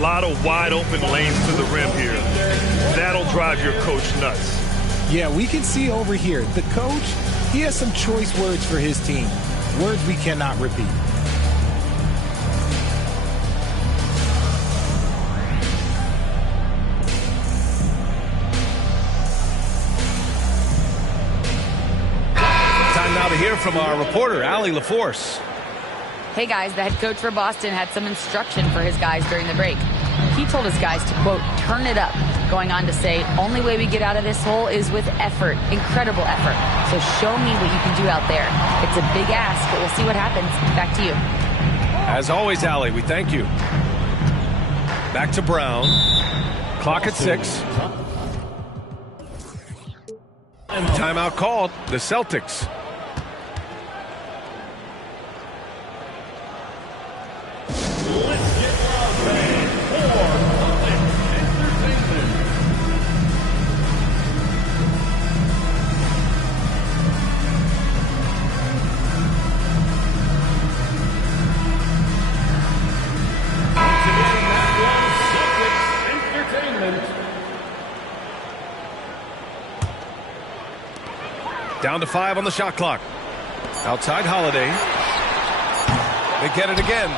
A lot of wide open lanes to the rim here. That'll drive your coach nuts. Yeah, we can see over here, the coach, he has some choice words for his team. Words we cannot repeat. Time now to hear from our reporter, Allie LaForce. Hey guys, the head coach for Boston had some instruction for his guys during the break. He told his guys to, quote, turn it up, going on to say, only way we get out of this hole is with effort, incredible effort. So show me what you can do out there. It's a big ask, but we'll see what happens. Back to you. As always, Allie, we thank you. Back to Brown. Clock at 6. Timeout called. The Celtics. Down to 5 on the shot clock. Outside Holiday. They get it again.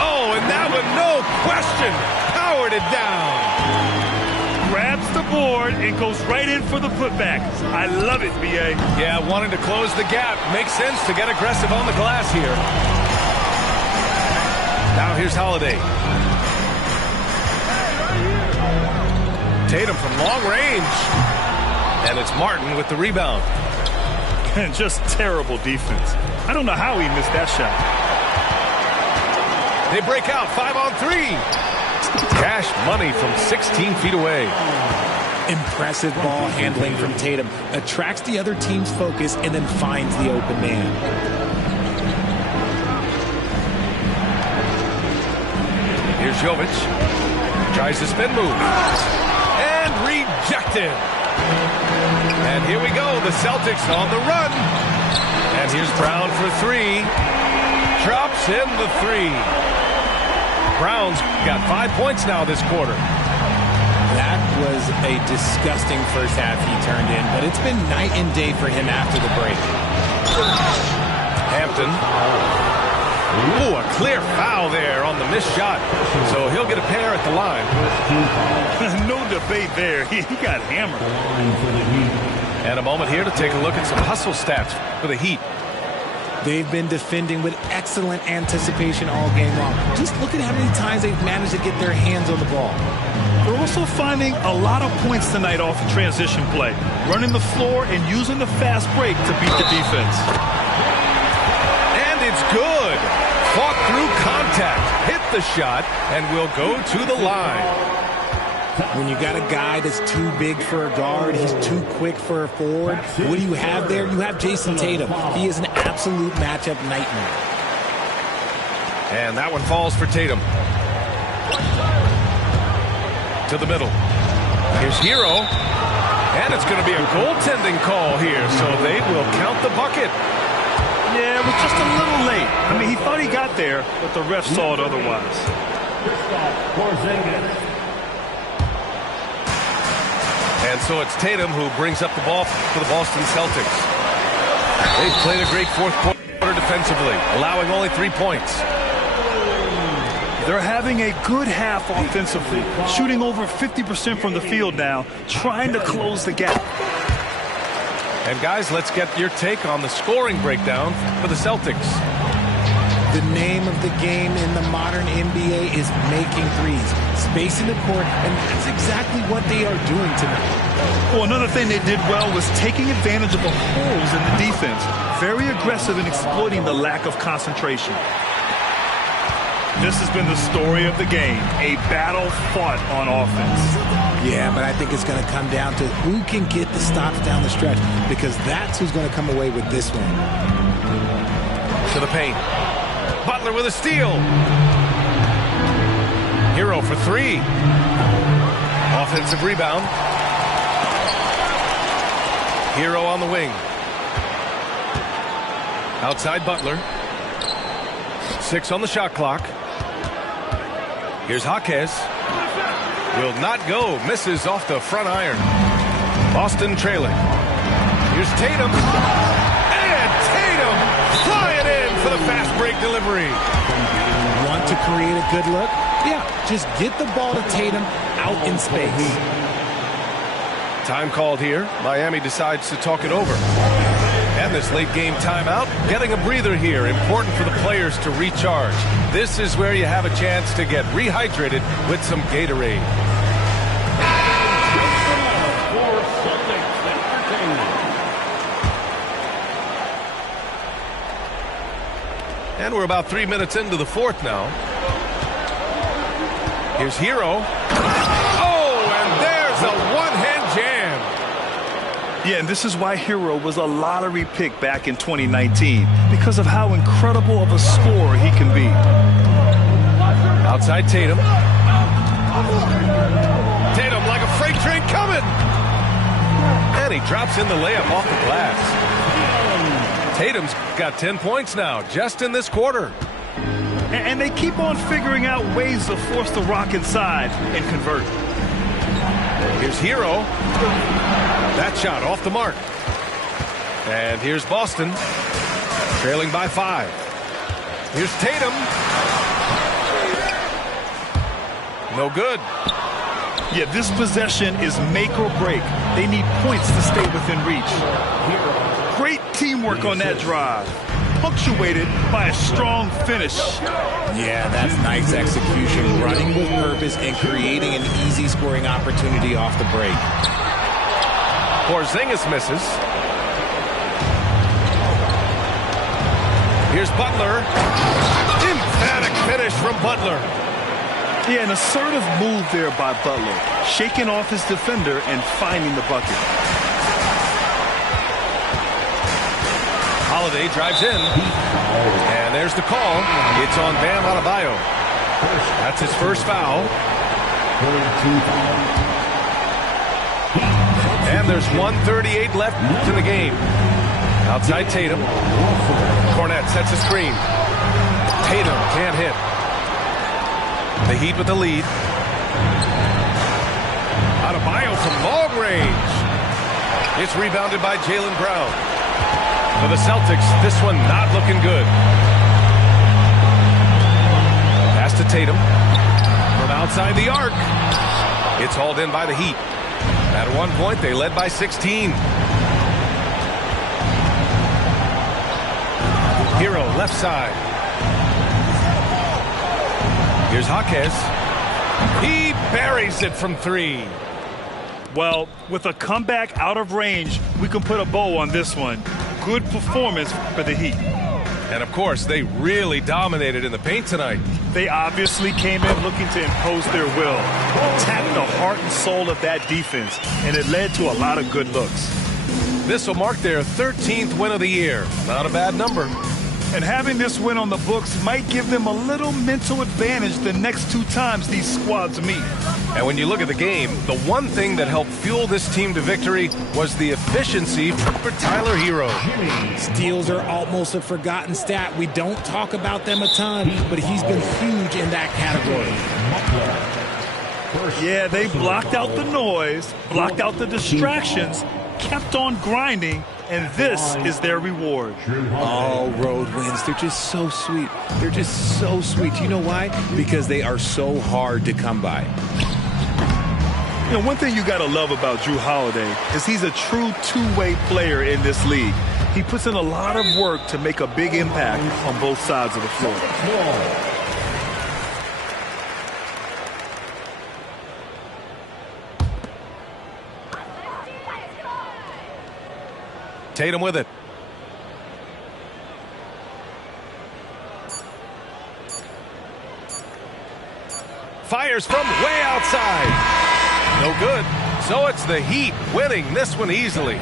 Oh, and that one, no question, powered it down. Grabs the board and goes right in for the putback. I love it, B.A. Yeah, wanting to close the gap. Makes sense to get aggressive on the glass here. Now here's Holiday. Tatum from long range. And it's Martin with the rebound. And just terrible defense. I don't know how he missed that shot. They break out 5 on 3. Cash money from 16 feet away. Impressive ball handling from Tatum. Attracts the other team's focus and then finds the open man. Here's Jovic. Tries the spin move. And rejected. And here we go, the Celtics on the run. And here's Brown for 3. Drops in the 3. Brown's got 5 points now this quarter. That was a disgusting first half he turned in, but it's been night and day for him after the break. Hampton. Ooh, a clear foul there on the missed shot. So he'll get a pair at the line. No debate there. He got hammered. And a moment here to take a look at some hustle stats for the Heat. They've been defending with excellent anticipation all game long. Just look at how many times they've managed to get their hands on the ball. They're also finding a lot of points tonight off of transition play. Running the floor and using the fast break to beat the defense. And it's good. Fought through contact, hit the shot, and will go to the line. When you got a guy that's too big for a guard, he's too quick for a forward, what do you have there? You have Jason Tatum. He is an absolute matchup nightmare. And that one falls for Tatum. To the middle. Here's Hero. And it's going to be a goaltending call here, so they will count the bucket. Yeah, it was just a little late. I mean, he thought he got there, but the ref saw it otherwise. And so it's Tatum who brings up the ball for the Boston Celtics. They've played a great fourth quarter defensively, allowing only 3 points. They're having a good half offensively, shooting over 50% from the field now, trying to close the gap. And guys, let's get your take on the scoring breakdown for the Celtics. The name of the game in the modern NBA is making threes, spacing the court, and that's exactly what they are doing tonight. Well, another thing they did well was taking advantage of the holes in the defense. Very aggressive in exploiting the lack of concentration. This has been the story of the game, a battle fought on offense. Yeah, but I think it's going to come down to who can get the stops down the stretch, because that's who's going to come away with this one. To the paint. Butler with a steal. Hero for 3. Offensive rebound. Hero on the wing. Outside Butler. 6 on the shot clock. Here's Jaquez. Will not go. Misses off the front iron. Boston trailing. Here's Tatum. And Tatum flying in for the fast break delivery. Want to create a good look? Yeah, just get the ball to Tatum out in space. Time called here. Miami decides to talk it over. And this late game timeout, getting a breather here. Important for the players to recharge. This is where you have a chance to get rehydrated with some Gatorade. And we're about 3 minutes into the fourth now. Here's Hero. Oh, and there's a one-hand jam. Yeah, and this is why Hero was a lottery pick back in 2019, because of how incredible of a scorer he can be. Outside Tatum. Tatum like a freight train coming. And he drops in the layup off the glass. Tatum's got 10 points now, just in this quarter. And they keep on figuring out ways to force the Rock inside and convert. Here's Hero. That shot off the mark. And here's Boston, trailing by 5. Here's Tatum. No good. Yeah, this possession is make or break. They need points to stay within reach. Great teamwork on that drive, punctuated by a strong finish. Yeah, that's nice execution, running with purpose and creating an easy scoring opportunity off the break. Porzingis misses. Here's Butler. Emphatic finish from Butler. Yeah, an assertive move there by Butler, shaking off his defender and finding the bucket. Holiday drives in. And there's the call. It's on Bam Adebayo. That's his first foul. And there's 1:38 left in the game. Outside Tatum. Cornette sets a screen. Tatum can't hit. The Heat with the lead. Adebayo from long range. It's rebounded by Jaylen Brown. For the Celtics, this one not looking good. Pass to Tatum. From outside the arc. It's hauled in by the Heat. At one point, they led by 16. Hero left side. Here's Jaquez. He buries it from 3. Well, with a comeback out of range, we can put a bow on this one. Good performance for the Heat. And of course, they really dominated in the paint tonight. They obviously came in looking to impose their will, attack the heart and soul of that defense, and it led to a lot of good looks. This will mark their 13th win of the year. Not a bad number. And having this win on the books might give them a little mental advantage the next 2 times these squads meet. And when you look at the game, the one thing that helped fuel this team to victory was the efficiency for Tyler Hero. Steals are almost a forgotten stat. We don't talk about them a ton, but he's been huge in that category. Yeah, they blocked out the noise, blocked out the distractions, kept on grinding, and this is their reward. All road wins. They're just so sweet. They're just so sweet. You know why? Because they are so hard to come by. You know, one thing you got to love about Jrue Holiday is he's a true two-way player in this league. He puts in a lot of work to make a big impact on both sides of the floor. Tatum with it. Fires from way outside. No good. So it's the Heat winning this one easily.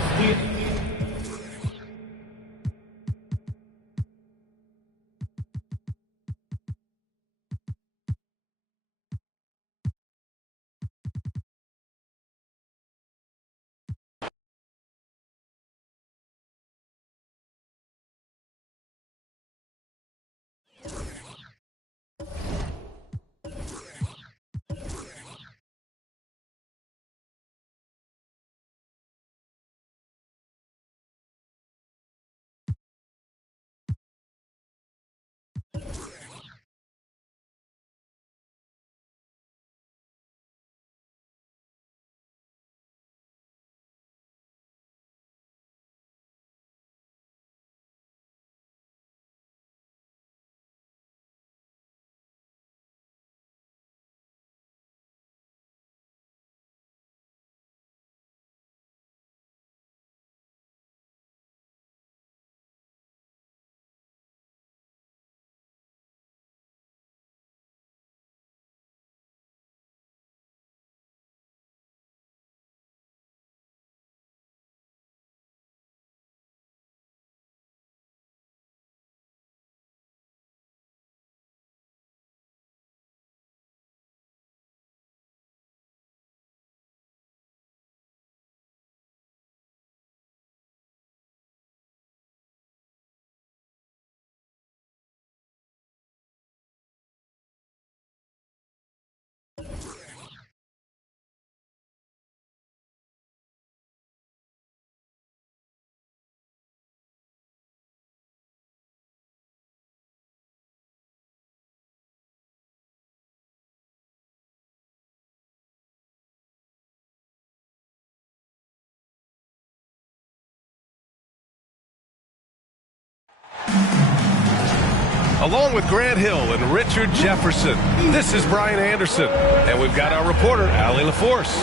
Along with Grant Hill and Richard Jefferson, this is Brian Anderson. And we've got our reporter, Allie LaForce.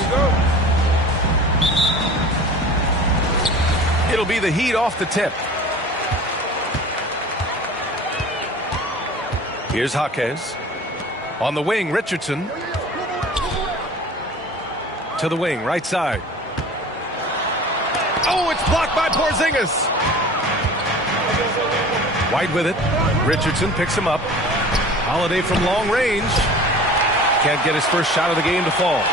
It'll be the Heat off the tip. Here's Jaquez. On the wing, Richardson. To the wing, right side. Oh, it's blocked by Porzingis. White with it. Richardson picks him up. Holiday from long range. Can't get his first shot of the game to fall.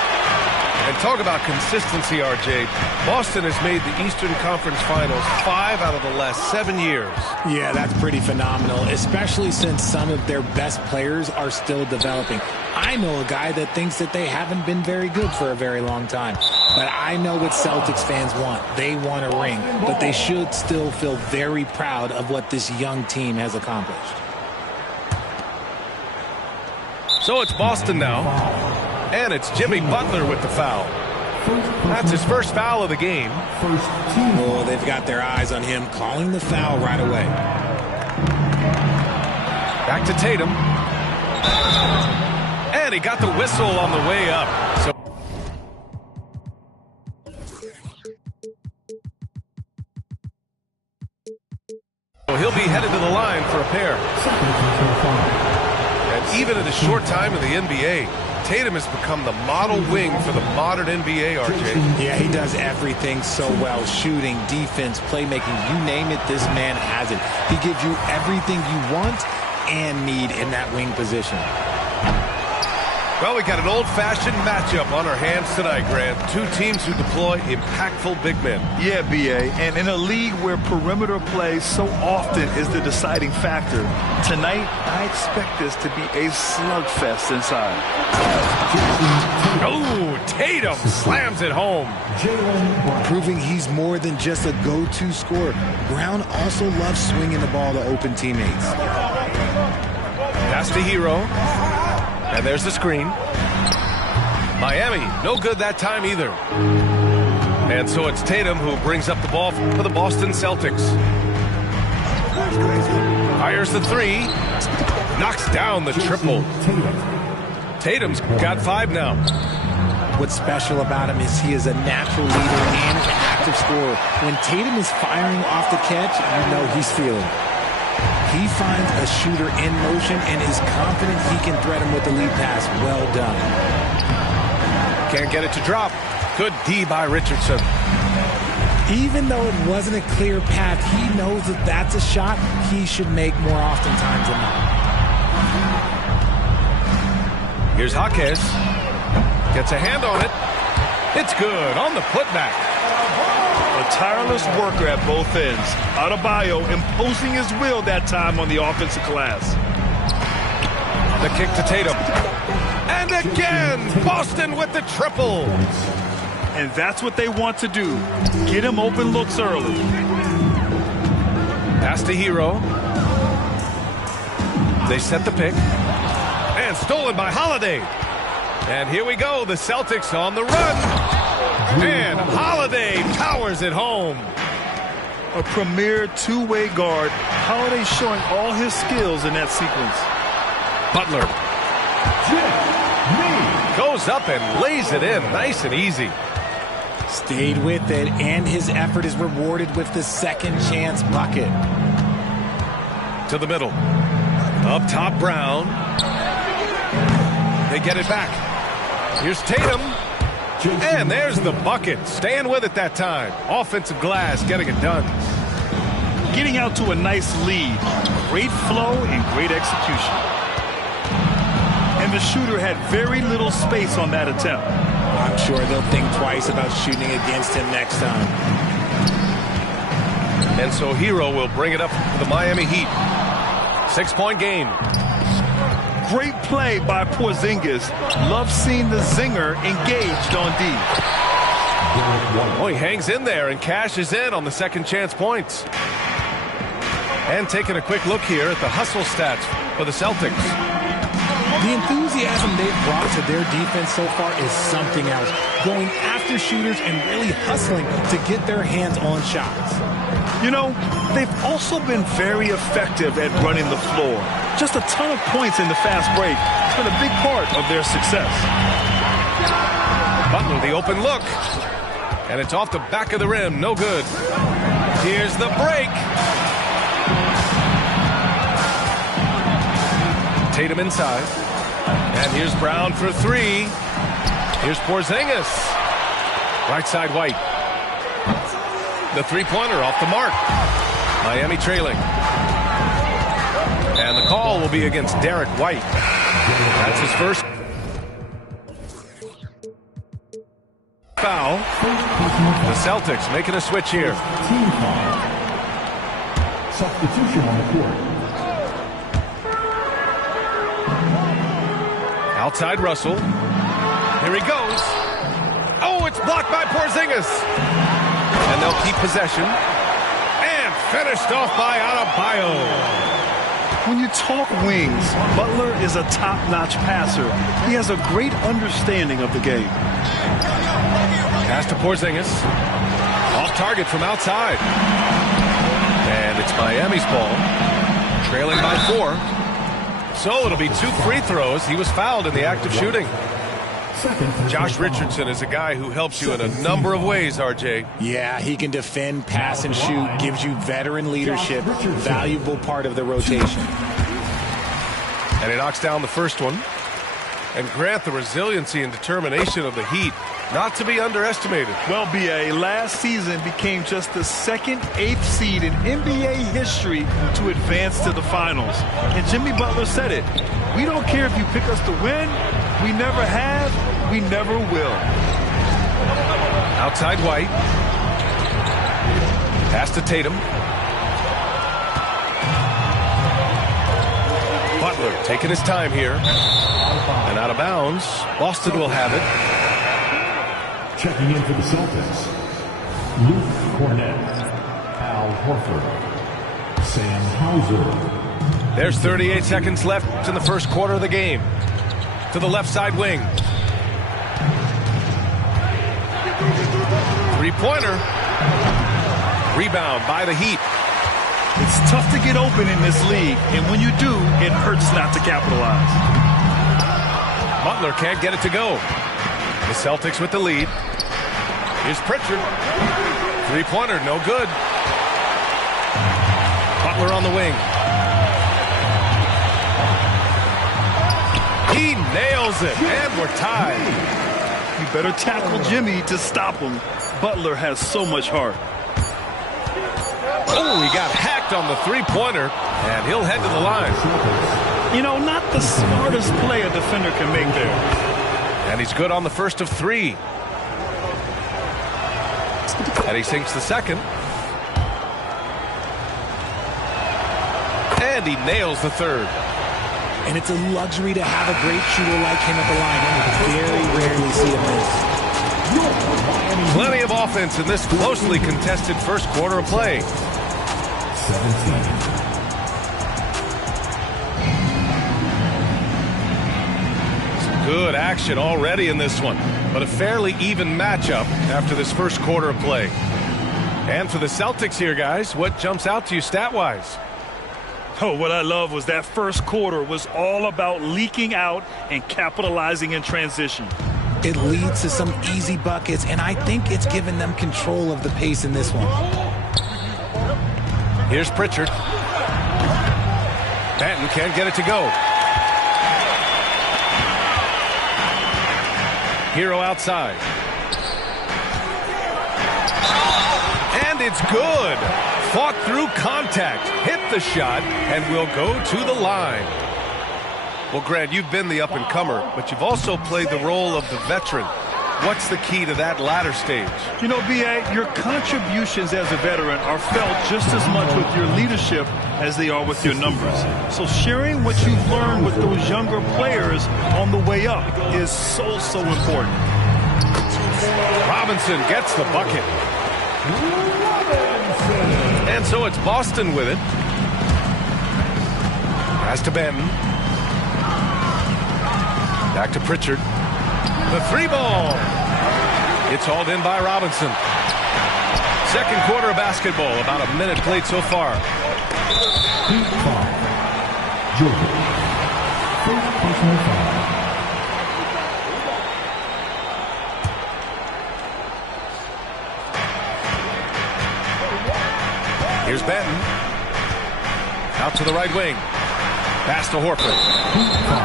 And talk about consistency, RJ. Boston has made the Eastern Conference Finals 5 out of the last 7 years. Yeah, that's pretty phenomenal, especially since some of their best players are still developing. I know a guy that thinks that they haven't been very good for a very long time. But I know what Celtics fans want. They want a ring, but they should still feel very proud of what this young team has accomplished. So it's Boston now. And it's Jimmy Butler with the foul. That's his first foul of the game. Oh, they've got their eyes on him, calling the foul right away. Back to Tatum. And he got the whistle on the way up. So he'll be headed to the line for a pair. And even in a short time in the NBA, Tatum has become the model wing for the modern NBA, RJ. Yeah, he does everything so well. Shooting, defense, playmaking, you name it, this man has it. He gives you everything you want and need in that wing position. Well, we got an old-fashioned matchup on our hands tonight, Grant. Two teams who deploy impactful big men. Yeah, B.A., and in a league where perimeter play so often is the deciding factor, tonight I expect this to be a slugfest inside. Oh, Tatum slams it home. Proving he's more than just a go-to scorer. Brown also loves swinging the ball to open teammates. That's the hero. And there's the screen. Miami, no good that time either. And so it's Tatum who brings up the ball for the Boston Celtics. Fires the three. Knocks down the triple. Tatum's got 5 now. What's special about him is he is a natural leader and an active scorer. When Tatum is firing off the catch, you know he's feeling it. He finds a shooter in motion and is confident he can threat him with the lead pass. Well done. Can't get it to drop. Good D by Richardson. Even though it wasn't a clear path, he knows that that's a shot he should make more oftentimes than not. Here's Jaquez. Gets a hand on it. It's good on the putback. A tireless worker at both ends. Adebayo imposing his will that time on the offensive glass. The kick to Tatum. And again, Boston with the triple. And that's what they want to do. Get him open looks early. Pass to Hero. They set the pick. And stolen by Holiday. And here we go, the Celtics on the run. And Holiday powers it home. A premier two-way guard. Holiday showing all his skills in that sequence. Butler goes up and lays it in nice and easy. Stayed with it, and his effort is rewarded with the second chance bucket. To the middle. Up top, Brown. They get it back. Here's Tatum. And there's the bucket. Staying with it that time. Offensive glass getting it done. Getting out to a nice lead. Great flow and great execution. And the shooter had very little space on that attempt. I'm sure they'll think twice about shooting against him next time. And so Hero will bring it up for the Miami Heat. 6-point game. Great play by Porzingis. Love seeing the zinger engaged on D. Oh, he hangs in there and cashes in on the second chance points. And taking a quick look here at the hustle stats for the Celtics. The enthusiasm they've brought to their defense so far is something else. Going after shooters and really hustling to get their hands on shots. You know, they've also been very effective at running the floor. Just a ton of points in the fast break. It's been a big part of their success. Butler, the open look. And it's off the back of the rim. No good. Here's the break. Tatum inside. And here's Brown for three. Here's Porzingis. Right side, White. The three-pointer off the mark. Miami trailing. And the call will be against Derek White. That's his first foul. The Celtics making a switch here. Team foul. Substitution on the court. Outside Russell. Here he goes. Oh, it's blocked by Porzingis. And they'll keep possession. And finished off by Adebayo. When you talk wings, Butler is a top-notch passer. He has a great understanding of the game. Pass to Porzingis. Off target from outside. And it's Miami's ball. Trailing by 4. So it'll be 2 free throws. He was fouled in the act of shooting. Josh Richardson is a guy who helps you in a number of ways, RJ. Yeah, he can defend, pass, and shoot. Gives you veteran leadership. Valuable part of the rotation. And he knocks down the first one. And Grant, the resiliency and determination of the Heat, not to be underestimated. Well, B.A., last season became just the second 8th seed in NBA history to advance to the finals. And Jimmy Butler said it. We don't care if you pick us to win. We never have. We never will. Outside White. Pass to Tatum. Butler taking his time here. And out of bounds. Boston will have it. Checking in for the Celtics, Luke Cornett, Al Horford, Sam Hauser. There's 38 seconds left in the first quarter of the game. To the left side wing. Three-pointer. Rebound by the Heat. It's tough to get open in this league, and when you do, it hurts not to capitalize. Butler can't get it to go. The Celtics with the lead. Here's Pritchard. Three-pointer, no good. Butler on the wing. He nails it, and we're tied. You better tackle Jimmy to stop him. Butler has so much heart. Oh, he got hacked on the three-pointer, and he'll head to the line. You know, not the smartest play a defender can make there. And he's good on the first of 3. And he sinks the second. And he nails the third. And it's a luxury to have a great shooter like him at the line. You very rarely see him miss. Plenty of offense in this closely contested first quarter of play. 17. Good action already in this one, but a fairly even matchup after this first quarter of play. And for the Celtics here, guys, what jumps out to you stat-wise? Oh, what I love was that first quarter was all about leaking out and capitalizing in transition. It leads to some easy buckets, and I think it's given them control of the pace in this one. Here's Pritchard. Banton can't get it to go. Hero outside. And it's good. Fought through contact, hit the shot, and will go to the line. Well, Grant, you've been the up-and-comer, but you've also played the role of the veteran. What's the key to that latter stage? You know, B.A., your contributions as a veteran are felt just as much with your leadership as they are with your numbers. So sharing what you've learned with those younger players on the way up is so important. Robinson gets the bucket. And so it's Boston with it. Pass to Banton. Back to Pritchard. The 3-ball. It's hauled in by Robinson. Second quarter of basketball. About a minute played so far. Team foul. Georgia. First personal foul. Here's Benton. Out to the right wing. Pass to Horford.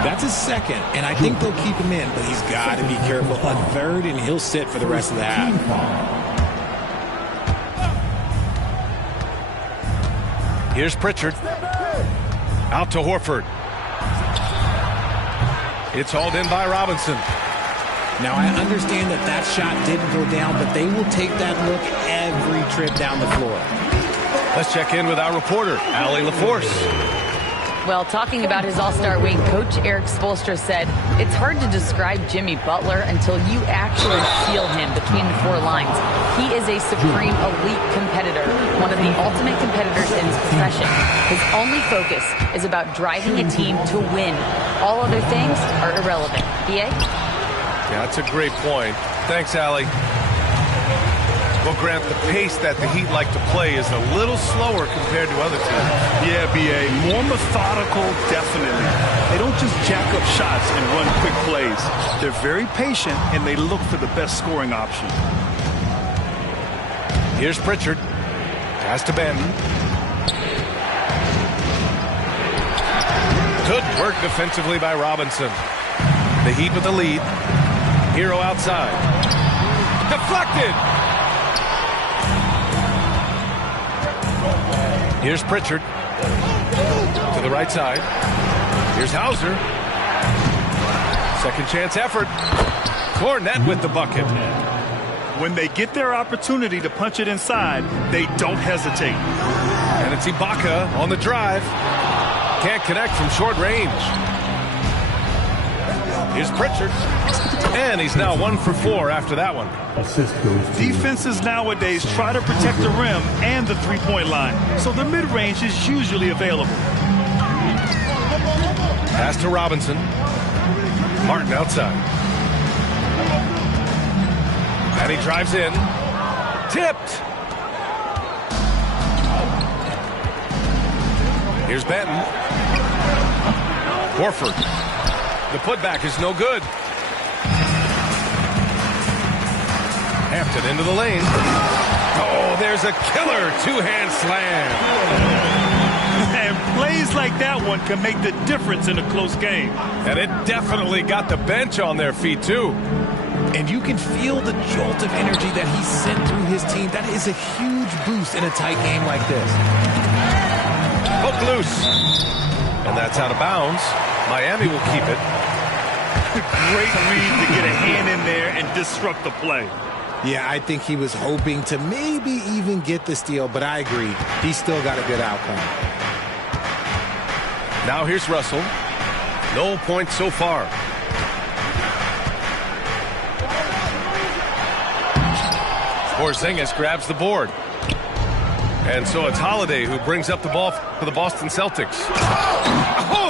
That's his second, and I think they'll keep him in, but he's got to be careful. A third, and he'll sit for the rest of the half. Here's Pritchard. Out to Horford. It's hauled in by Robinson. Now, I understand that that shot didn't go down, but they will take that look every trip down the floor. Let's check in with our reporter, Allie LaForce. Well, talking about his all-star wing, Coach Eric Spoelstra said, it's hard to describe Jimmy Butler until you actually feel him between the four lines. He is a supreme elite competitor, one of the ultimate competitors in his profession. His only focus is about driving a team to win. All other things are irrelevant. BA? Yeah, that's a great point. Thanks, Allie. Well, Grant, the pace that the Heat like to play is a little slower compared to other teams. Yeah, B.A. More methodical, definitely. They don't just jack up shots and run quick plays. They're very patient, and they look for the best scoring option. Here's Pritchard. Pass to Benton. Good work defensively by Robinson. The Heat with the lead. Hero outside. Deflected! Here's Pritchard. To the right side. Here's Hauser. Second chance effort. Cornette with the bucket. When they get their opportunity to punch it inside, they don't hesitate. And it's Ibaka on the drive. Can't connect from short range. Here's Pritchard. And he's now 1 for 4 after that one. Assist goes to Defenses nowadays try to protect the rim and the three-point line, so the mid-range is usually available. Pass to Robinson. Martin outside. And he drives in. Tipped. Here's Benton. Horford. The putback is no good. Hampton into the lane. Oh, there's a killer two-hand slam. And plays like that one can make the difference in a close game. And it definitely got the bench on their feet, too. And you can feel the jolt of energy that he sent through his team. That is a huge boost in a tight game like this. Hook loose. And that's out of bounds. Miami will keep it. Great read to get a hand in there and disrupt the play. Yeah, I think he was hoping to maybe even get the steal, but I agree. He still got a good outcome. Now here's Russell. No points so far. Porzingis grabs the board. And so it's Holiday who brings up the ball for the Boston Celtics.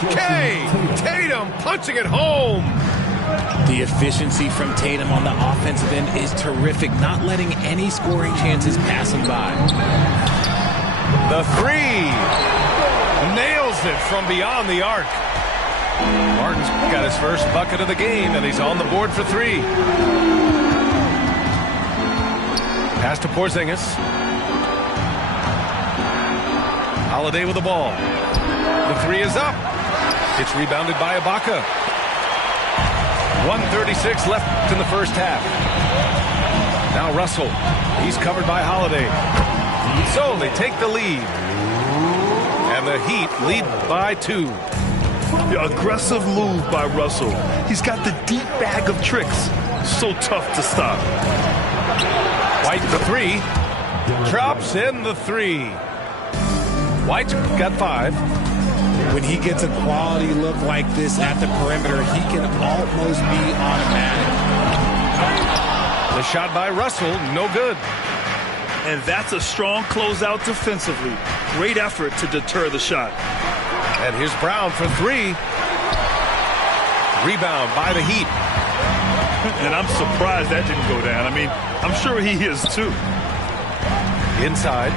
Okay! Tatum punching it home. The efficiency from Tatum on the offensive end is terrific, not letting any scoring chances pass him by. The three. Nails it from beyond the arc. Martin's got his first bucket of the game, and he's on the board for three. Pass to Porzingis. Holiday with the ball. The three is up. It's rebounded by Ibaka. 1:36 left in the first half. Now Russell. He's covered by Holiday. So they take the lead. And the Heat lead by 2. The aggressive move by Russell. He's got the deep bag of tricks. So tough to stop. White the three. Drops in the three. White's got 5. When he gets a quality look like this at the perimeter, he can almost be automatic. The shot by Russell, no good. And that's a strong closeout defensively. Great effort to deter the shot. And here's Brown for 3. Rebound by the Heat. And I'm surprised that didn't go down. I mean, I'm sure he is too. Inside.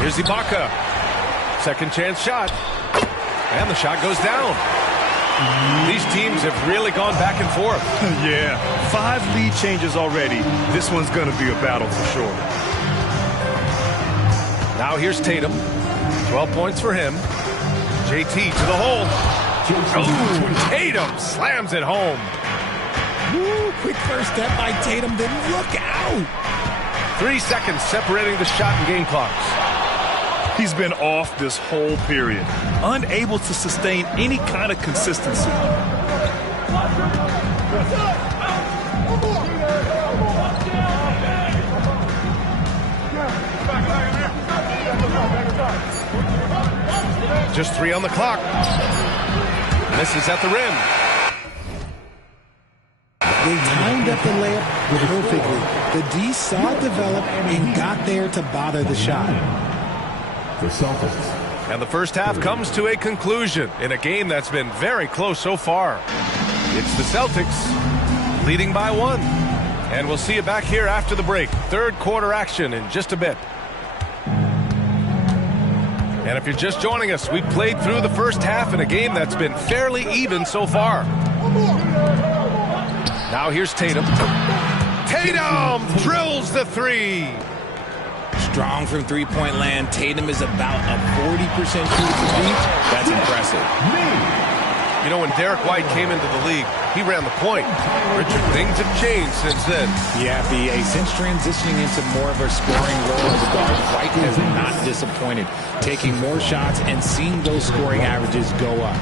Here's Ibaka. Second chance shot. And the shot goes down. These teams have really gone back and forth. Yeah, 5 lead changes already. This one's going to be a battle for sure. Now here's Tatum. 12 points for him. JT to the hole. Oh, Tatum slams it home. Woo, quick first step by Tatum, then look out. 3 seconds separating the shot and game clocks. He's been off this whole period, unable to sustain any kind of consistency. Just 3 on the clock. Misses at the rim. They timed up the layup perfectly. The D saw it develop and got there to bother the shot. The Celtics. And the first half comes to a conclusion in a game that's been very close so far. It's the Celtics leading by 1. And we'll see you back here after the break. Third quarter action in just a bit. And if you're just joining us, we played through the first half in a game that's been fairly even so far. Now here's Tatum. Tatum drills the 3. Strong from three-point land. Tatum is about a 40% shooter from deep. That's impressive. You know, when Derek White came into the league, he ran the point. Richard, things have changed since then. Yeah, B.A. Since transitioning into more of a scoring role as a guard, White has not disappointed, taking more shots and seeing those scoring averages go up.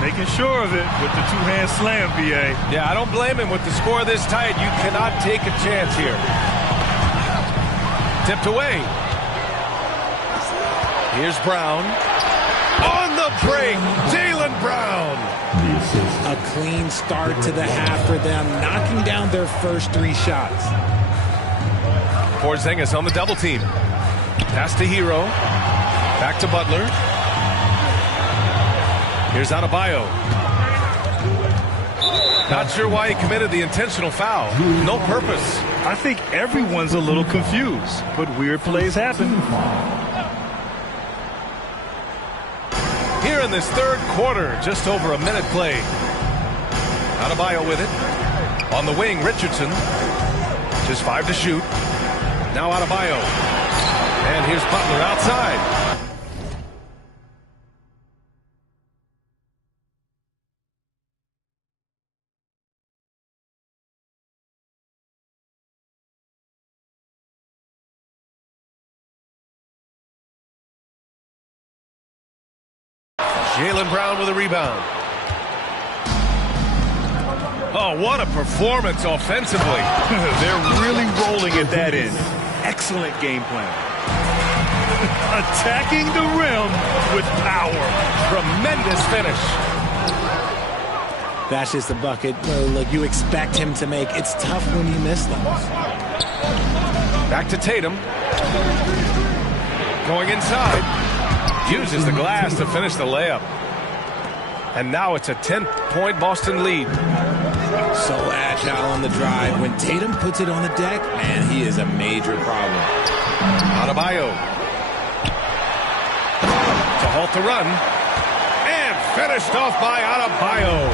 Making sure of it with the 2-hand slam, B.A. Yeah, I don't blame him with the score this tight. You cannot take a chance here. Tipped away. Here's Brown. On the break, Jaylen Brown. A clean start to the half for them, knocking down their first 3 shots. Porzingis on the double team. Pass to Hero. Back to Butler. Here's Adebayo. Not sure why he committed the intentional foul. No purpose. I think everyone's a little confused, but weird plays happen. Here in this third quarter, just over a minute played. Adebayo with it. On the wing, Richardson. Just 5 to shoot. Now Adebayo. And here's Butler outside. Jaylen Brown with a rebound. Oh, what a performance offensively. They're really rolling at that end. Excellent game plan. Attacking the rim with power. Tremendous finish. That's just a bucket. Look, you expect him to make. It's tough when you miss them. Back to Tatum. Going inside. Uses the glass to finish the layup. And now it's a 10-point Boston lead. So agile on the drive. When Tatum puts it on the deck, man, he is a major problem. Adebayo. To halt the run. And finished off by Adebayo.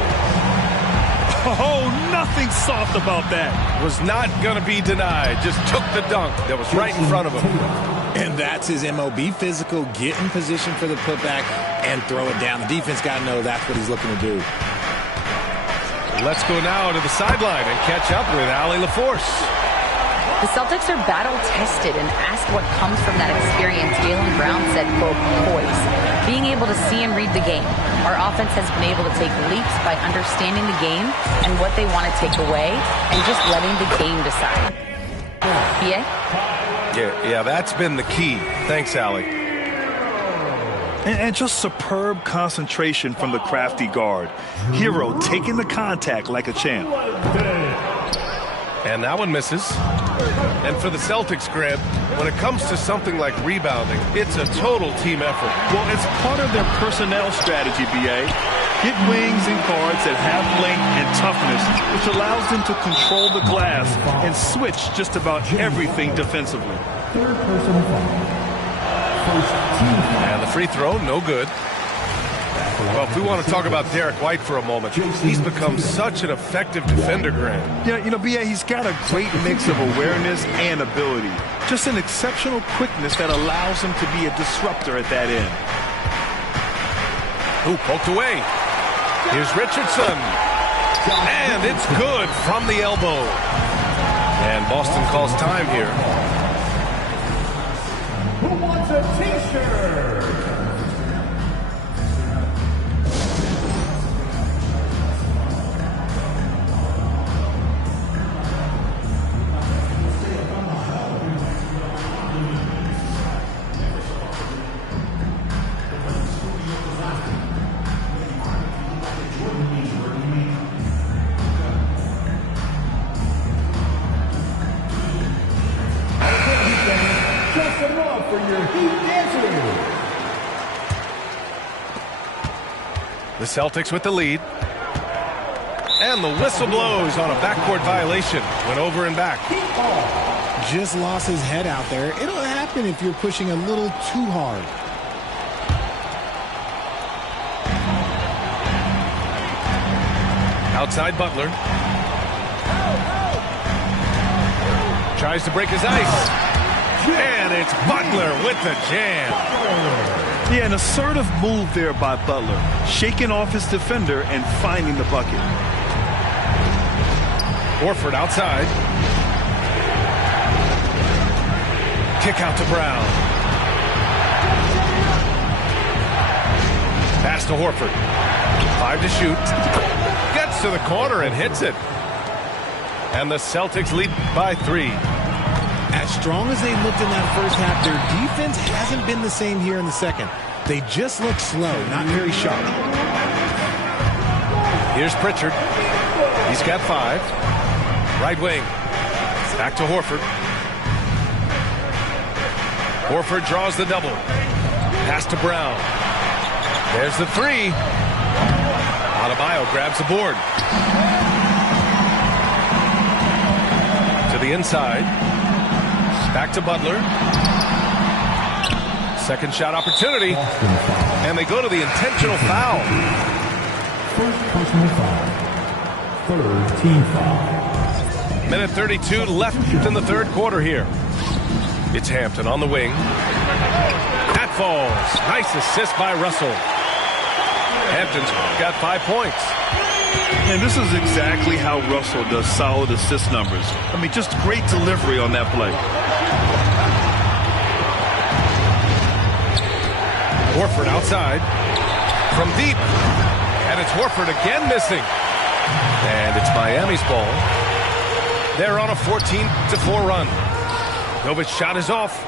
Oh, nothing soft about that. Was not going to be denied. Just took the dunk that was right in front of him. And that's his MO. Be physical, get in position for the putback, and throw it down. The defense got to know that's what he's looking to do. Let's go now to the sideline and catch up with Allie LaForce. The Celtics are battle-tested, and asked what comes from that experience, Jaylen Brown said, quote, poise. Being able to see and read the game. Our offense has been able to take leaps by understanding the game and what they want to take away, and just letting the game decide. BA? Yeah, that's been the key. Thanks, Allie. And just superb concentration from the crafty guard. Hero taking the contact like a champ. And that one misses. And for the Celtics, Grant, when it comes to something like rebounding, it's a total team effort. Well, it's part of their personnel strategy, B.A. get wings and guards that have length and toughness, which allows them to control the glass and switch just about everything defensively. Third personal foul. First team foul. And the free throw, no good. Well, if we want to talk about Derek White for a moment, he's become such an effective defender, Grant. Yeah, B.A., he's got a great mix of awareness and ability. Just an exceptional quickness that allows him to be a disruptor at that end. Ooh, poked away. Here's Richardson. And it's good from the elbow. And Boston calls time here. Who wants a t-shirt? The Celtics with the lead. And the whistle blows on a backcourt violation. Went over and back. Just lost his head out there. It'll happen if you're pushing a little too hard. Outside Butler. Tries to break his ice. And it's Butler with the jam. Yeah, an assertive move there by Butler, shaking off his defender and finding the bucket. Horford outside. Kick out to Brown. Pass to Horford. 5 to shoot. Gets to the corner and hits it. And the Celtics lead by 3. As strong as they looked in that first half, their defense hasn't been the same here in the second. They just look slow, not very sharp. Here's Pritchard. He's got 5. Right wing. Back to Horford. Horford draws the double. Pass to Brown. There's the 3. Adebayo grabs the board. To the inside. Back to Butler. Second shot opportunity. And they go to the intentional foul. First personal foul. Third team foul. Minute 32 left in the third quarter here. It's Hampton on the wing. That falls. Nice assist by Russell. Hampton's got 5 points. And this is exactly how Russell does solid assist numbers. I mean, just great delivery on that play. Horford outside. From deep. And it's Horford again missing. And it's Miami's ball. They're on a 14-4 run. Novic's shot is off.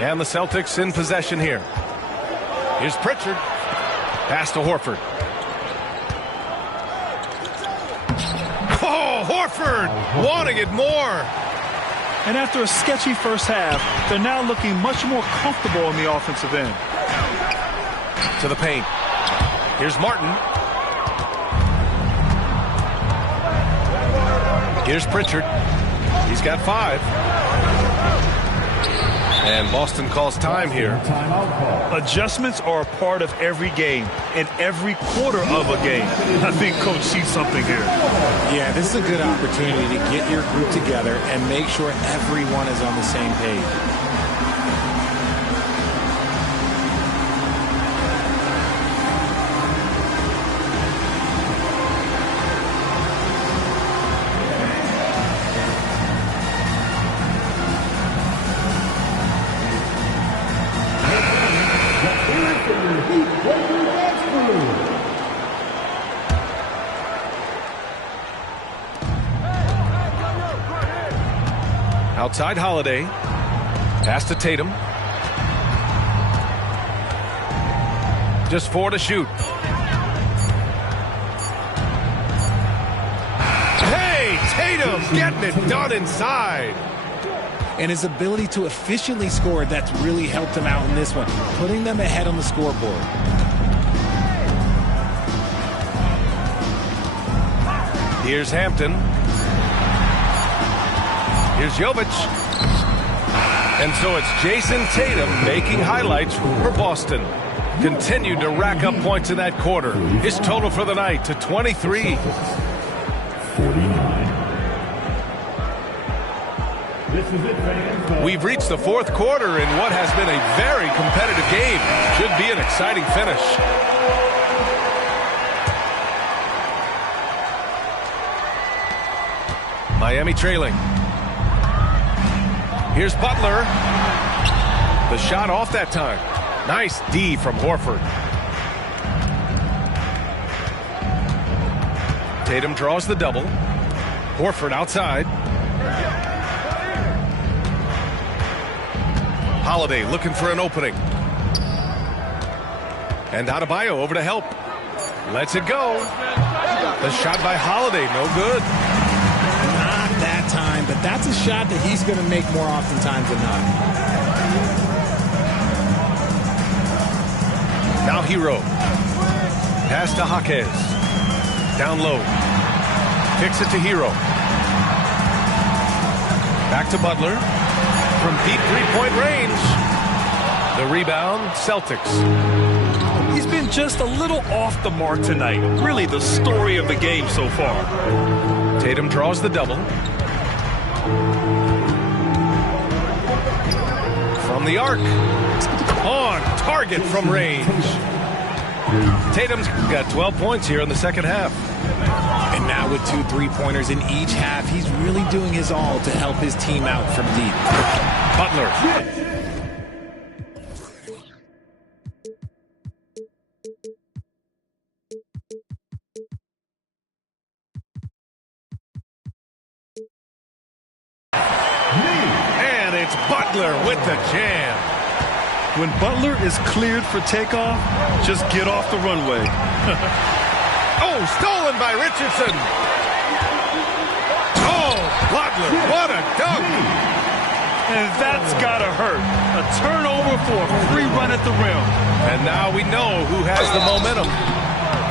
And the Celtics in possession here. Here's Pritchard. Pass to Horford. Oh, Horford wanting it more. And after a sketchy first half, they're now looking much more comfortable on the offensive end. To the paint. Here's Martin. Here's Pritchard. He's got 5. And Boston calls time here. Adjustments are a part of every game and every quarter of a game. I think Coach sees something here. Yeah, this is a good opportunity to get your group together and make sure everyone is on the same page. Outside Holiday. Pass to Tatum. Just 4 to shoot. Hey, Tatum getting it done inside. And his ability to efficiently score, that's really helped him out in this one, putting them ahead on the scoreboard. Here's Hampton. Here's Jovic. And so it's Jason Tatum making highlights for Boston. Continued to rack up points in that quarter. His total for the night to 23. 49. This is it, fans. We've reached the fourth quarter in what has been a very competitive game. Should be an exciting finish. Miami trailing. Here's Butler. The shot off that time. Nice D from Horford. Tatum draws the double. Horford outside. Holiday looking for an opening. And Adebayo over to help. Lets it go. The shot by Holiday, no good. Not that time, but that's a shot that he's going to make more oftentimes than not. Now Hero. Pass to Jaquez. Down low. Kicks it to Hero. Back to Butler. From deep three-point range. The rebound, Celtics. He's been just a little off the mark tonight. Really the story of the game so far. Tatum draws the double. From the arc. On target from range. Tatum's got 12 points here in the second half. And now with 2 3-pointers in each half, he's really doing his all to help his team out from deep. Butler. And it's Butler with the jam. When Butler is cleared for takeoff, just get off the runway. Oh, stolen by Richardson. Oh, Butler, what a dunk. And that's gotta hurt. A turnover for a free run at the rim. And now we know who has the momentum.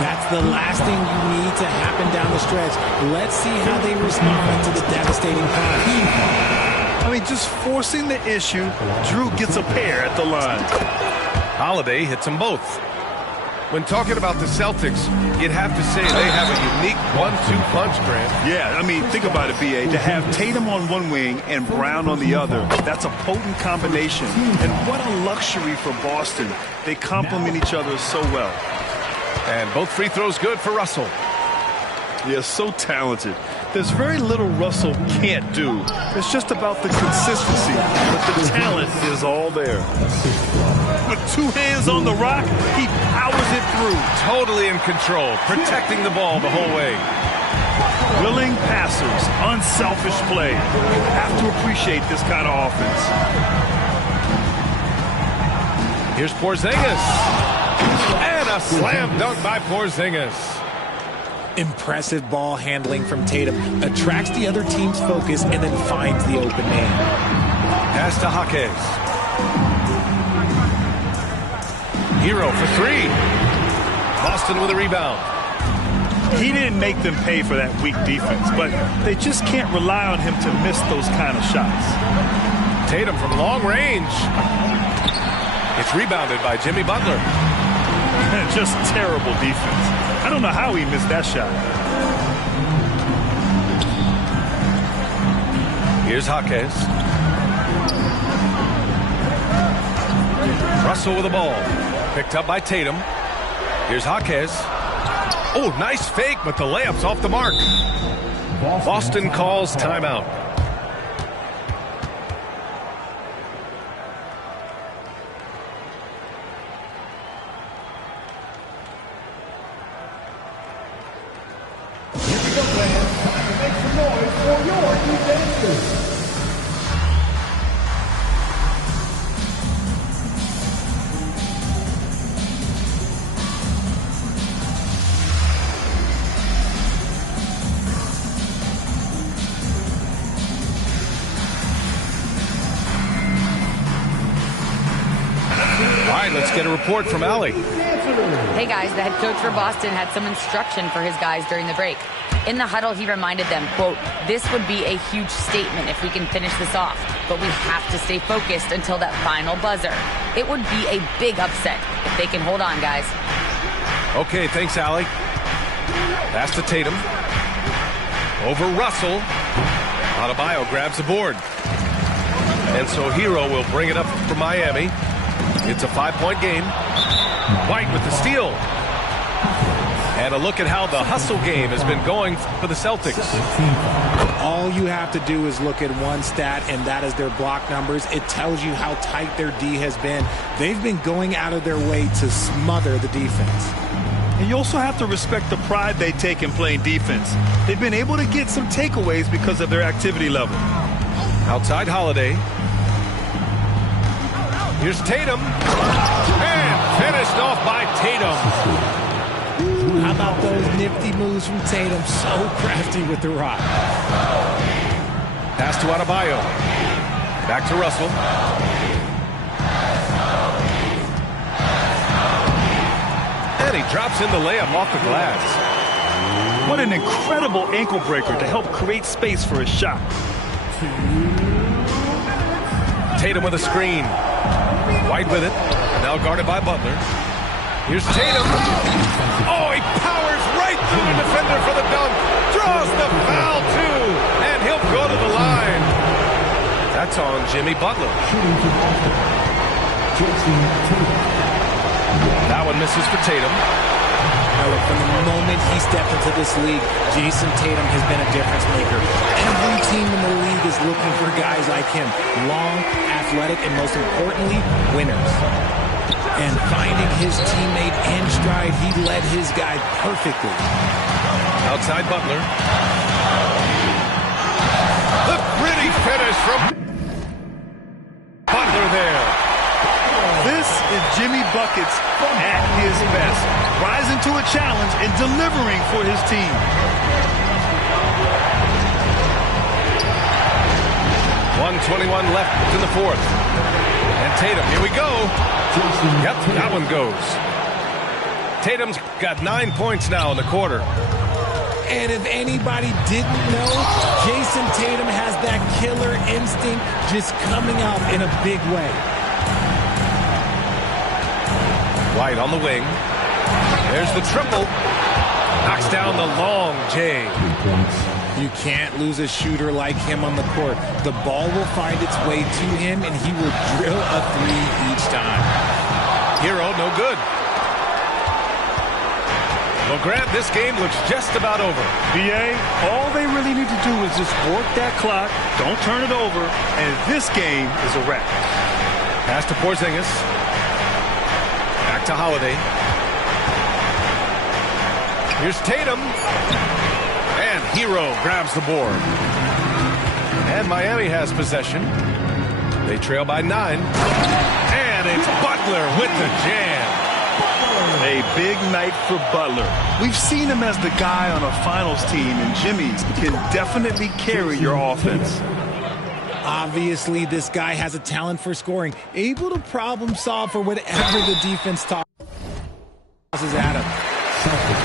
That's the last thing you need to happen down the stretch. Let's see how they respond to the devastating punch. I mean, just forcing the issue, Drew gets a pair at the line. Holiday hits them both. When talking about the Celtics, you'd have to say they have a unique 1-2 punch, Grant. Yeah, I mean, think about it, B.A. To have Tatum on one wing and Brown on the other, that's a potent combination. And what a luxury for Boston. They complement each other so well. And both free throws good for Russell. Yeah, so talented. There's very little Russell can't do. It's just about the consistency, but the talent is all there. With 2 hands on the rock, he powers it through. Totally in control, protecting the ball the whole way. Willing passers, unselfish play. Have to appreciate this kind of offense. Here's Porzingis. And a slam dunk by Porzingis. Impressive ball handling from Tatum. Attracts the other team's focus and then finds the open man. Pass to Jaquez. Hero for 3. Boston with a rebound. He didn't make them pay for that weak defense, but they just can't rely on him to miss those kind of shots. Tatum from long range. It's rebounded by Jimmy Butler. Just terrible defense. I don't know how he missed that shot. Here's Jaquez. Russell with the ball. Picked up by Tatum. Here's Jaquez. Oh, nice fake, but the layup's off the mark. Boston calls timeout. get a report from Allie. Hey guys, the head coach for Boston had some instruction for his guys during the break. In the huddle, he reminded them, quote, "This would be a huge statement if we can finish this off, but we have to stay focused until that final buzzer. It would be a big upset if they can hold on, guys." Okay, thanks, Allie. Pass to Tatum. Over Russell. Adebayo grabs the board. And so Hero will bring it up for Miami. It's a 5-point game. White with the steal. And a look at how the hustle game has been going for the Celtics. All you have to do is look at one stat, and that is their block numbers. It tells you how tight their D has been. They've been going out of their way to smother the defense. And you also have to respect the pride they take in playing defense. They've been able to get some takeaways because of their activity level. Outside Holiday. Here's Tatum. And finished off by Tatum. How about those nifty moves from Tatum? So crafty with the rock. Pass to Adebayo. Back to Russell. And he drops in the layup off the glass. What an incredible ankle breaker to help create space for his shot. Tatum with a screen. White with it. Now guarded by Butler. Here's Tatum. Oh, he powers right through the defender for the dunk. Draws the foul, too. And he'll go to the line. That's on Jimmy Butler. That one misses for Tatum. Now look, from the moment he stepped into this league, Jason Tatum has been a difference maker. Every team in the league is looking for guys like him. Long, athletic, and most importantly, winners. And finding his teammate in stride, he led his guy perfectly. Outside Butler. The gritty finish from Butler there. This is Jimmy Buckets at his best, rising to a challenge and delivering for his team. .121 left in the fourth. And Tatum, here we go. Yep, that one goes. Tatum's got 9 points now in the quarter. And if anybody didn't know, Jason Tatum has that killer instinct just coming out in a big way. White on the wing. There's the triple. Knocks down the long J. You can't lose a shooter like him on the court. The ball will find its way to him, and he will drill a three each time. Hero, no good. Well, Grant, this game looks just about over. BA, all they really need to do is just work that clock, don't turn it over, and this game is a wrap. Pass to Porzingis. Back to Holiday. Here's Tatum. And Hero grabs the board. And Miami has possession. They trail by 9. And it's Butler with the jam. A big night for Butler. We've seen him as the guy on a finals team, and Jimmy can definitely carry your offense. Obviously, this guy has a talent for scoring, able to problem solve for whatever the defense tosses at him.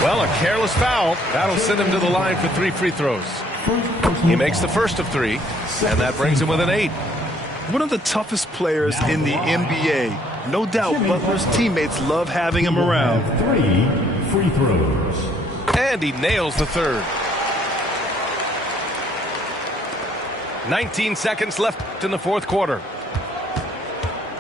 Well, a careless foul. That'll send him to the line for 3 free throws. He makes the first of 3, and that brings him with an 8. One of the toughest players in the NBA. No doubt Butler's teammates love having him around. 3 free throws. And he nails the third. 19 seconds left in the fourth quarter.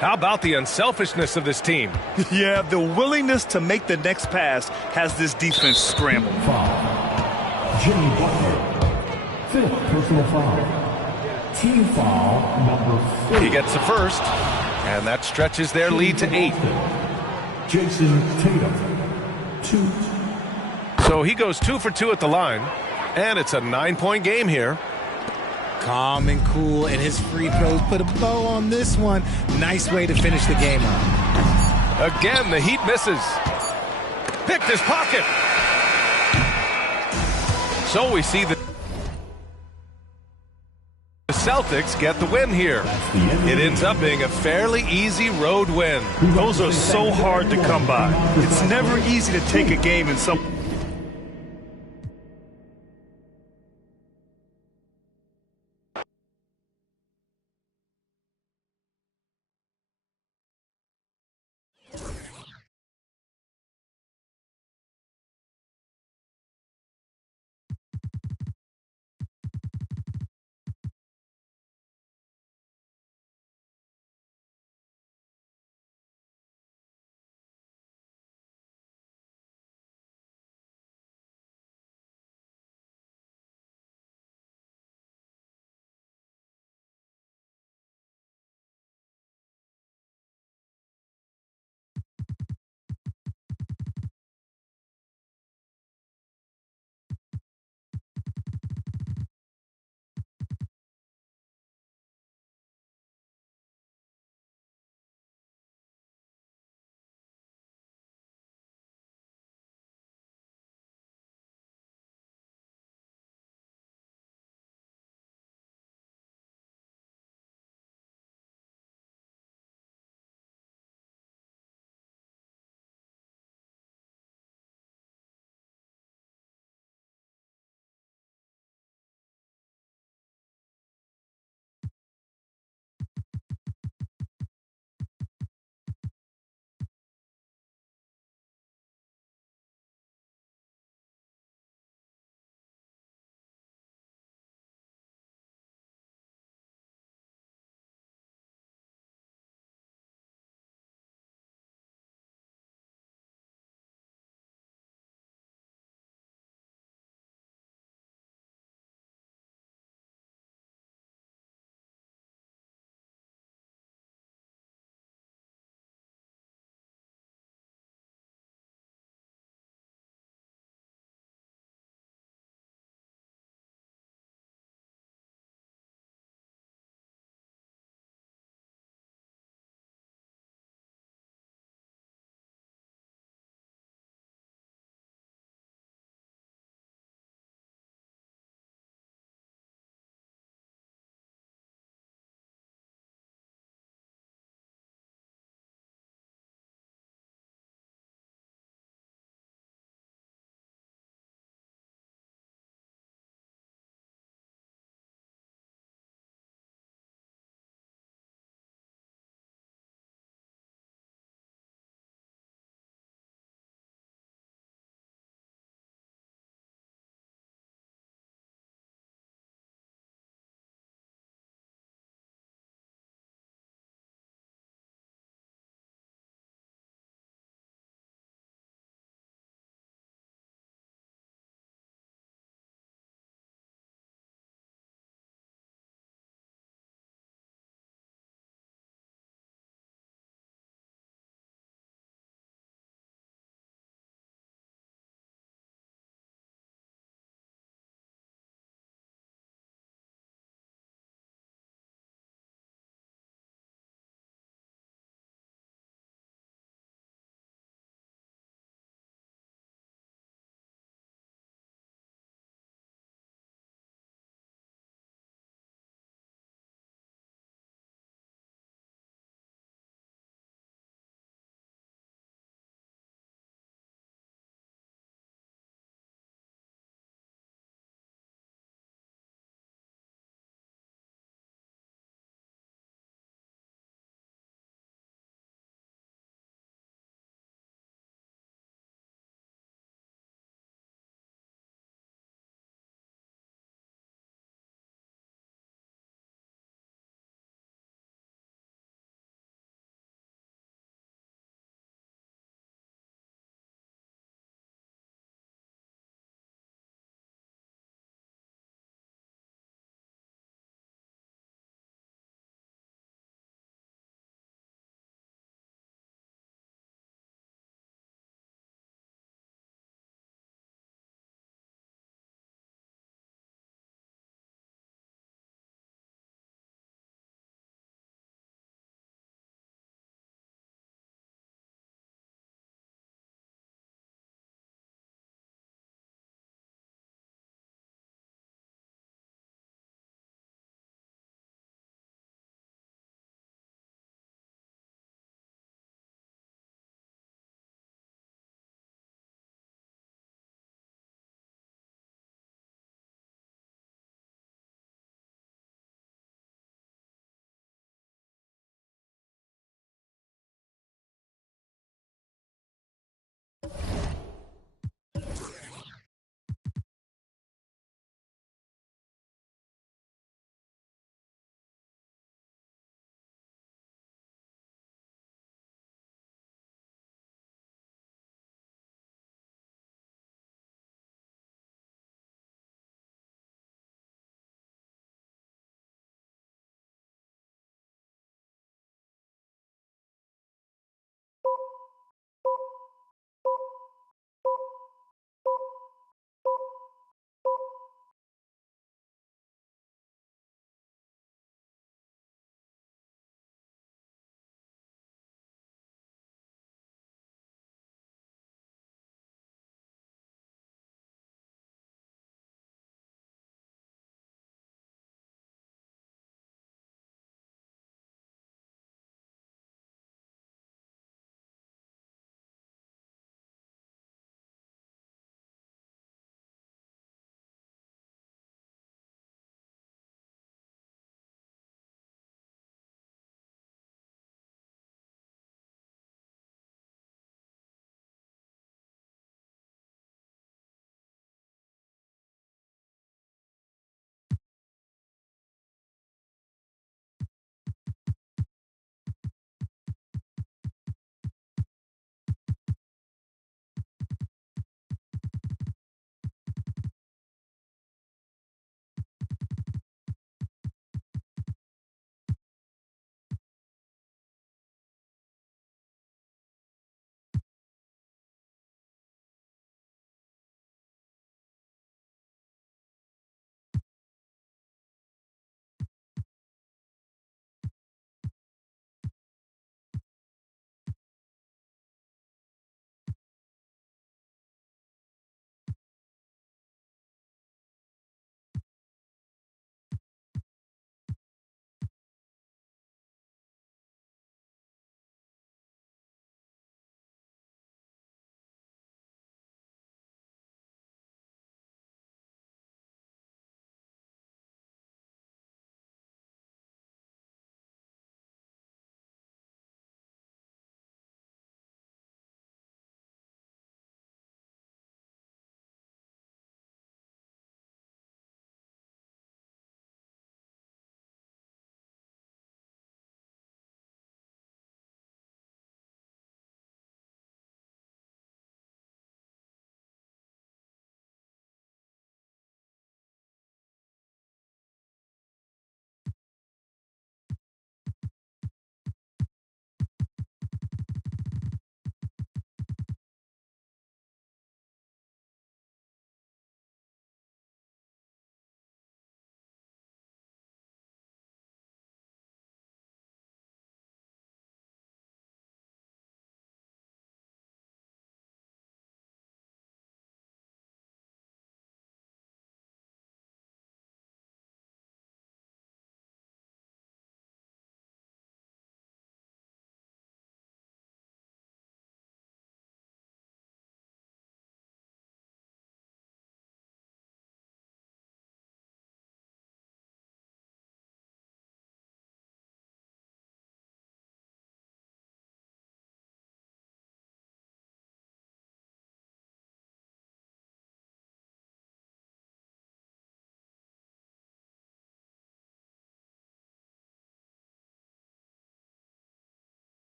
How about the unselfishness of this team? Yeah, the willingness to make the next pass has this defense scrambled. Foul. Jimmy Butler. 5th personal foul. Team foul number 4. He gets the first, and that stretches their lead to 8. Jason Tatum. 2. So he goes 2 for 2 at the line, and it's a 9-point game here. Calm and cool, and his free throws put a bow on this one. Nice way to finish the game off. Again, the Heat misses. Picked his pocket. So we see the Celtics get the win here. It ends up being a fairly easy road win. Those are so hard to come by. It's never easy to take a game in some...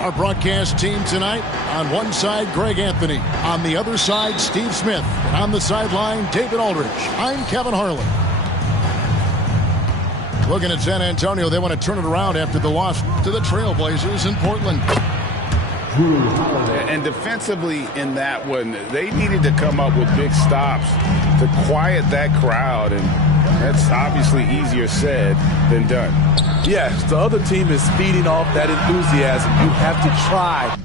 Our broadcast team tonight, on one side, Greg Anthony. On the other side, Steve Smith. And on the sideline, David Aldridge. I'm Kevin Harlan. Looking at San Antonio, they want to turn it around after the loss to the Trailblazers in Portland. And defensively in that one, they needed to come up with big stops to quiet that crowd, and that's obviously easier said than done. Yes, the other team is feeding off that enthusiasm. You have to try.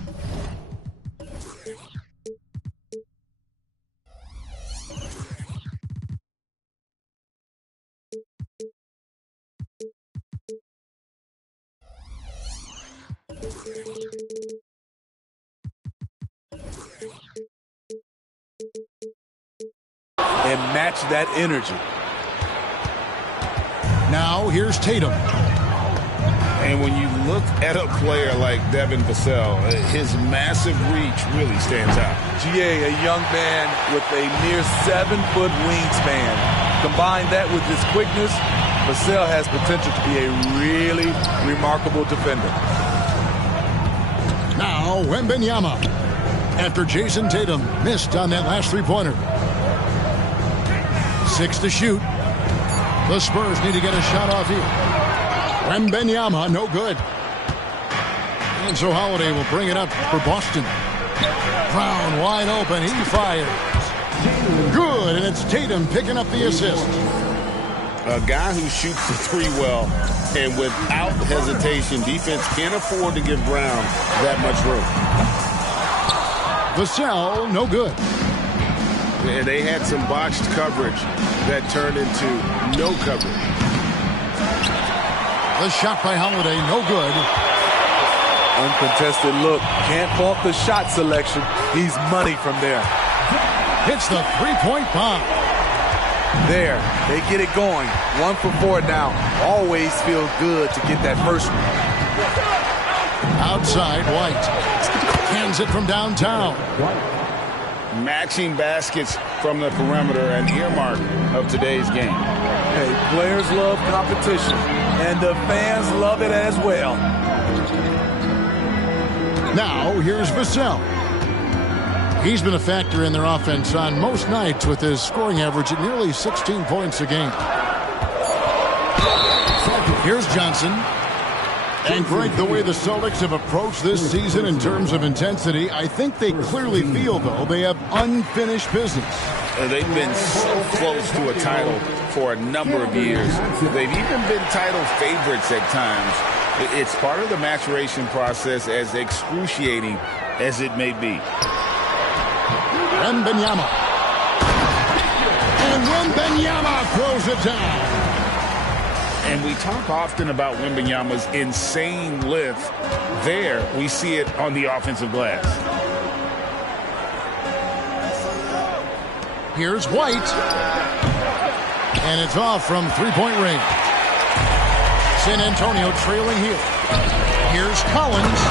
And match that energy. Now, here's Tatum. And when you look at a player like Devin Vassell, his massive reach really stands out. GA, a young man with a near 7-foot wingspan. Combine that with his quickness, Vassell has potential to be a really remarkable defender. Now, Wembanyama. After Jason Tatum missed on that last three-pointer. 6 to shoot. The Spurs need to get a shot off here. Wembanyama, no good. And so Holiday will bring it up for Boston. Brown wide open. He fires. Good, and it's Tatum picking up the assist. A guy who shoots the three well, and without hesitation, defense can't afford to give Brown that much room. Vassell, no good. And they had some botched coverage that turned into no coverage. The shot by Holiday, no good. Uncontested look. Can't fault the shot selection. He's money from there. Hits the three-point bomb. There, they get it going. 1 for 4 now. Always feels good to get that first one. Outside, White. Hands it from downtown. Matching baskets from the perimeter, an earmark of today's game. Hey, players love competition, and the fans love it as well. Now, here's Vassell. He's been a factor in their offense on most nights with his scoring average at nearly 16 points a game. Here's Johnson. And Greg, the way the Celtics have approached this season in terms of intensity, I think they clearly feel, though, they have unfinished business. They've been so close to a title for a number of years. They've even been title favorites at times. It's part of the maturation process, as excruciating as it may be. Wembanyama. And Wembanyama throws it down. And we talk often about Wembanyama's insane lift. There, we see it on the offensive glass. Here's White. And it's off from three-point range. San Antonio trailing here. Here's Collins.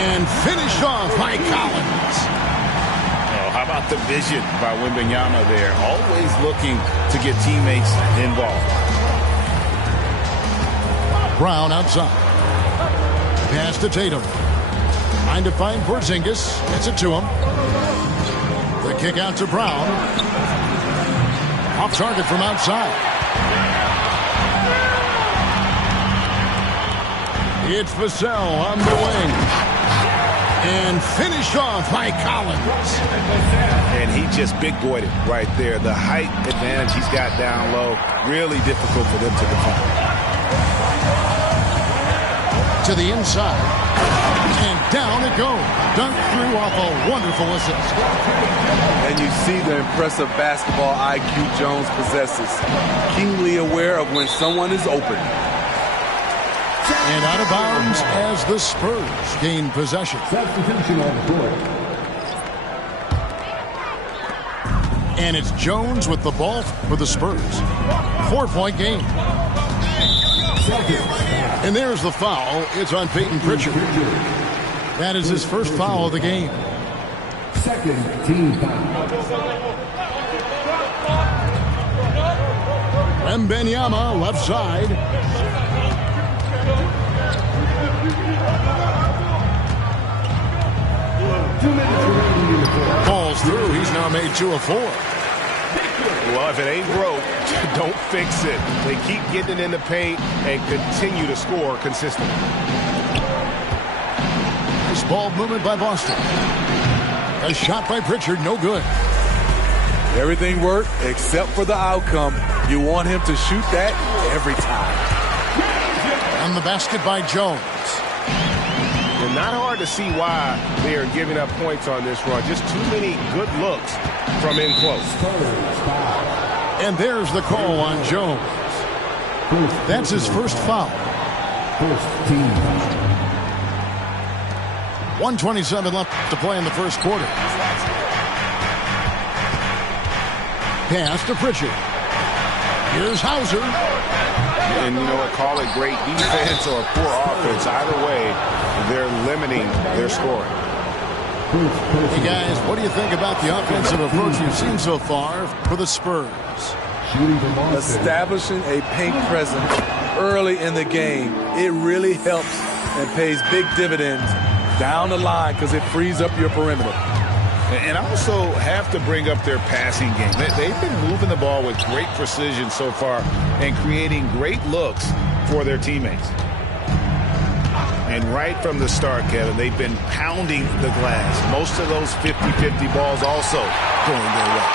And finished off by Collins. Oh, how about the vision by Wembanyama there? Always looking to get teammates involved. Brown outside. Pass to Tatum. Trying to find Porzingis. Gets it to him. The kick out to Brown. Off target from outside. It's Vassell on the wing. And finished off by Collins. And he just big-boyed it right there. The height advantage he's got down low, really difficult for them to defend. To the inside. And down it goes. Dunked through off a wonderful assist. And you see the impressive basketball IQ Jones possesses. Keenly aware of when someone is open. And out of bounds as the Spurs gain possession. Substitution on the court. And it's Jones with the ball for the Spurs. 4-point game. And there's the foul. It's on Peyton Pritchard. That is his first foul of the game. Second team foul. Wembanyama left side. Falls through. He's now made 2 of 4. Well, if it ain't broke, don't fix it. They keep getting it in the paint and continue to score consistently. Nice ball movement by Boston. A shot by Pritchard, no good. Everything worked except for the outcome. You want him to shoot that every time. And the basket by Jones. And not hard to see why they are giving up points on this run. Just too many good looks from in close. And there's the call on Jones. That's his first foul. 1:27 left to play in the first quarter. Pass to Pritchard. Here's Hauser. And you know what? Call it great defense or poor offense. Either way, they're limiting their scoring. Hey guys, what do you think about the offensive approach you've seen so far for the Spurs? Establishing a paint presence early in the game, it really helps and pays big dividends down the line because it frees up your perimeter. And also have to bring up their passing game. They've been moving the ball with great precision so far and creating great looks for their teammates. And right from the start, Kevin, they've been pounding the glass. Most of those 50-50 balls also going their way.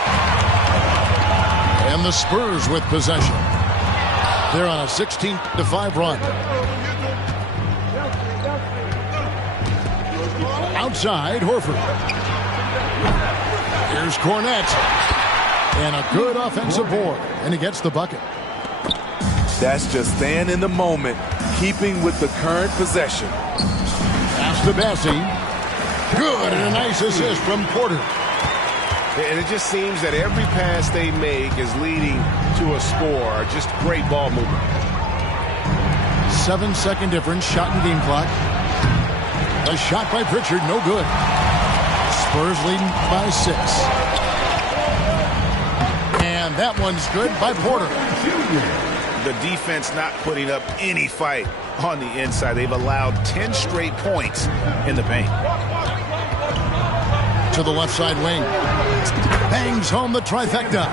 And the Spurs with possession. They're on a 16-5 run. Outside, Horford. Here's Cornette. And a good offensive board. And he gets the bucket. That's just staying in the moment, keeping with the current possession. Pass to Bessie. Good, and a nice assist from Porter. And it just seems that every pass they make is leading to a score. Just great ball movement. 7-second difference, shot and game clock. A shot by Pritchard, no good. Spurs leading by 6. And that one's good by Porter. The defense not putting up any fight on the inside. They've allowed 10 straight points in the paint. To the left side wing. Bangs home the trifecta.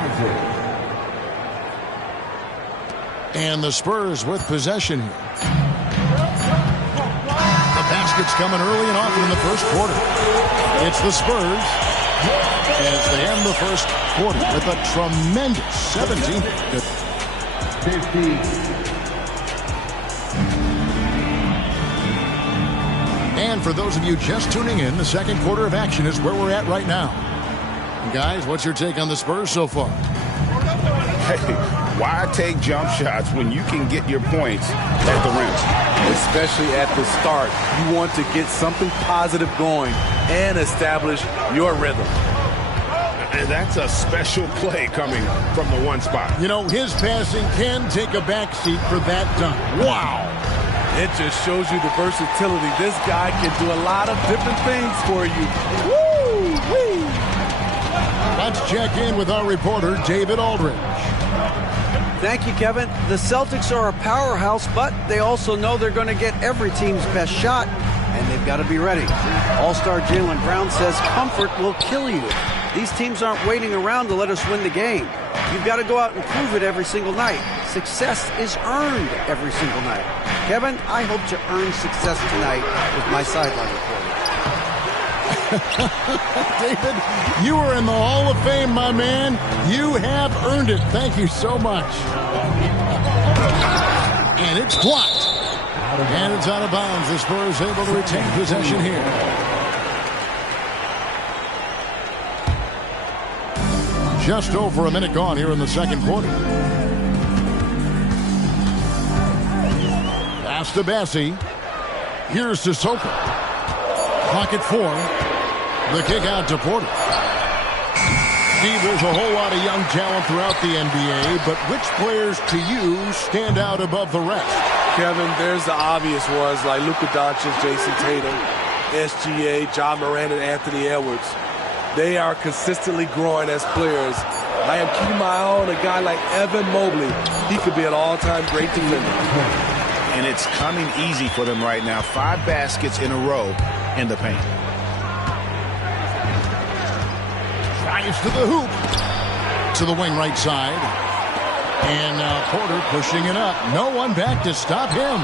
And the Spurs with possession here. The basket's coming early and often in the first quarter. It's the Spurs as they end the first quarter with a tremendous 17. And for those of you just tuning in, the second quarter of action is where we're at right now. And guys, what's your take on the Spurs so far? Hey, why take jump shots when you can get your points at the rim? Especially at the start. You want to get something positive going and establish your rhythm. And that's a special play coming from the one spot. You know, his passing can take a backseat for that dunk. Wow. It just shows you the versatility. This guy can do a lot of different things for you. Woo-wee. Let's check in with our reporter, David Aldridge. Thank you, Kevin. The Celtics are a powerhouse, but they also know they're going to get every team's best shot, and they've got to be ready. All-star Jaylen Brown says comfort will kill you. These teams aren't waiting around to let us win the game. You've got to go out and prove it every single night. Success is earned every single night. Kevin, I hope to earn success tonight with my sideline reporting. David, you are in the Hall of Fame, my man. You have earned it. Thank you so much. And it's blocked. And it's out of bounds. The Spurs able to retain possession here. Just over a minute gone here in the second quarter. Pass to Bessie. Here's to Soka. Clock at 4. The kick out to Porter. Steve, there's a whole lot of young talent throughout the NBA, but which players to you stand out above the rest? Kevin, there's the obvious ones like Luka Doncic, Jason Tatum, SGA, John Morant, and Anthony Edwards. They are consistently growing as players. I am keeping my eye on a guy like Evan Mobley. He could be an all-time great defender. And it's coming easy for them right now. 5 baskets in a row in the paint. Drives to the hoop. To the wing right side. And now Porter pushing it up. No one back to stop him.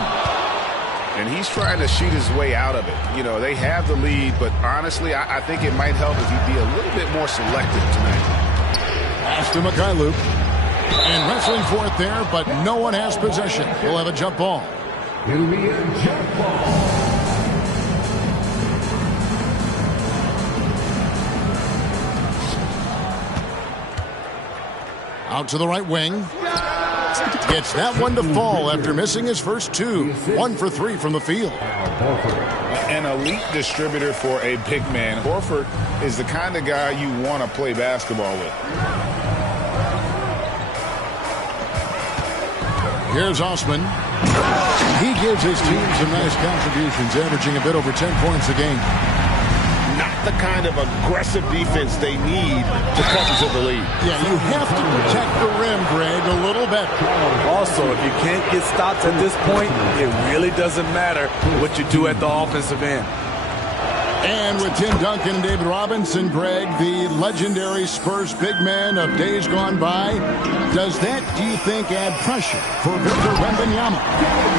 And he's trying to shoot his way out of it. You know, they have the lead, but honestly, I think it might help if he be a little bit more selective tonight. Pass to Mykhailiuk. And wrestling for it there, but no one has possession. We'll have a jump ball. It'll be a jump ball. Out to the right wing. Gets that one to fall after missing his first two. 1 for 3 from the field. An elite distributor for a big man. Horford is the kind of guy you want to play basketball with. Here's Osman. He gives his team some nice contributions, averaging a bit over 10 points a game. Not the kind of aggressive defense they need to come to the lead. Yeah, you have to protect the rim, Greg, a little better. Also, if you can't get stops at this point, it really doesn't matter what you do at the offensive end. And with Tim Duncan and David Robinson, Greg, the legendary Spurs big man of days gone by, does that, do you think, add pressure for Victor Wembanyama?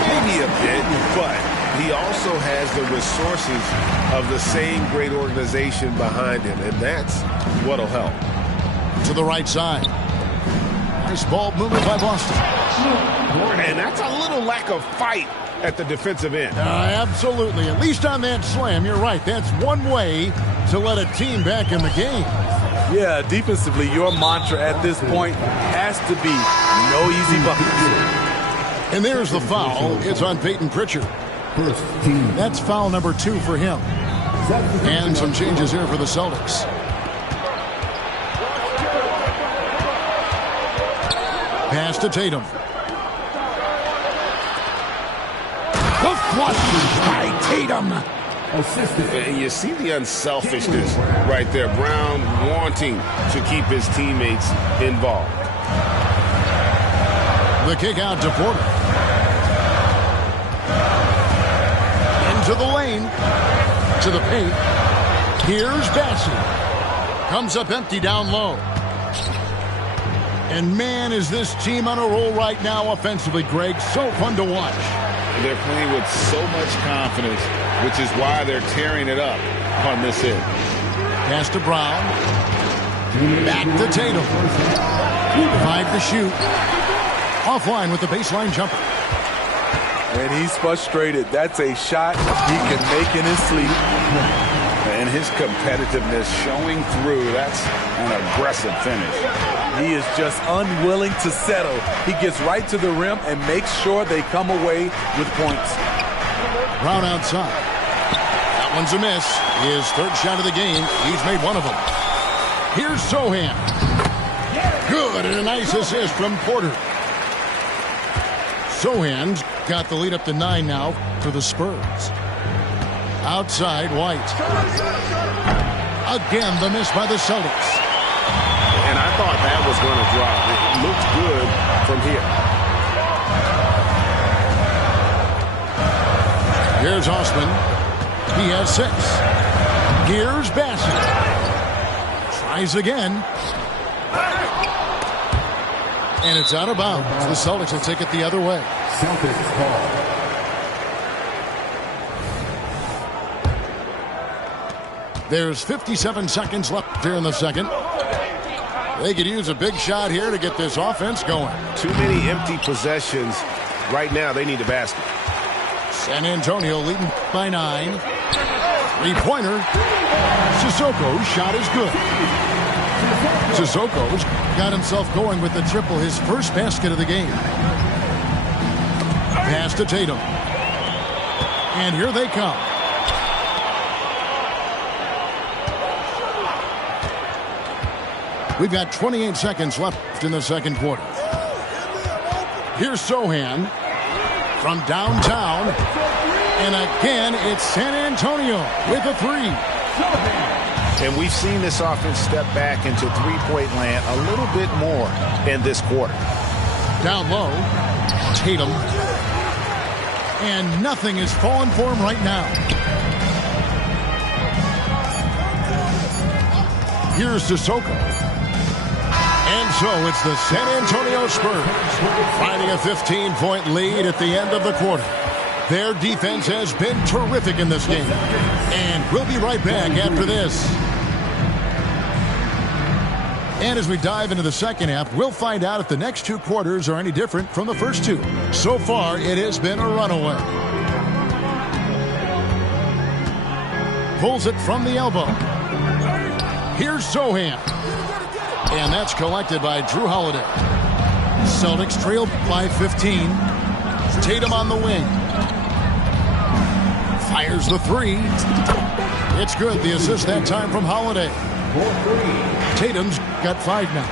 Maybe a bit, but he also has the resources of the same great organization behind him, and that's what'll help. To the right side. Nice ball movement by Boston. And that's a little lack of fight at the defensive end. Absolutely. At least on that slam, you're right. That's one way to let a team back in the game. Yeah, defensively, your mantra at this point has to be no easy buckets. And there's the foul. It's on Peyton Pritchard. That's foul number 2 for him. And some changes here for the Celtics. Pass to Tatum. The flush by Tatum. And you see the unselfishness right there. Brown wanting to keep his teammates involved. The kick out to Porter. Into the lane. To the paint. Here's Bassett. Comes up empty down low. And man, is this team on a roll right now offensively, Greg. So fun to watch. They're playing with so much confidence, which is why they're tearing it up on this end. Pass to Brown. Back to Tatum. 5 to shoot. Offline with the baseline jumper. And he's frustrated. That's a shot he can make in his sleep. And his competitiveness showing through. That's an aggressive finish. He is just unwilling to settle. He gets right to the rim and makes sure they come away with points. Brown outside. That one's a miss. His third shot of the game. He's made one of them. Here's Sohan. Good, and a nice assist from Porter. Sohan's got the lead up to 9 now for the Spurs. Outside, White. Again, the miss by the Celtics. And I thought that was going to drop. It looked good from here. Here's Osman. He has 6. Here's Bassett. Tries again. And it's out of bounds. The Celtics will take it the other way. Celtics ball. There's 57 seconds left here in the second. They could use a big shot here to get this offense going. Too many empty possessions. Right now, they need a basket. San Antonio leading by 9. Three-pointer. Sissoko's shot is good. Sissoko's got himself going with the triple, his first basket of the game. Pass to Tatum. And here they come. We've got 28 seconds left in the second quarter. Here's Sohan from downtown. And again, it's San Antonio with a 3. And we've seen this offense step back into three-point land a little bit more in this quarter. Down low, Tatum. And nothing is falling for him right now. Here's Sissoko. And so it's the San Antonio Spurs finding a 15-point lead at the end of the quarter. Their defense has been terrific in this game. And we'll be right back after this. And as we dive into the second half, we'll find out if the next two quarters are any different from the first two. So far, it has been a runaway. Pulls it from the elbow. Here's Zohan. And that's collected by Drew Holiday. Celtics trail by 15. Tatum on the wing. Fires the three. It's good. The assist that time from Holiday. Tatum's got 5 now.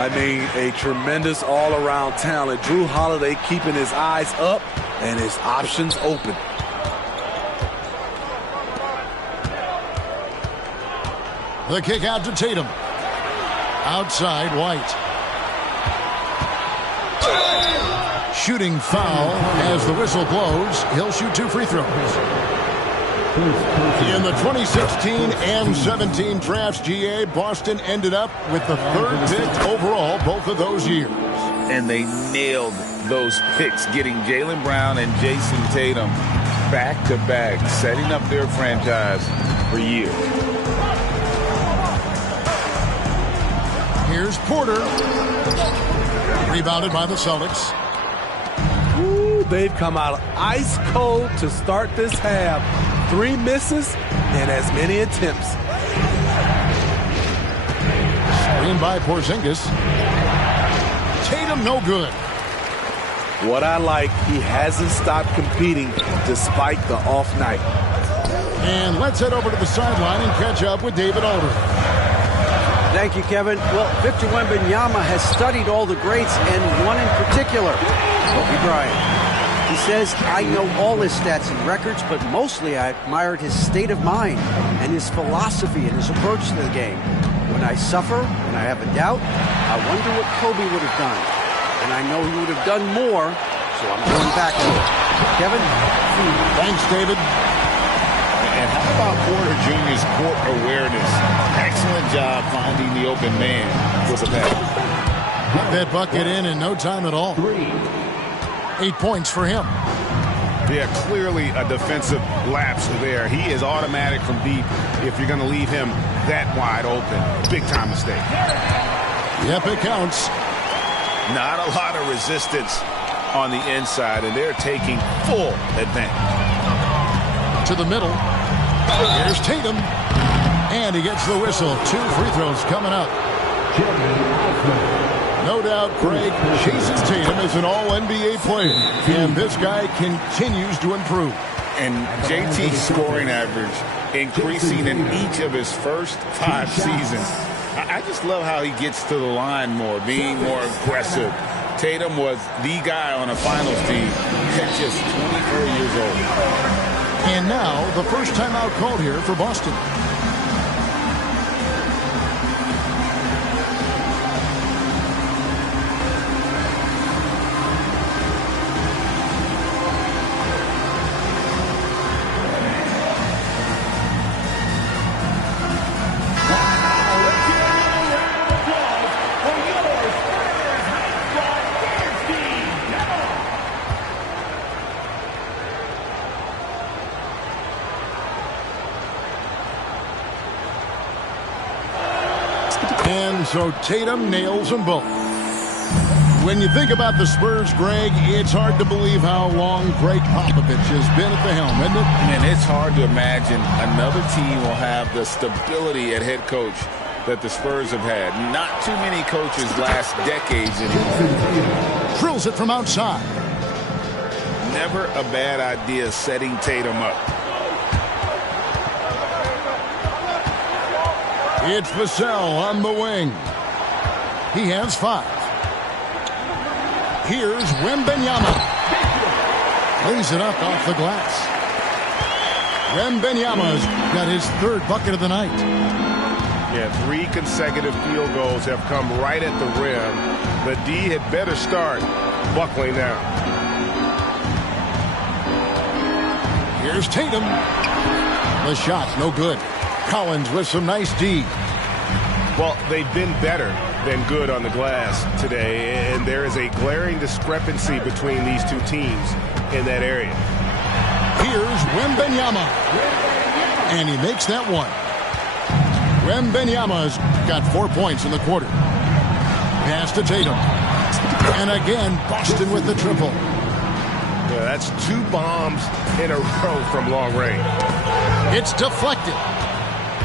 I mean, a tremendous all-around talent. Drew Holiday keeping his eyes up and his options open. The kick out to Tatum. Outside, White. Shooting foul as the whistle blows. He'll shoot 2 free throws. In the 2016 and 17 drafts, GA, Boston ended up with the 3rd pick overall both of those years. And they nailed those picks, getting Jaylen Brown and Jason Tatum back-to-back, setting up their franchise for years. Here's Porter. Rebounded by the Celtics. Ooh, they've come out ice cold to start this half. 3 misses and as many attempts. Screen by Porzingis. Tatum no good. What I like, he hasn't stopped competing despite the off night. And let's head over to the sideline and catch up with David Aldridge. Thank you, Kevin. Well, Victor Wembanyama has studied all the greats and one in particular, Kobe Bryant. He says, I know all his stats and records, but mostly I admired his state of mind and his philosophy and his approach to the game. When I suffer, when I have a doubt, I wonder what Kobe would have done. And I know he would have done more, so I'm going back to it. Kevin? Thanks, David. And how about Porter Jr.'s court awareness? Excellent job finding the open man with the pass. Got that bucket in no time at all. 8 points for him. Yeah, clearly a defensive lapse there. He is automatic from deep if you're going to leave him that wide open. Big time mistake. Yep, it counts. Not a lot of resistance on the inside, and they're taking full advantage. To the middle. Here's Tatum. And he gets the whistle. 2 free throws coming up. No doubt, Greg chases Tatum as an all-NBA player. And this guy continues to improve. And JT's scoring average increasing in each of his first 5 seasons. I just love how he gets to the line more, being more aggressive. Tatum was the guy on a finals team at just 24 years old. And now, the first timeout called here for Boston. So Tatum nails them both. When you think about the Spurs, Greg, it's hard to believe how long Greg Popovich has been at the helm, isn't it? Man, it's hard to imagine another team will have the stability at head coach that the Spurs have had. Not too many coaches last decades anymore. Drills it from outside. Never a bad idea setting Tatum up. It's Vassell on the wing. He has 5. Here's Wembanyama. Lays it up off the glass. Wembanyama's got his 3rd bucket of the night. Yeah, 3 consecutive field goals have come right at the rim. The D had better start buckling down. Here's Tatum. The shot, no good. Collins with some nice D. Well, they've been better than good on the glass today, and there is a glaring discrepancy between these two teams in that area. Here's Wembanyama, and he makes that one. Wembanyama's got 4 points in the quarter. Pass to Tatum. And again, Boston with the triple. Yeah, that's 2 bombs in a row from long range. It's deflected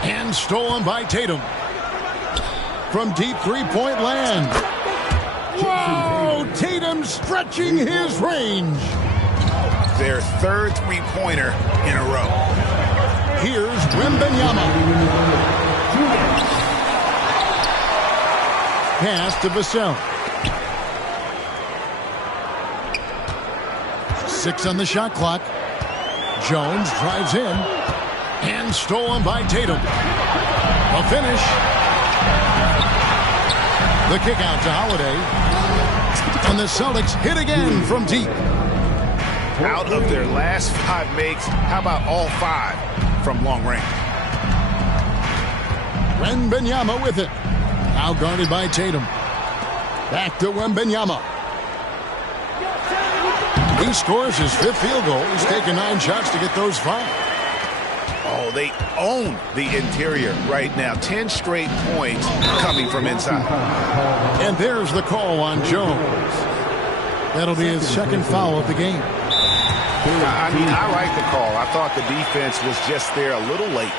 and stolen by Tatum. From deep three-point land. Whoa! Tatum stretching his range. Their 3rd three-pointer in a row. Here's Wembanyama. Pass to Vassell. 6 on the shot clock. Jones drives in. And stolen by Tatum. A finish. The kick out to Holiday. And the Celtics hit again from deep. Out of their last 5 makes, how about all 5 from long range? Wembanyama with it. Now guarded by Tatum. Back to Wembanyama. He scores his 5th field goal. He's taken 9 shots to get those 5. Oh, they own the interior right now. 10 straight points coming from inside. And there's the call on Jones. That'll be his 2nd foul of the game. I mean, I like the call. I thought the defense was just there a little late.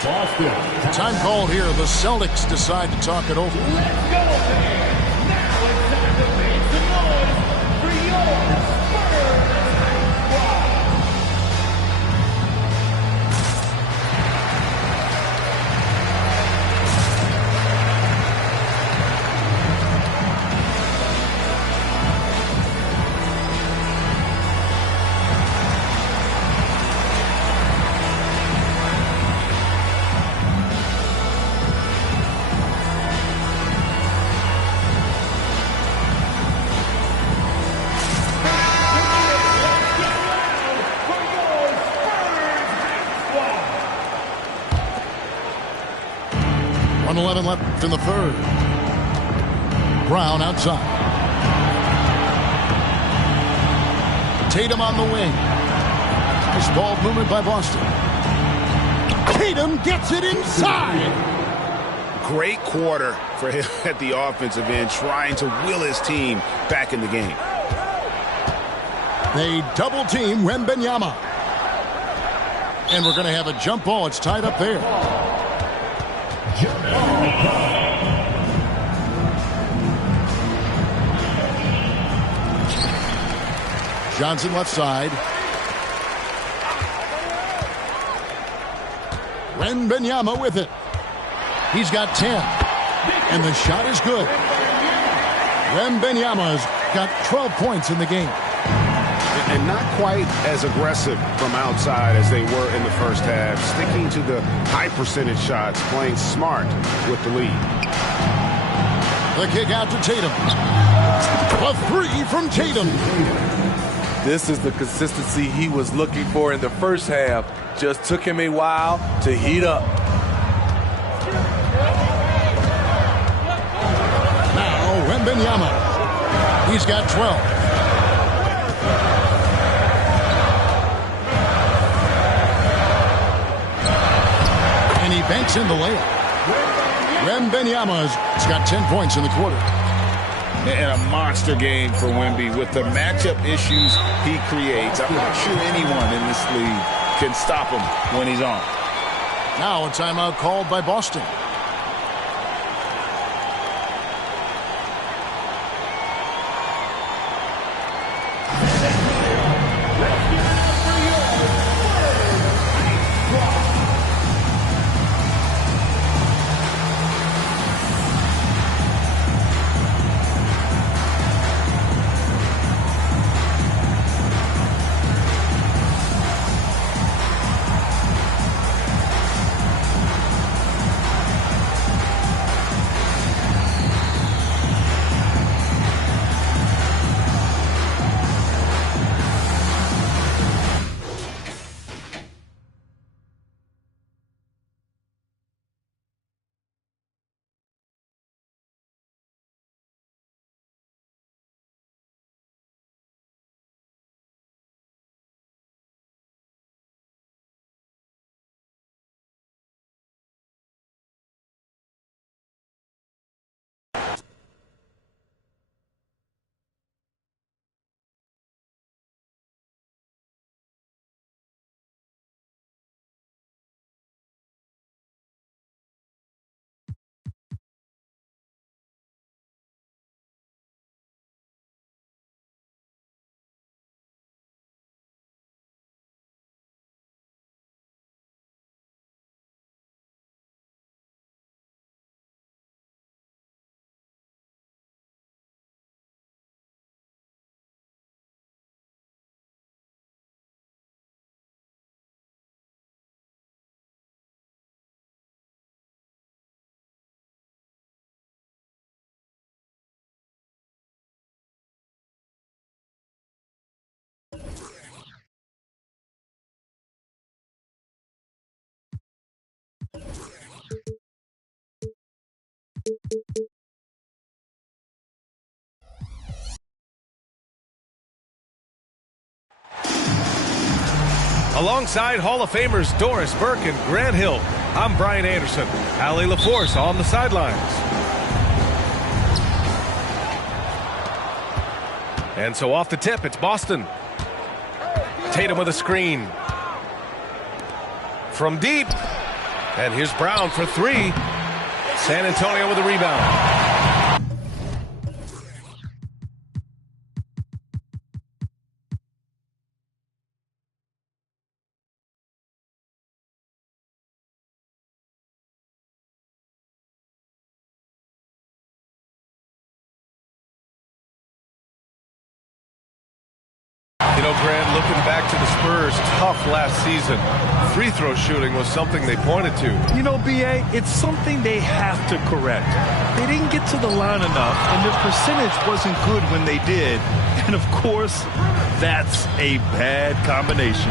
Time called here. The Celtics decide to talk it over. Left in the 3rd. Brown outside. Tatum on the wing. Nice ball movement by Boston. Tatum gets it inside. Great quarter for him at the offensive end, trying to will his team back in the game. They double team Wembanyama. And we're going to have a jump ball. It's tied up there. Johnson left side. Wembanyama with it. He's got 10. And the shot is good. Wembanyama's got 12 points in the game. And not quite as aggressive from outside as they were in the first half. Sticking to the high percentage shots, playing smart with the lead. The kick out to Tatum. A 3 from Tatum. This is the consistency he was looking for in the first half. Just took him a while to heat up. Now Wembanyama. He's got 12. And he banks in the layup. Wembanyama's got 10 points in the quarter. And a monster game for Wemby with the matchup issues he creates. I'm not sure anyone in this league can stop him when he's on. Now a timeout called by Boston. Alongside Hall of Famers Doris Burke and Grant Hill, I'm Brian Anderson. Allie LaForce on the sidelines. And so off the tip, it's Boston. Tatum with a screen. From deep. And here's Brown for three. San Antonio with a rebound. You know, Grant, looking back to the Spurs' tough last season, free throw shooting was something they pointed to. You know, B.A., it's something they have to correct. They didn't get to the line enough, and their percentage wasn't good when they did. And, of course, that's a bad combination.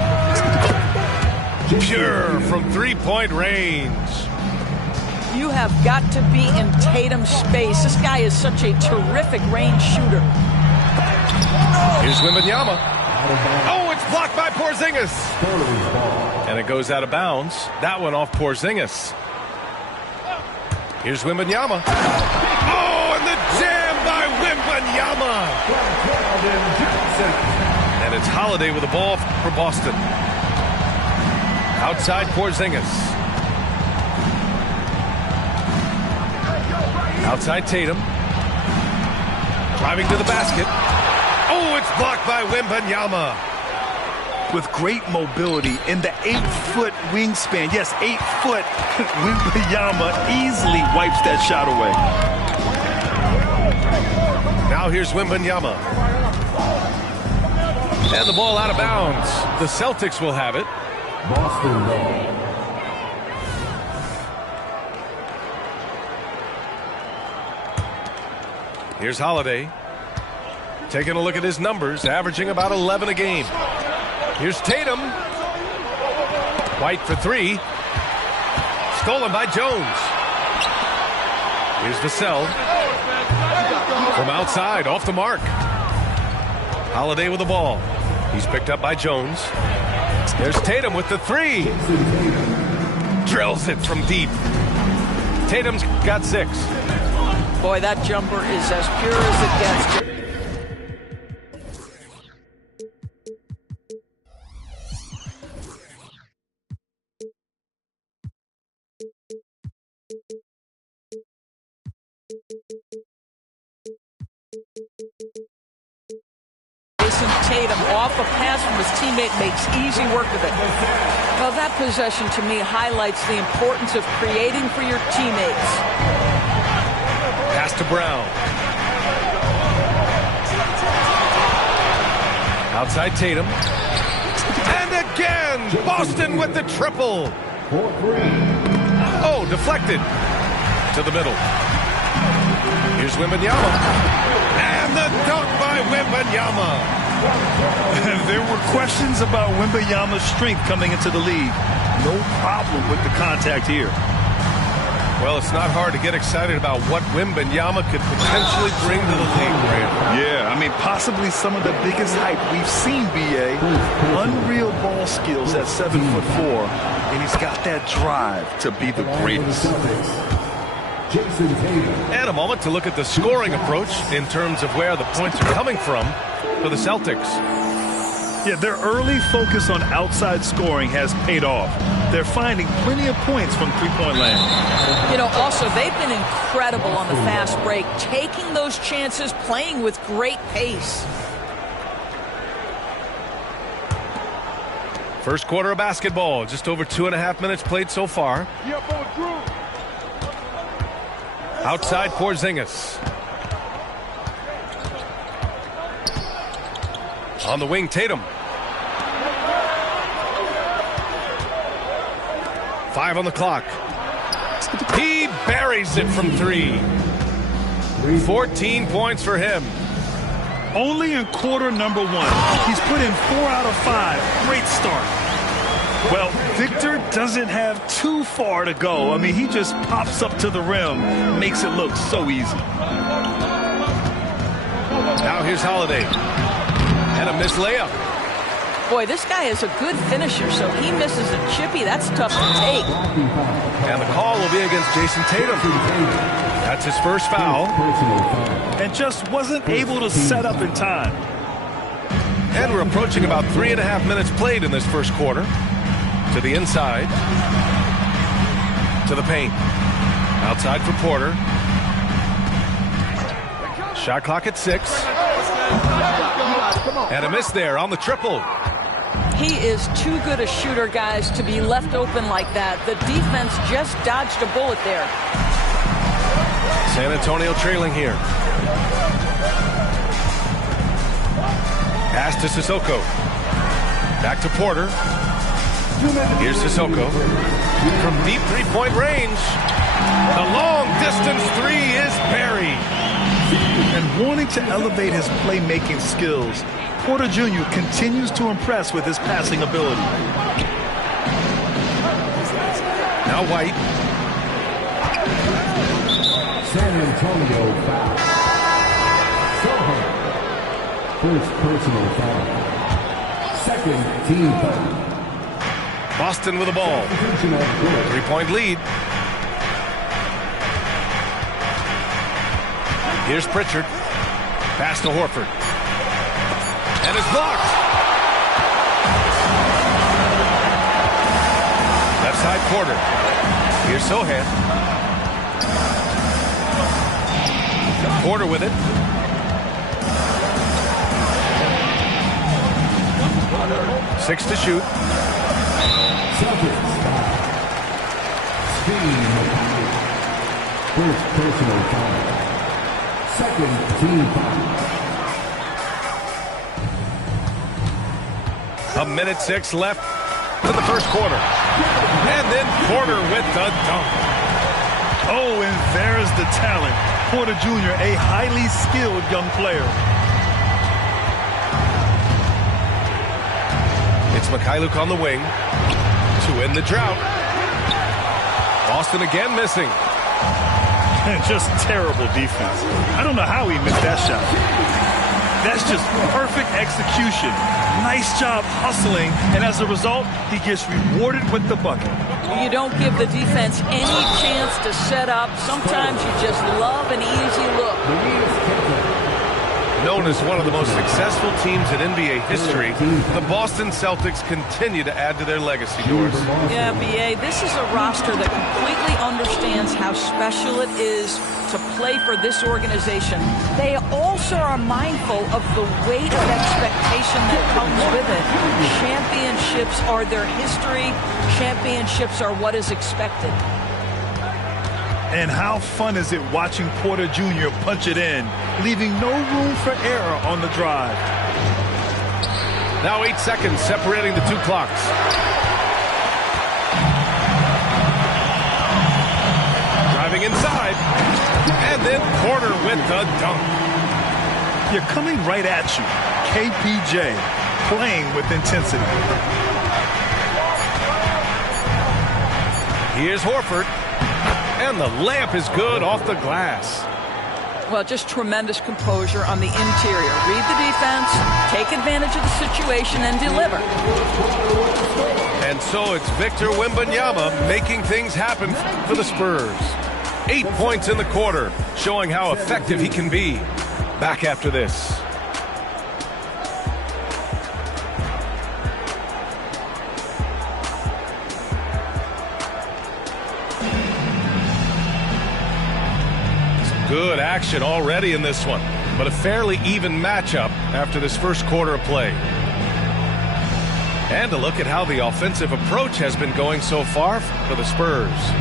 Pure from three-point range. You have got to be in Tatum's space. This guy is such a terrific range shooter. Here's Wembanyama. Oh, it's blocked by Porzingis. And it goes out of bounds. That one off Porzingis. Here's Wembanyama. Oh, and the jam by Wembanyama. And it's Holiday with the ball for Boston. Outside Porzingis. Outside Tatum. Driving to the basket. Oh, it's blocked by Wembanyama. With great mobility in the 8-foot wingspan. Yes, 8 foot. Wembanyama easily wipes that shot away. Now here's Wembanyama. And the ball out of bounds. The Celtics will have it. Boston ball. Here's Holiday. Taking a look at his numbers, averaging about 11 a game. Here's Tatum. White for three. Stolen by Jones. Here's Vassell. From outside, off the mark. Holiday with the ball. He's picked up by Jones. There's Tatum with the three. Drills it from deep. Tatum's got 6. Boy, that jumper is as pure as it gets. Tatum off a pass from his teammate makes easy work of it. Well, that possession to me highlights the importance of creating for your teammates. Pass to Brown. Outside Tatum. And again, Boston with the triple. Oh, deflected to the middle. Here's Wembanyama. And the dunk by Wembanyama. There were questions about Wembanyama's strength coming into the league. No problem with the contact here. Well, it's not hard to get excited about what Wembanyama could potentially bring to the league, Grant. Yeah, I mean, possibly some of the biggest hype we've seen, B.A. Unreal ball skills at 7'4", and he's got that drive to be the greatest. And a moment to look at the scoring approach in terms of where the points are coming from for the Celtics. Yeah, their early focus on outside scoring has paid off. They're finding plenty of points from three-point land. You know, also, they've been incredible on the fast break, taking those chances, playing with great pace. First quarter of basketball, just over 2.5 minutes played so far. Outside Porzingis. On the wing, Tatum. 5 on the clock. He buries it from 3. 14 points for him. Only in quarter number 1. He's put in 4 out of 5. Great start. Well, Victor doesn't have too far to go. I mean, he just pops up to the rim, makes it look so easy. Now here's Holiday. And a missed layup. Boy, this guy is a good finisher, so he misses a chippy. That's tough to take. And the call will be against Jason Tatum. That's his first foul. And just wasn't able to set up in time. And we're approaching about 3.5 minutes played in this first quarter. To the inside. To the paint. Outside for Porter. Shot clock at 6. And a miss there on the triple. He is too good a shooter, guys, to be left open like that. The defense just dodged a bullet there. San Antonio trailing here. Pass to Sissoko. Back to Porter. Here's Sissoko. From deep three-point range. The long-distance three is buried. And wanting to elevate his playmaking skills, Porter Jr. continues to impress with his passing ability. Now White. San Antonio foul. First personal foul. Second team foul. Boston with the ball. 3-point lead. Here's Pritchard. Pass to Horford. And it's blocked. Left side Porter. Here's Sohan. Porter with it. Six to shoot. First personal foul. Second team foul. 1:06 left in the first quarter. And then Porter with the dunk. Oh, and there's the talent. Porter Jr., a highly skilled young player. It's Mikhailuk on the wing to end the drought. Boston again missing. And just terrible defense. I don't know how he missed that shot. That's just perfect execution. Nice job hustling, and as a result, he gets rewarded with the bucket. You don't give the defense any chance to set up. Sometimes you just love an easy look. Known as one of the most successful teams in NBA history, the Boston Celtics continue to add to their legacy, Doris. Yeah, B.A., this is a roster that completely understands how special it is to play for this organization. They also are mindful of the weight of expectation that comes with it. Championships are their history. Championships are what is expected. And how fun is it watching Porter Jr. punch it in, leaving no room for error on the drive. Now 8 seconds separating the two clocks. Driving inside. And then Porter with the dunk. You're coming right at you. KPJ playing with intensity. Here's Horford. And the layup is good off the glass. Well, just tremendous composure on the interior. Read the defense, take advantage of the situation, and deliver. And so it's Victor Wembanyama making things happen for the Spurs. 8 points in the quarter, showing how effective he can be. Back after this. Good action already in this one, but a fairly even matchup after this first quarter of play. And a look at how the offensive approach has been going so far for the Spurs.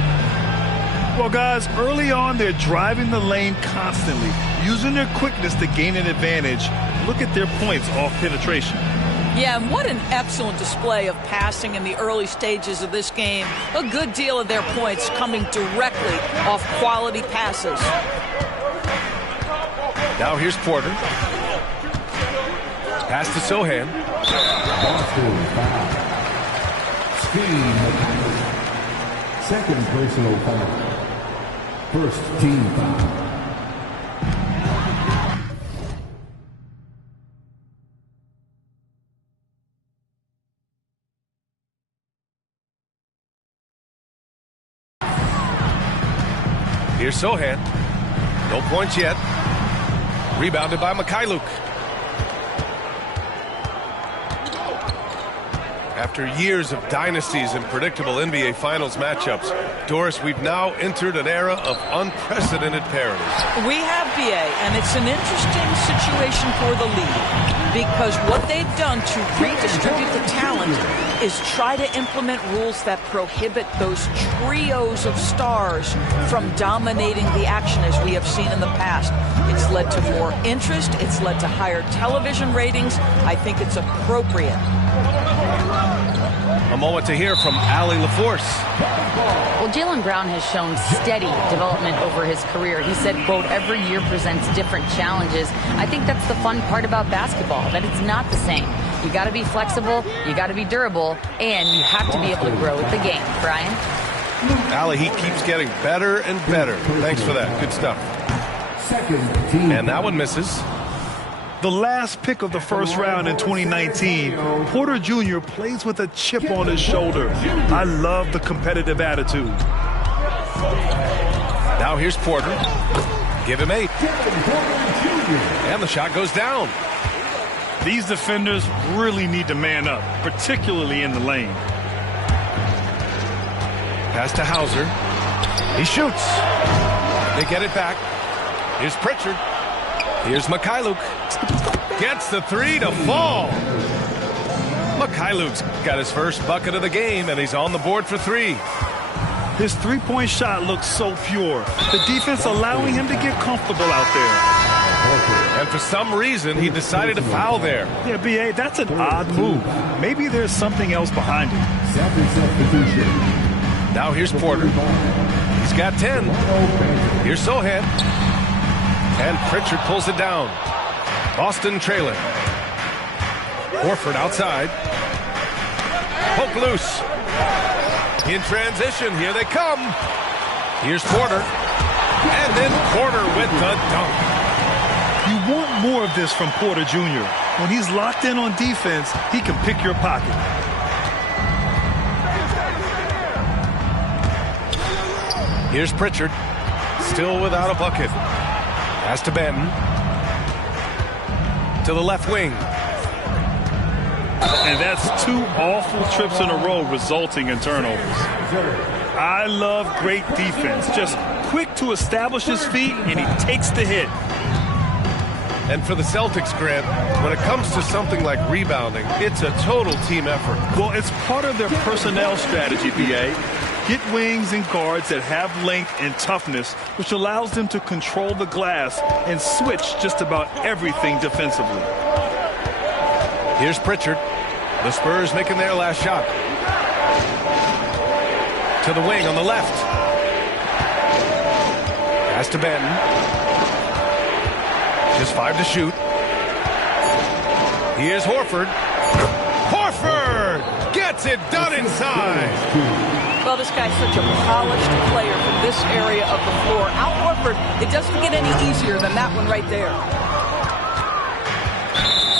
Well, guys, early on, they're driving the lane constantly, using their quickness to gain an advantage. Look at their points off penetration. Yeah, and what an excellent display of passing in the early stages of this game. A good deal of their points coming directly off quality passes. Now here's Porter. Pass to Sohan. Second personal foul. First team foul. Here's Sohan. No points yet. Rebounded by Mykhailiuk. After years of dynasties and predictable NBA Finals matchups, Doris, we've now entered an era of unprecedented parity. We have, BA, and it's an interesting situation for the league because what they've done to redistribute the talent is try to implement rules that prohibit those trios of stars from dominating the action as we have seen in the past. It's led to more interest. It's led to higher television ratings. I think it's appropriate. A moment to hear from Allie LaForce. Well, Jaylen Brown has shown steady development over his career. He said, quote, every year presents different challenges. I think that's the fun part about basketball, that it's not the same. You got to be flexible, you got to be durable, and you have to be able to grow with the game. Brian? Allie, he keeps getting better and better. Thanks for that. Good stuff. And that one misses. The last pick of the first round in 2019, Porter Jr. plays with a chip on his shoulder. I love the competitive attitude. Now here's Porter. Give him 8. And the shot goes down. These defenders really need to man up, particularly in the lane. Pass to Hauser. He shoots. They get it back. Here's Pritchard. Here's Mykhailiuk. Gets the 3 to fall. Mykhailiuk's got his first bucket of the game, and he's on the board for 3. His three-point shot looks so pure. The defense allowing him to get comfortable out there. And for some reason, he decided to foul there. Yeah, B.A., that's an odd move. Maybe there's something else behind it. Now here's Porter. He's got 10. Here's Sohan. And Pritchard pulls it down. Boston trailing. Horford outside. Poke loose. In transition, here they come. Here's Porter. And then Porter with the dunk. You want more of this from Porter Jr. When he's locked in on defense, he can pick your pocket. Here's Pritchard. Still without a bucket. Pass to Benton. To the left wing. And that's 2 awful trips in a row resulting in turnovers. I love great defense. Just quick to establish his feet, and he takes the hit. And for the Celtics, Grant, when it comes to something like rebounding, it's a total team effort. Well, it's part of their personnel strategy, B.A. Get wings and guards that have length and toughness, which allows them to control the glass and switch just about everything defensively. Here's Pritchard. The Spurs making their last shot. To the wing on the left. Pass to Benton. Just 5 to shoot. Here's Horford. Horford gets it done inside. Well, this guy's such a polished player from this area of the floor. Al Horford, it doesn't get any easier than that one right there.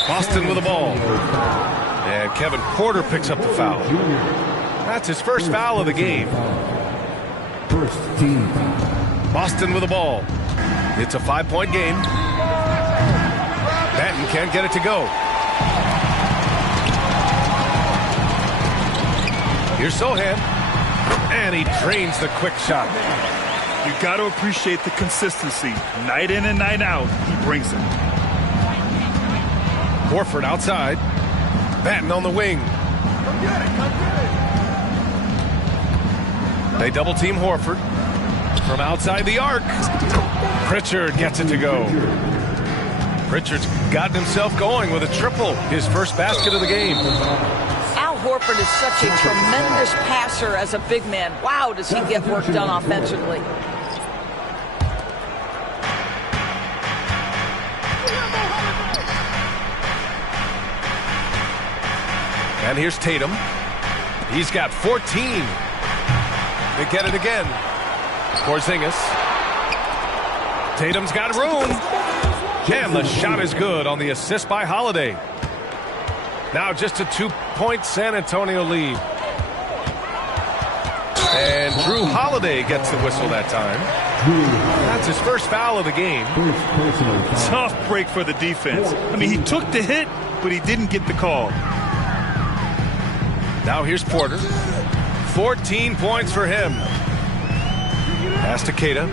Boston with the ball. And Kevin Porter picks up the foul. That's his first foul of the game. First team. Boston with the ball. It's a 5-point game. Benton can't get it to go. Here's Sohan. And he drains the quick shot. You got to appreciate the consistency. Night in and night out, he brings it. Horford outside. Benton on the wing. They double team Horford. From outside the arc. Pritchard gets it to go. Pritchard's gotten himself going with a triple. His first basket of the game. Al Horford is such a tremendous passer as a big man. Wow, does he get work done offensively. And here's Tatum. He's got 14. They get it again. Porzingis. Tatum's got room. And the shot is good on the assist by Holiday. Now just a 2-point San Antonio lead. And Drew Holiday gets the whistle that time. That's his first foul of the game. Tough break for the defense. I mean, he took the hit, but he didn't get the call. Now here's Porter. 14 points for him. Pass to Keita.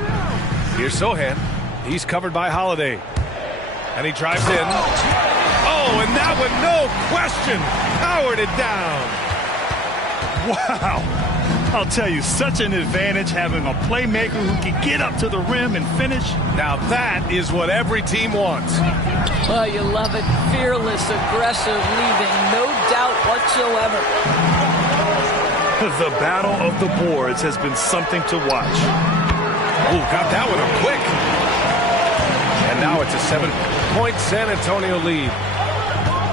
Here's Sohan. He's covered by Holiday. And he drives in. Oh, and that one, no question, powered it down. Wow. I'll tell you, such an advantage having a playmaker who can get up to the rim and finish. Now that is what every team wants. Well, you love it. Fearless, aggressive, leaving no doubt whatsoever. The battle of the boards has been something to watch. Oh, got that one up quick. And now it's a 7-point San Antonio lead.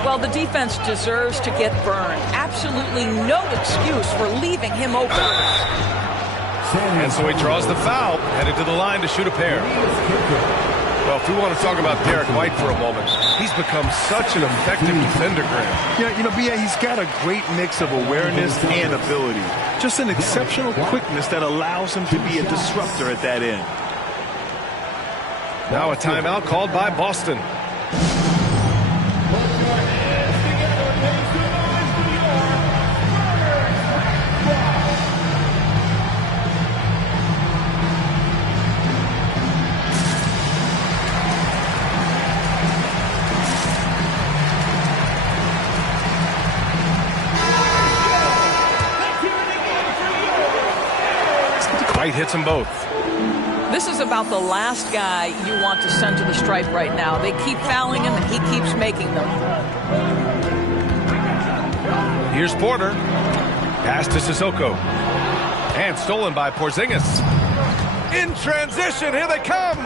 Well, the defense deserves to get burned. Absolutely no excuse for leaving him open. And so he draws the foul, headed to the line to shoot a pair. Well, if we want to talk about Derek White for a moment, he's become such an effective defender, Graham. Yeah, you know, B.A., he's got a great mix of awareness and ability. Just an exceptional quickness that allows him to be a disruptor at that end. Now a timeout called by Boston. White hits them both. This is about the last guy you want to send to the stripe right now. They keep fouling him, and he keeps making them. Here's Porter. Pass to Sissoko. And stolen by Porzingis. In transition, here they come.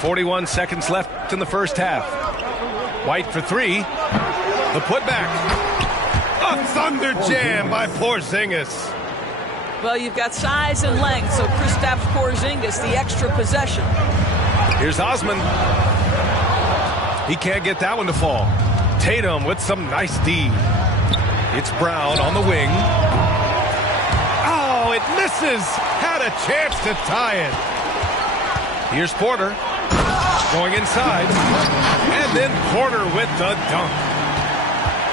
.41 seconds left in the first half. White for three. The putback. A thunder jam by Porzingis. Well, you've got size and length, so Kristaps Porzingis, the extra possession. Here's Osman. He can't get that one to fall. Tatum with some nice D. It's Brown on the wing. Oh, it misses. Had a chance to tie it. Here's Porter. Going inside. And then Porter with the dunk.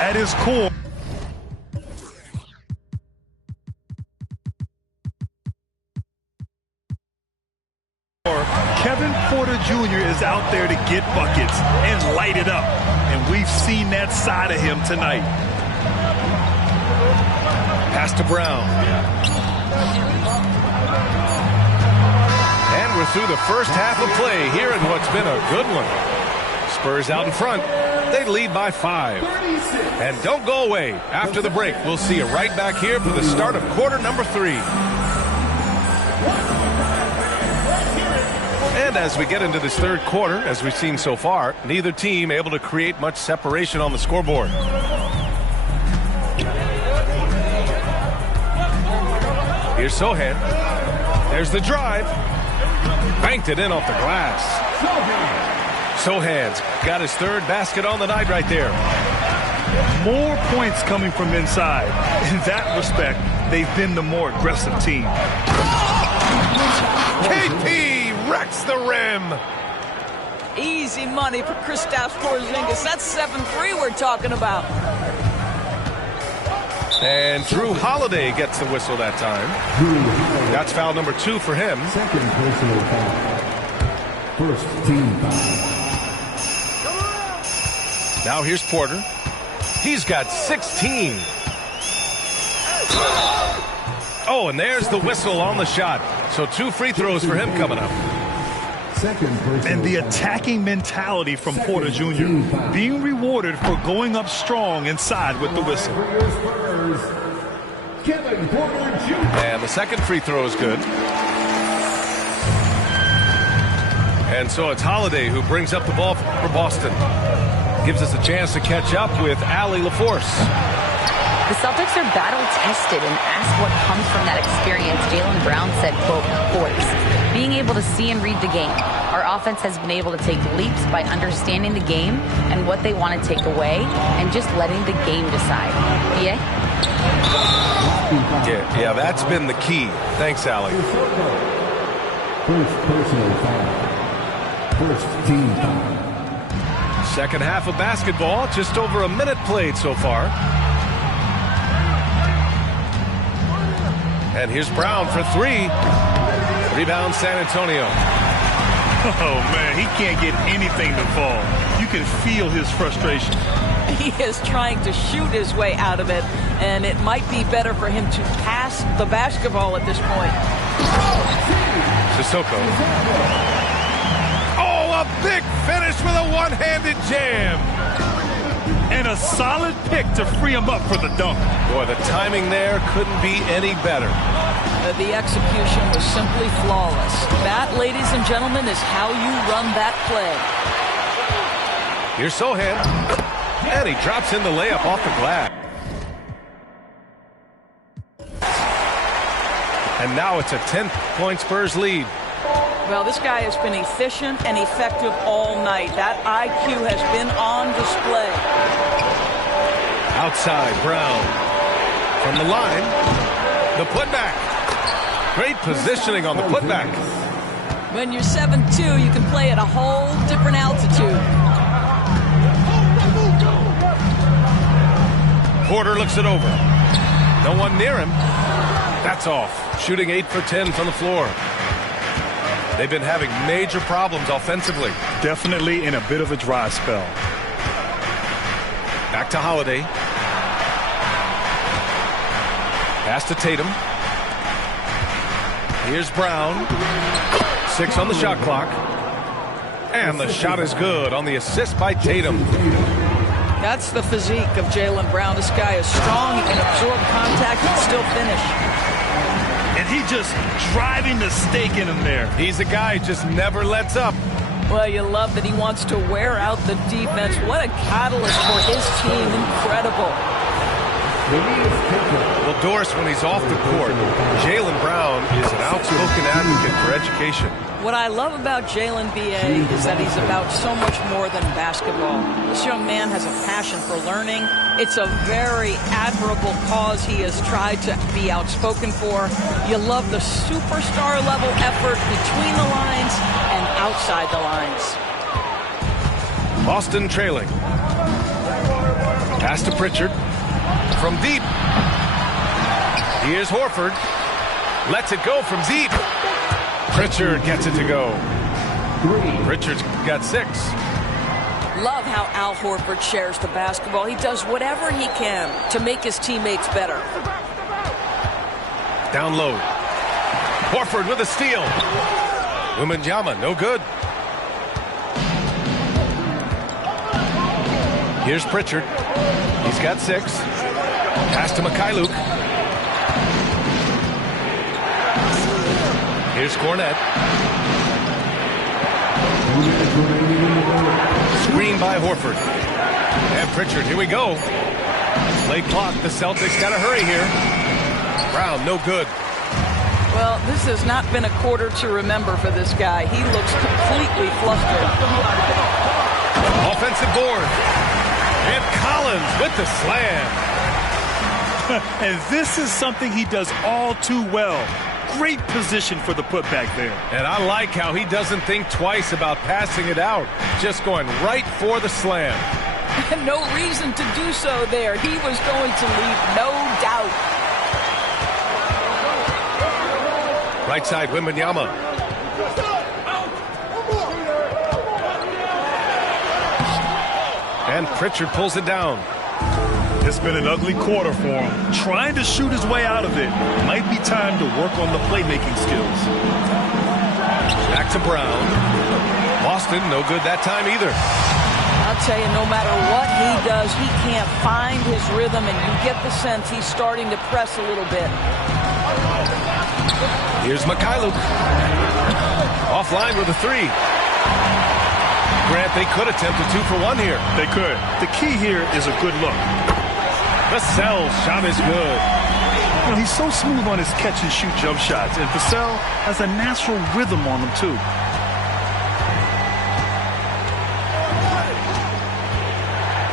At his core. Kevin Porter Jr. is out there to get buckets and light it up. And we've seen that side of him tonight. Pass to Brown. And we're through the first half of play here in what's been a good one. Spurs out in front. They lead by 5. And don't go away. After the break, we'll see you right back here for the start of quarter number 3. And as we get into this third quarter, as we've seen so far, neither team able to create much separation on the scoreboard. Here's Sohan. There's the drive. Banked it in off the glass. Sohan's got his third basket on the night right there. More points coming from inside. In that respect, they've been the more aggressive team. KP wrecks the rim. Easy money for Kristaps Porzingis. That's 7-3 we're talking about. And Drew Holiday gets the whistle that time. That's foul number 2 for him. Second personal foul. First team foul. Now here's Porter. He's got 16. Oh, and there's the whistle on the shot. So 2 free throws for him coming up. And the attacking mentality from Porter Jr. being rewarded for going up strong inside with the whistle. And the second free throw is good. And so it's Holiday who brings up the ball for Boston. Gives us a chance to catch up with Allie LaForce. The Celtics are battle-tested, and ask what comes from that experience. Jaylen Brown said, quote, boys, being able to see and read the game. Our offense has been able to take leaps by understanding the game and what they want to take away and just letting the game decide. BA? Yeah, that's been the key. Thanks, Allie. First personal foul. First team foul. Second half of basketball, just over a minute played so far. And here's Brown for three. Rebound San Antonio. Oh, man, he can't get anything to fall. You can feel his frustration. He is trying to shoot his way out of it, and it might be better for him to pass the basketball at this point. Sissoko. Oh, a big finish with a one-handed jam. And a solid pick to free him up for the dunk. Boy, the timing there couldn't be any better. The execution was simply flawless. That, ladies and gentlemen, is how you run that play. Here's Sohan. And he drops in the layup off the glass. And now it's a 10-point Spurs lead. Well, this guy has been efficient and effective all night. That IQ has been on display. Outside, Brown. From the line, the putback. Great positioning on the putback. When you're 7'2", you can play at a whole different altitude. Porter looks it over. No one near him. That's off. Shooting 8 for 10 from the floor. They've been having major problems offensively. Definitely in a bit of a dry spell. Back to Holiday. Pass to Tatum. Here's Brown. 6 on the shot clock. And the shot is good on the assist by Tatum. That's the physique of Jaylen Brown. This guy is strong. He can absorb contact and still finish. And he just driving the stake in him there. He's a guy who just never lets up. Well, you love that he wants to wear out the defense. What a catalyst for his team. Incredible. Well, Doris, when he's off the court, Jaylen Brown is an outspoken advocate for education. What I love about Jaylen, B.A., is that he's about so much more than basketball. This young man has a passion for learning. It's a very admirable cause he has tried to be outspoken for. You love the superstar level effort between the lines and outside the lines. Boston trailing. Pass to Pritchard. From deep. Here's Horford. Lets it go from deep. Pritchard gets it to go. Pritchard's got 6. Love how Al Horford shares the basketball. He does whatever he can to make his teammates better. Down low. Horford with a steal. Wembanyama, no good. Here's Pritchard. He's got 6. Pass to Mikhailuk. Here's Cornette. Screen by Horford. And Pritchard, here we go. Late clock, the Celtics got to hurry here. Brown, no good. Well, this has not been a quarter to remember for this guy. He looks completely flustered. Offensive board. And Collins with the slam. And this is something he does all too well. Great position for the putback there. And I like how he doesn't think twice about passing it out. Just going right for the slam. No reason to do so there. He was going to leave no doubt. Right side, Wembanyama. And Pritchard pulls it down. It's been an ugly quarter for him. Trying to shoot his way out of it. Might be time to work on the playmaking skills. Back to Brown. Boston, no good that time either. I'll tell you, no matter what he does, he can't find his rhythm, and you get the sense he's starting to press a little bit. Here's Mikhailuk. Offline with a 3. Grant, they could attempt a 2 for 1 here. They could. The key here is a good look. The Cell shot is good. You know, he's so smooth on his catch-and-shoot jump shots, and Vassell has a natural rhythm on them, too.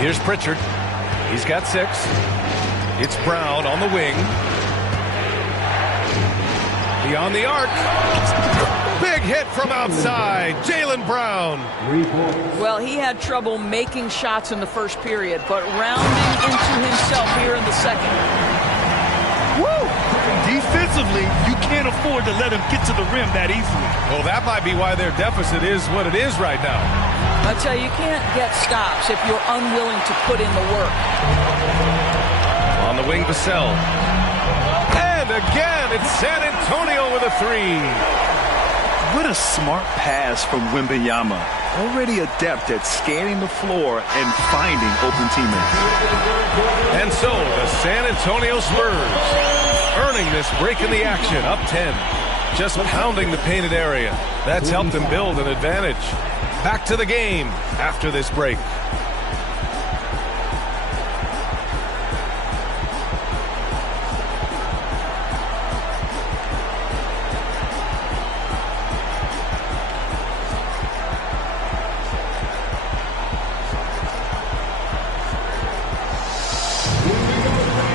Here's Pritchard. He's got 6. It's Brown on the wing. Beyond the arc. Big hit from outside. Jaylen Brown. Well, he had trouble making shots in the first period, but rounding into himself here in the second. Woo! Defensively, you can't afford to let him get to the rim that easily. Well, that might be why their deficit is what it is right now. I tell you, you can't get stops if you're unwilling to put in the work. On the wing, Vassell. And again, it's San Antonio with a 3. What a smart pass from Wembanyama. Already adept at scanning the floor and finding open teammates. And so the San Antonio Spurs earning this break in the action, up 10. Just pounding the painted area. That's helped them build an advantage. Back to the game after this break.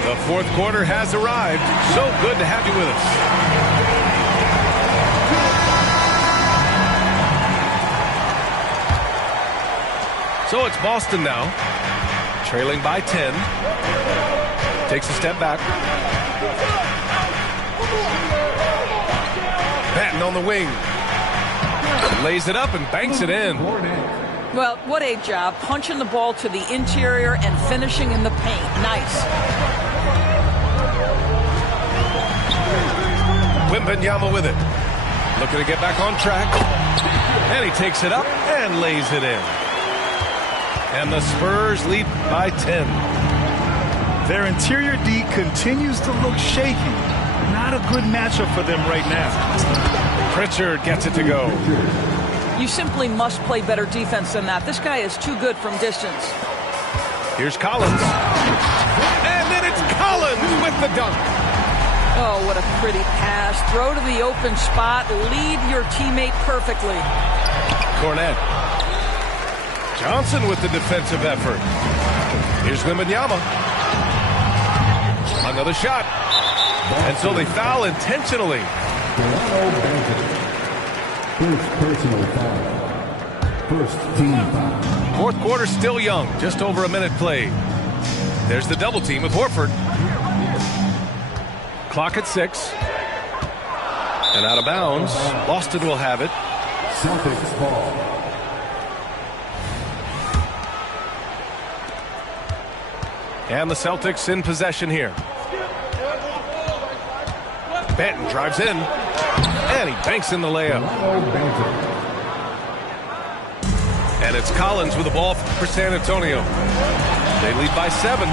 The fourth quarter has arrived. So good to have you with us. So it's Boston now, trailing by 10. Takes a step back. Patton on the wing. Lays it up and banks it in. Well, what a job. Punching the ball to the interior and finishing in the paint. Nice. Wembanyama with it. Looking to get back on track. And he takes it up and lays it in. And the Spurs lead by 10. Their interior D continues to look shaky. Not a good matchup for them right now. Pritchard gets it to go. You simply must play better defense than that. This guy is too good from distance. Here's Collins. And then it's Collins with the dunk. Oh, what a pretty pass. Throw to the open spot. Lead your teammate perfectly. Cornette. Johnson with the defensive effort. Here's Wembanyama. Another shot. And so they foul intentionally. First personal foul. First team foul. Fourth quarter still young. Just over a minute played. There's the double team with Horford. Clock at 6. And out of bounds. Boston will have it. Celtics ball. And the Celtics in possession here. Benton drives in. And he banks in the layup. And it's Collins with the ball for San Antonio. They lead by 7.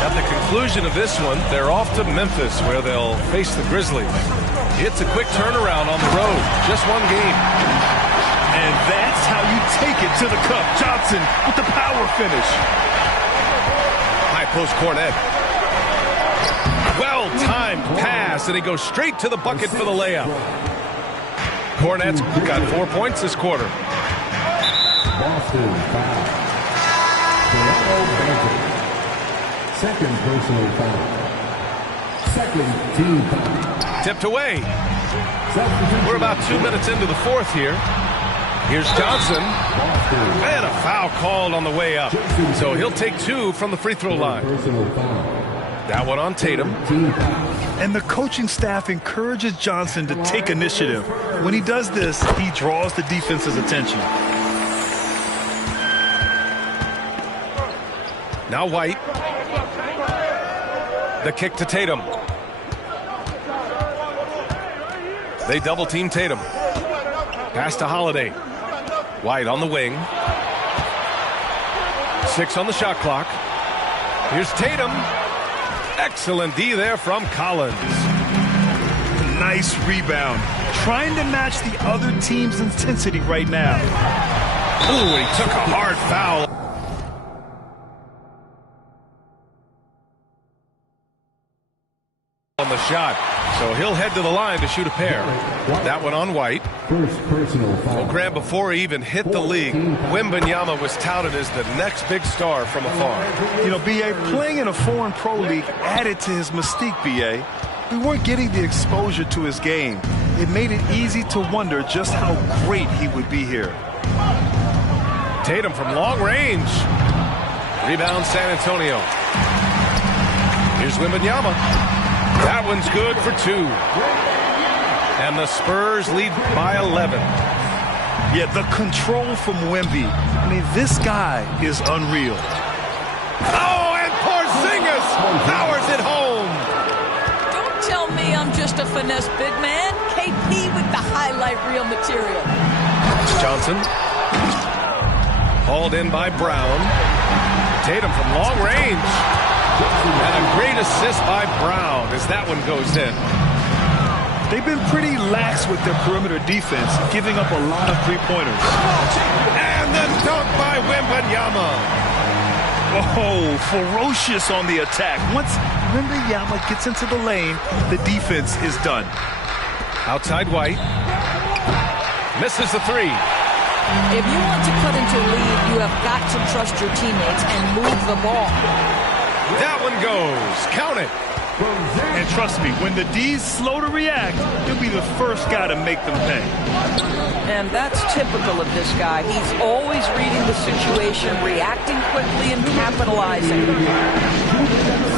At the conclusion of this one, they're off to Memphis, where they'll face the Grizzlies. It's a quick turnaround on the road. Just one game. And that's how you take it to the cup. Johnson with the power finish. High post Cornette. Well-timed pass, and he goes straight to the bucket for the layup. Cornette's got 4 points this quarter. Boston foul. Toronto Banter. Second personal foul. Second team foul. Tipped away. We're about 2 minutes into the fourth here. Here's Johnson. And a foul called on the way up. So he'll take 2 from the free throw line. That one on Tatum. And the coaching staff encourages Johnson to take initiative. When he does this, he draws the defense's attention. Now White. The kick to Tatum. They double team Tatum. Pass to Holiday. White on the wing. 6 on the shot clock. Here's Tatum. Excellent D there from Collins. Nice rebound. Trying to match the other team's intensity right now. Ooh, he took a hard foul. on the shot. So he'll head to the line to shoot a pair. That one on White. First personal foul. Well, Graham, before he even hit the league, Wembanyama was touted as the next big star from afar. You know, B.A., playing in a foreign pro league added to his mystique, B.A. We weren't getting the exposure to his game. It made it easy to wonder just how great he would be here. Tatum from long range. Rebound San Antonio. Here's Wembanyama. That one's good for 2. And the Spurs lead by 11. Yeah, the control from Wemby. I mean, this guy is unreal. Oh, and Porzingis powers it home. Don't tell me I'm just a finesse big man. KP with the highlight reel material. Johnson. Hauled in by Brown. Tatum from long range. And a great assist by Brown as that one goes in. They've been pretty lax with their perimeter defense, giving up a lot of three-pointers. And the dunk by Wembanyama. Oh, ferocious on the attack. Once Wembanyama gets into the lane, the defense is done. Outside White. Misses the 3. If you want to cut into a lead, you have got to trust your teammates and move the ball. That one goes. Count it. And trust me, when the D's slow to react, he'll be the first guy to make them pay. And that's typical of this guy. He's always reading the situation, reacting quickly, and capitalizing.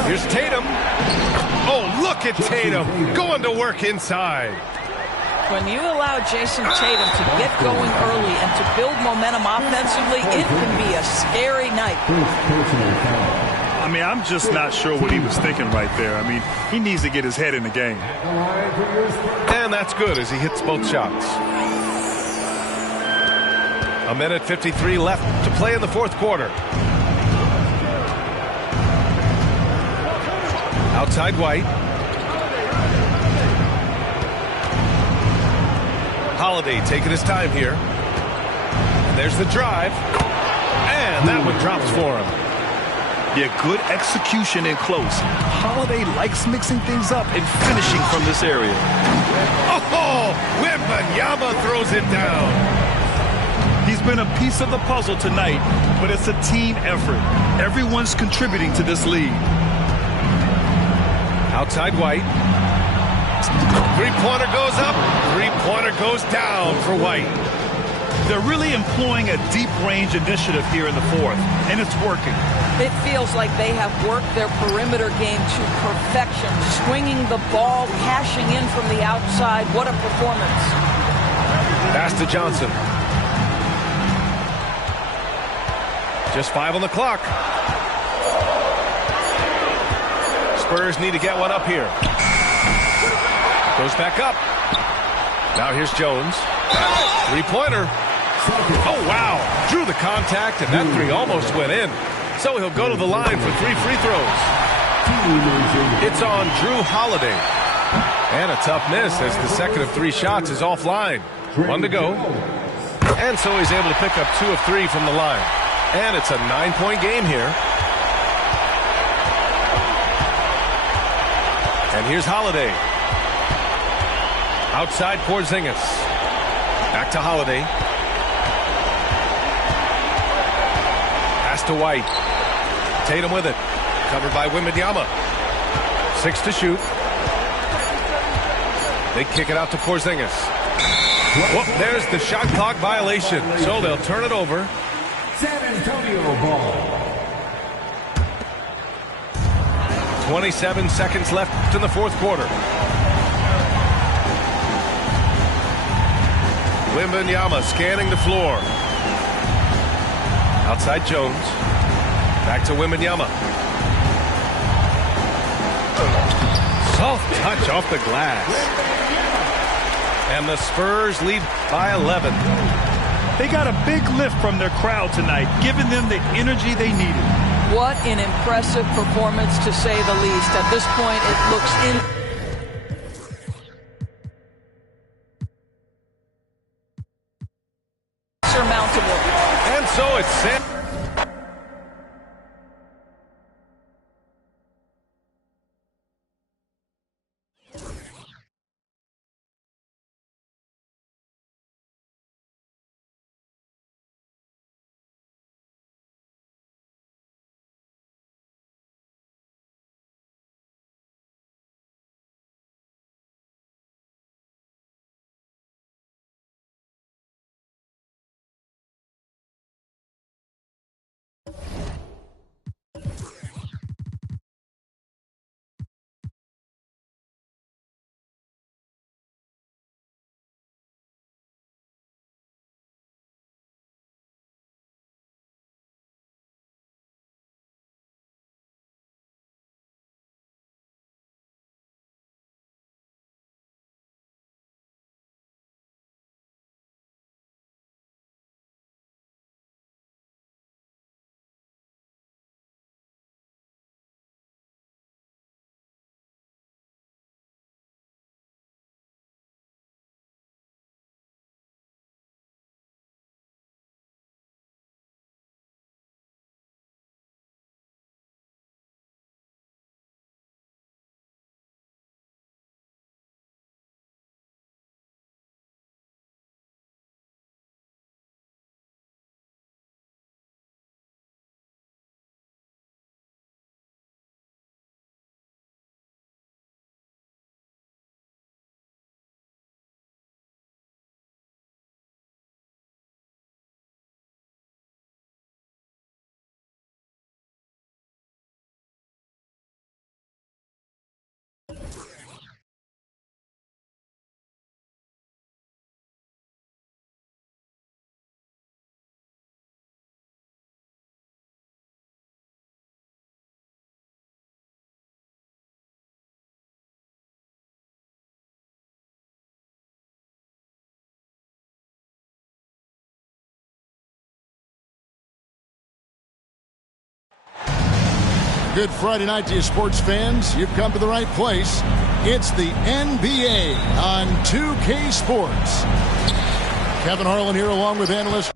Here's Tatum. Oh, look at Tatum going to work inside. When you allow Jason Tatum to get going early and to build momentum offensively, it can be a scary night. I mean, I'm just not sure what he was thinking right there. I mean, he needs to get his head in the game. And that's good as he hits both shots. 1:53 left to play in the fourth quarter. Outside White. Holiday taking his time here. And there's the drive. And that one drops for him. Yeah, good execution in close. Holiday likes mixing things up and finishing from this area. Oh, Wembanyama throws it down. He's been a piece of the puzzle tonight, but it's a team effort. Everyone's contributing to this lead. Outside White. Three-pointer goes up. Three-pointer goes down for White. They're really employing a deep-range initiative here in the fourth, and it's working. It feels like they have worked their perimeter game to perfection, swinging the ball, cashing in from the outside. What a performance. Pass to Johnson. Just 5 on the clock. Spurs need to get one up here. Goes back up. Now here's Jones. Three-pointer. Oh, wow. Drew the contact, and that 3 almost went in. So he'll go to the line for 3 free throws. It's on Drew Holiday. And a tough miss as the second of 3 shots is offline. 1 to go. And so he's able to pick up 2 of 3 from the line. And it's a 9-point game here. And here's Holiday. Outside Porzingis. Back to Holiday. Pass to White. Tatum with it. Covered by Wembanyama. 6 to shoot. They kick it out to Porzingis. Well, there's the shot clock violation. So they'll turn it over. San Antonio ball. 27 seconds left in the fourth quarter. Wembanyama scanning the floor. Outside Jones. Back to Wembanyama. Soft touch off the glass. And the Spurs lead by 11. They got a big lift from their crowd tonight, giving them the energy they needed. What an impressive performance, to say the least. At this point, it looks insurmountable. And so it's San Good Friday night to you, sports fans. You've come to the right place. It's the NBA on 2K Sports. Kevin Harlan here along with analyst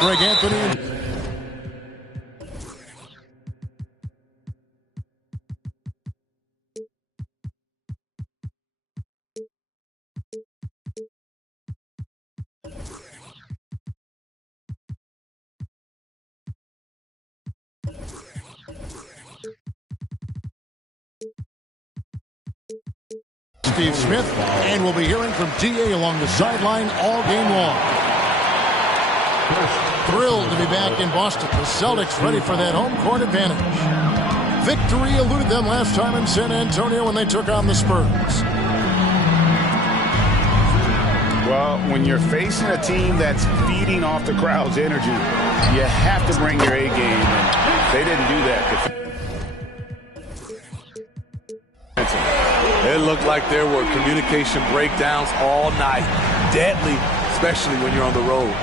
Greg Anthony. Steve Smith, and we'll be hearing from DA along the sideline all game long. Thrilled to be back in Boston. The Celtics ready for that home court advantage. Victory eluded them last time in San Antonio when they took on the Spurs. Well, when you're facing a team that's feeding off the crowd's energy, you have to bring your A game, and they didn't do that. It looked like there were communication breakdowns all night. Deadly, especially when you're on the road.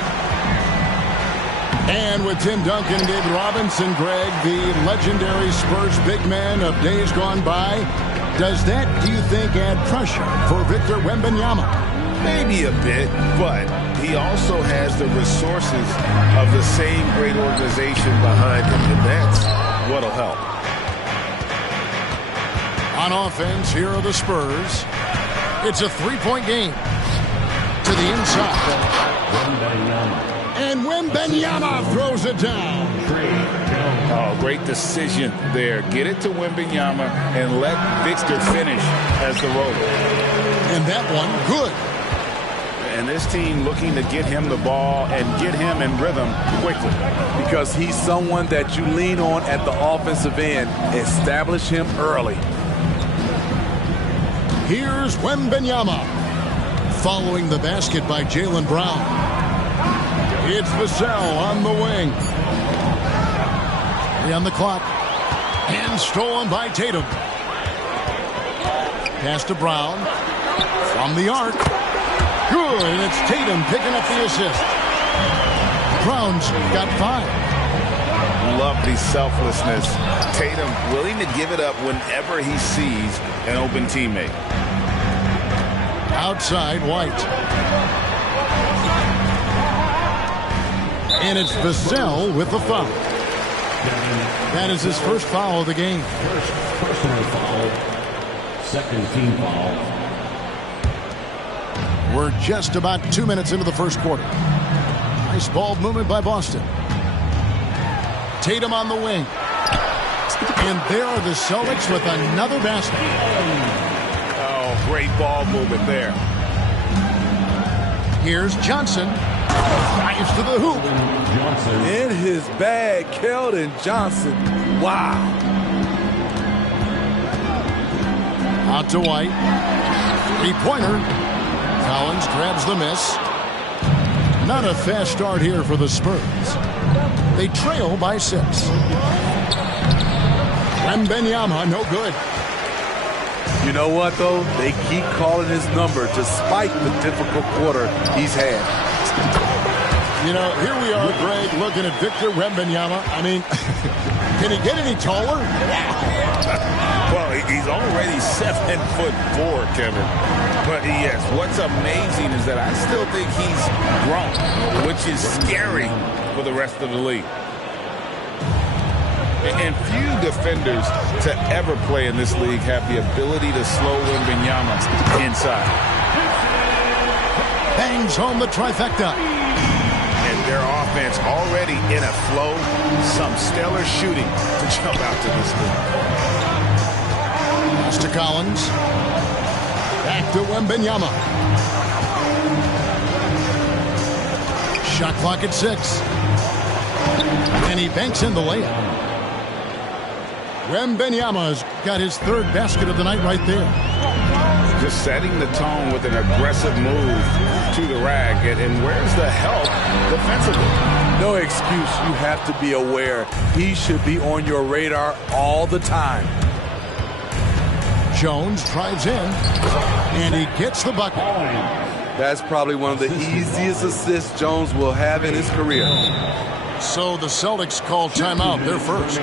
And with Tim Duncan and David Robinson, Greg, the legendary Spurs big man of days gone by, does that, do you think, add pressure for Victor Wembanyama? Maybe a bit, but he also has the resources of the same great organization behind him, and that's what'll help. On offense, here are the Spurs. It's a three-point game. To the inside. And Wembanyama throws it down. Oh, great decision there. Get it to Wembanyama and let Victor finish as the roller. And that one, good. And this team looking to get him the ball and get him in rhythm quickly. Because he's someone that you lean on at the offensive end. Establish him early. Here's Wembanyama. Following the basket by Jaylen Brown. It's Vassell on the wing. 3 on the clock. And stolen by Tatum. Pass to Brown. From the arc. Good, and it's Tatum picking up the assist. Brown's got 5. Love the selflessness. Tatum willing to give it up whenever he sees an open teammate. Outside, White. And it's Vassell with the foul. That is his first foul of the game. First personal foul. Second team foul. We're just about 2 minutes into the first quarter. Nice ball movement by Boston. Tatum on the wing. And there are the Celtics with another basket. Oh, great ball movement there. Here's Johnson. Drives to the hoop. In his bag, Keldon Johnson. Wow. Out to White. Three-pointer. Collins grabs the miss. Not a fast start here for the Spurs. They trail by 6. Wembanyama, no good. You know what, though? They keep calling his number despite the difficult quarter he's had. You know, here we are, Greg, looking at Victor Wembanyama. I mean, can he get any taller? Well, he's already 7'4", Kevin. But yes, what's amazing is that I still think he's grown, which is scary for the rest of the league. And few defenders to ever play in this league have the ability to slow Wembanyama inside. Bangs home the trifecta. And their offense already in a flow. Some stellar shooting to jump out to this league. Pass to Collins. Back to Wembanyama. Shot clock at 6. And he banks in the layup. Wembanyama's got his 3rd basket of the night right there. Just setting the tone with an aggressive move to the rack. And where's the help defensively? No excuse. You have to be aware. He should be on your radar all the time. Jones drives in, and he gets the bucket. That's probably one of the easiest assists Jones will have in his career. So the Celtics call timeout, their first.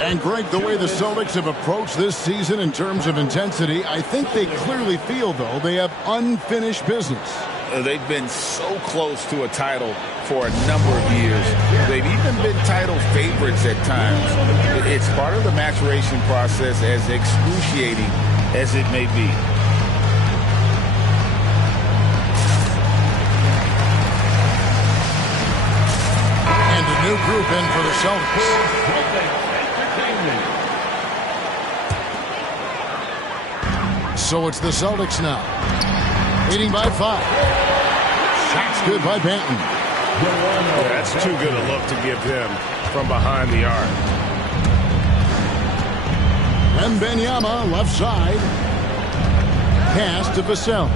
And Greg, the way the Celtics have approached this season in terms of intensity, I think they clearly feel, though, they have unfinished business. They've been so close to a title for a number of years. They've even been title favorites at times. It's part of the maturation process, as excruciating as it may be. And a new group in for the Celtics. So it's the Celtics now, leading by 5. Shots good by Banton. That's too good a look to give him from behind the arc. Wembanyama left side. Pass to Vassell.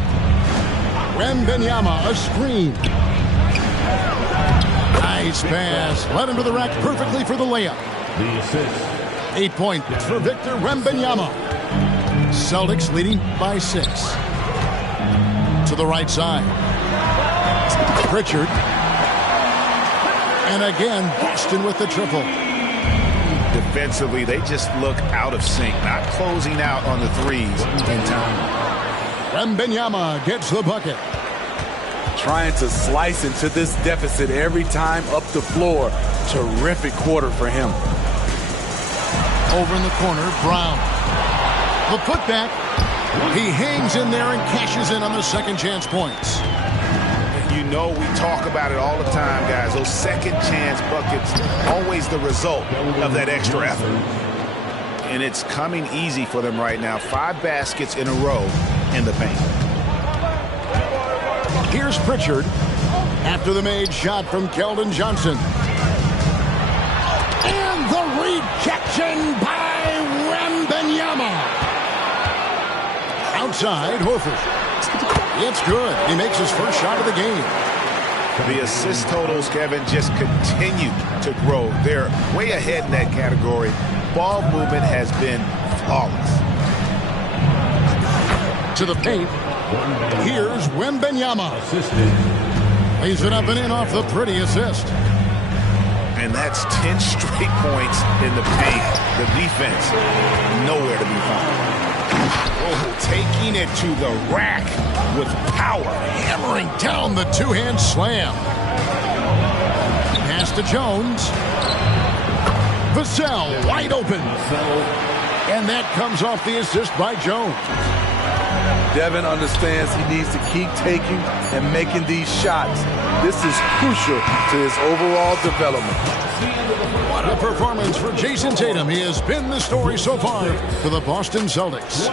Wembanyama, a screen. Nice pass. Led him to the rack perfectly for the layup. The assist. 8 points for Victor Wembanyama. Celtics leading by 6. To the right side. Pritchard. And again, Boston with the triple. Defensively, they just look out of sync, not closing out on the threes in time. Wembanyama gets the bucket. Trying to slice into this deficit every time up the floor. Terrific quarter for him. Over in the corner, Brown. The putback. He hangs in there and cashes in on the second chance points. You know, we talk about it all the time, guys. Those second chance buckets, always the result of that extra effort. And it's coming easy for them right now. 5 baskets in a row in the paint. Here's Pritchard after the made shot from Keldon Johnson. And the rejection by Wembanyama. Outside, Horford. It's good. He makes his first shot of the game. The assist totals, Kevin, just continue to grow. They're way ahead in that category. Ball movement has been flawless. To the paint. Here's Wembanyama. Lays it up and in off the pretty assist. And that's 10 straight points in the paint. The defense, nowhere to be found. Oh, taking it to the rack with power. Hammering down the two-hand slam. Pass to Jones. Vassell wide open. And that comes off the assist by Jones. Devin understands he needs to keep taking and making these shots. This is crucial to his overall development. What a performance for Jason Tatum. He has been the story so far for the Boston Celtics.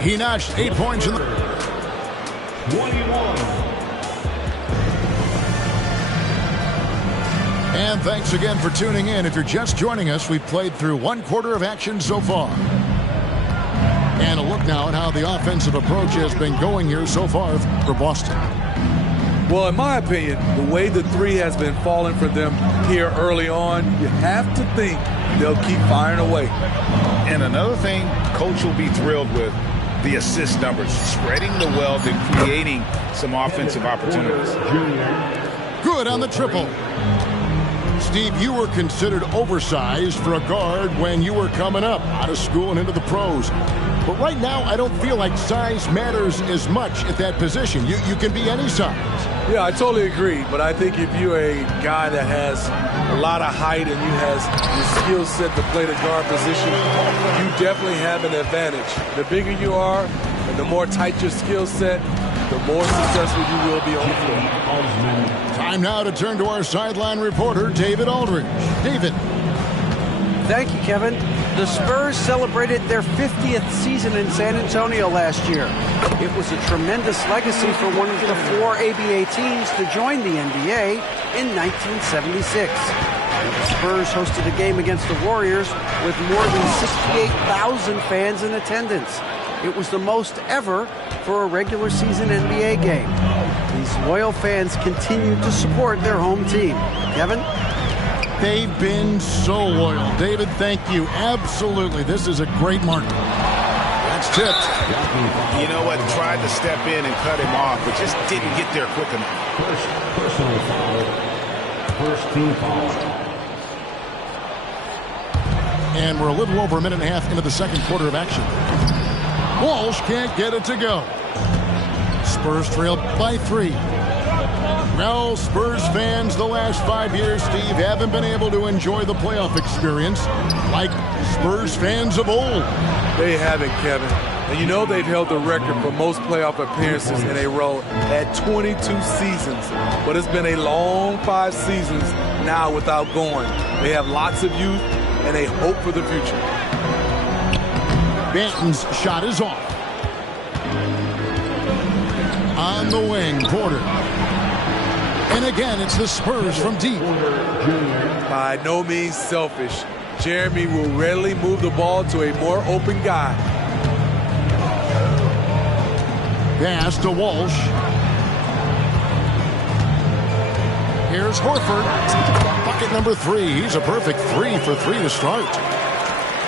He notched 8 points in the... 21. And thanks again for tuning in. If you're just joining us, we've played through 1/4 of action so far. And a look now at how the offensive approach has been going here so far for Boston. Well, in my opinion, the way the three has been falling for them here early on, you have to think they'll keep firing away. And another thing Coach will be thrilled with, the assist numbers, spreading the wealth and creating some offensive opportunities. Good on the triple. Steve, you were considered oversized for a guard when you were coming up out of school and into the pros. But right now, I don't feel like size matters as much at that position. You can be any size. Yeah, I totally agree. But I think if you're a guy that has a lot of height and you has the skill set to play the guard position, you definitely have an advantage. The bigger you are and the more tight your skill set, the more successful you will be on the floor. Time now to turn to our sideline reporter, David Aldridge. David. Thank you, Kevin. The Spurs celebrated their 50th season in San Antonio last year. It was a tremendous legacy for one of the 4 ABA teams to join the NBA in 1976. The Spurs hosted a game against the Warriors with more than 68,000 fans in attendance. It was the most ever for a regular season NBA game. These loyal fans continue to support their home team. Kevin? They've been so loyal. David, thank you. Absolutely. This is a great marker. That's tipped. You know what? Tried to step in and cut him off, but just didn't get there quick enough. Personal foul. First team foul. And we're a little over a minute and a half into the second quarter of action. Walsh can't get it to go. Spurs trail by 3. Well, Spurs fans, the last 5 years, Steve, haven't been able to enjoy the playoff experience like Spurs fans of old. They haven't, Kevin. And you know they've held the record for most playoff appearances in a row at 22 seasons. But it's been a long 5 seasons now without going. They have lots of youth and a hope for the future. Banton's shot is off. On the wing, Porter. And again, it's the Spurs from deep. By no means selfish, Jeremy will readily move the ball to a more open guy. Pass to Walsh. Here's Horford. Bucket number 3. He's a perfect 3 for 3 to start.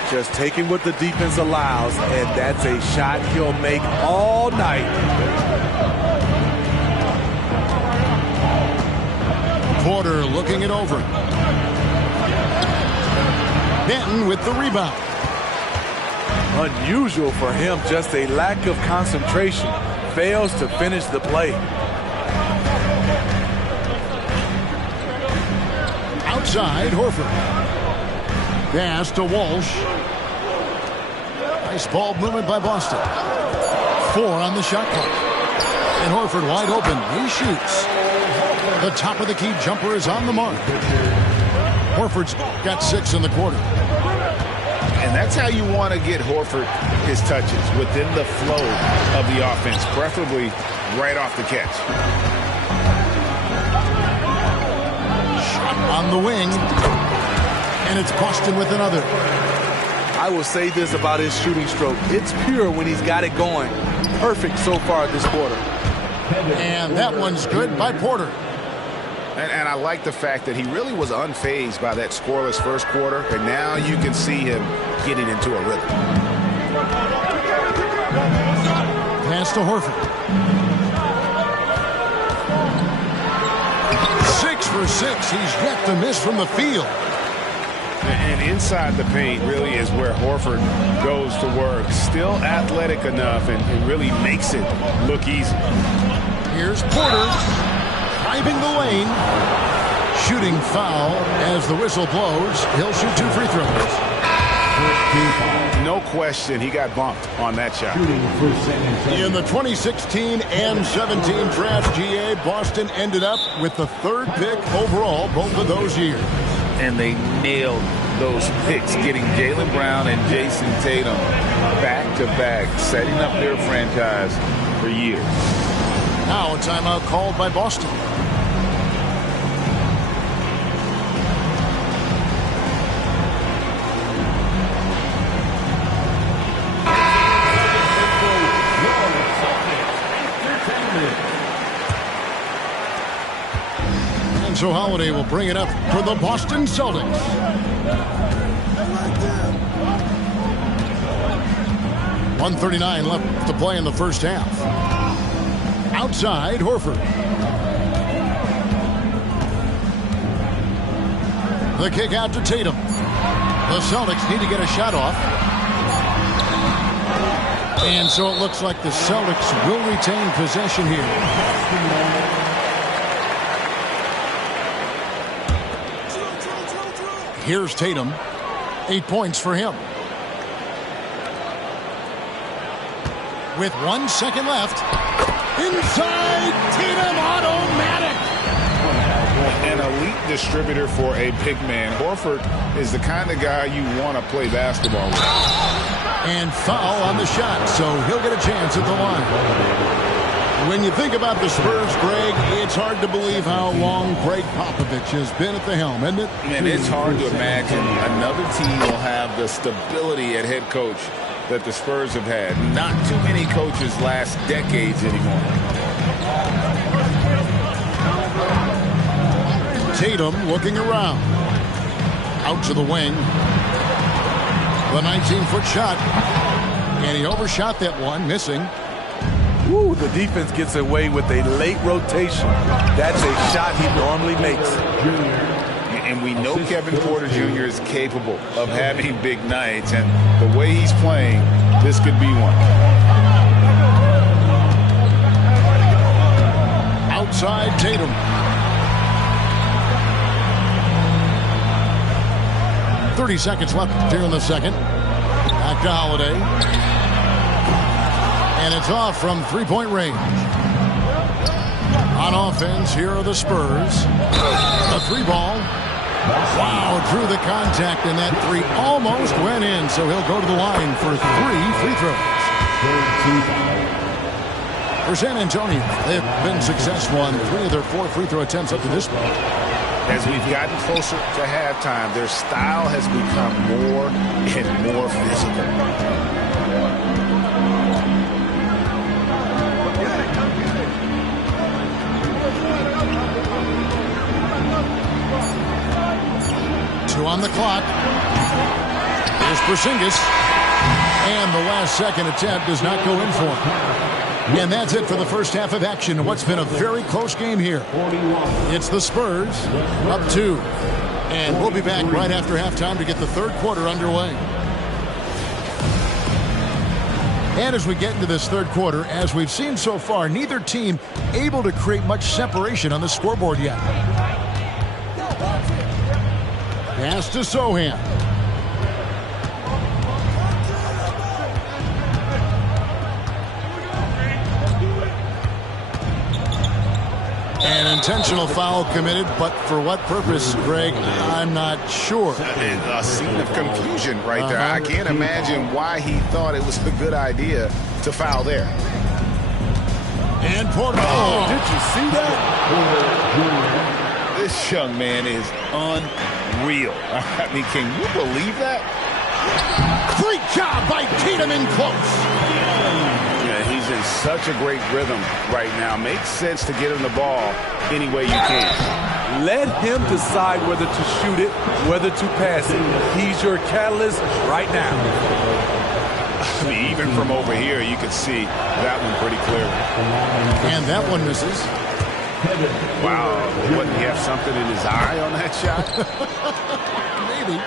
Just taking what the defense allows, and that's a shot he'll make all night. Porter looking it over. Benton with the rebound. Unusual for him, just a lack of concentration. Fails to finish the play. Outside, Horford. Pass to Walsh. Nice ball movement by Boston. 4 on the shot clock. And Horford wide open. He shoots. The top of the key jumper is on the mark. Horford's got 6 in the quarter. And that's how you want to get Horford his touches, within the flow of the offense, preferably right off the catch. Shot on the wing. And it's Boston with another. I will say this about his shooting stroke. It's pure when he's got it going. Perfect so far this quarter. And that one's good by Porter. And I like the fact that he really was unfazed by that scoreless first quarter, and now you can see him getting into a rhythm. Pass to Horford. 6 for 6. He's yet to miss from the field. And inside the paint really is where Horford goes to work. Still athletic enough and really makes it look easy. Here's Porter. Driving the lane. Shooting foul as the whistle blows. He'll shoot 2 free throws. No question he got bumped on that shot. In the 2016 and 17 draft, GA, Boston ended up with the 3rd pick overall both of those years. And they nailed those picks, getting Jaylen Brown and Jason Tatum back-to-back, setting up their franchise for years. Now a timeout called by Boston. so Holiday will bring it up for the Boston Celtics. .139 left to play in the first half. Outside, Horford. The kick out to Tatum. The Celtics need to get a shot off. And so it looks like the Celtics will retain possession here. Here's Tatum. 8 points for him. With 1 second left. Inside, Tatum, automatic. An elite distributor for a big man. Horford is the kind of guy you want to play basketball with. And foul on the shot, so he'll get a chance at the line. When you think about the Spurs, Greg, it's hard to believe how long Greg Popovich has been at the helm, isn't it? And it's hard to imagine another team will have the stability at head coach that the Spurs have had. Not too many coaches last decades anymore. Tatum looking around. Out to the wing. The 19-foot shot. And he overshot that one, missing. Ooh, the defense gets away with a late rotation. That's a shot he normally makes. And we know Kevin Porter Jr. is capable of having big nights. And the way he's playing, this could be one. Outside Tatum. .30 seconds left here in the second. Back to Holiday. And it's off from three-point range. On offense, here are the Spurs. The three ball. Wow, through the contact, and that three almost went in, so he'll go to the line for 3 free throws. For San Antonio, they've been successful on 3 of their 4 free throw attempts up to this point. As we've gotten closer to halftime, their style has become more and more physical. Two on the clock. Here's Porzingis. And the last second attempt does not go in for him. And that's it for the first half of action in what's been a very close game here. It's the Spurs up 2. And we'll be back right after halftime to get the third quarter underway. And as we get into this third quarter, as we've seen so far, neither team able to create much separation on the scoreboard yet. Pass to Sohan. An intentional foul committed, but for what purpose, Greg, I'm not sure. A scene of confusion right there. I can't imagine why he thought it was a good idea to foul there. And Porter. Oh, did you see that? This young man is unreal. I mean, can you believe that? Great job by Tatum in close. Yeah, he's in such a great rhythm right now. Makes sense to get him the ball any way you can. Let him decide whether to shoot it, whether to pass it. He's your catalyst right now. I mean, even from over here, you can see that one pretty clearly. And that one misses. Wow, wouldn't he have something in his eye on that shot? Maybe.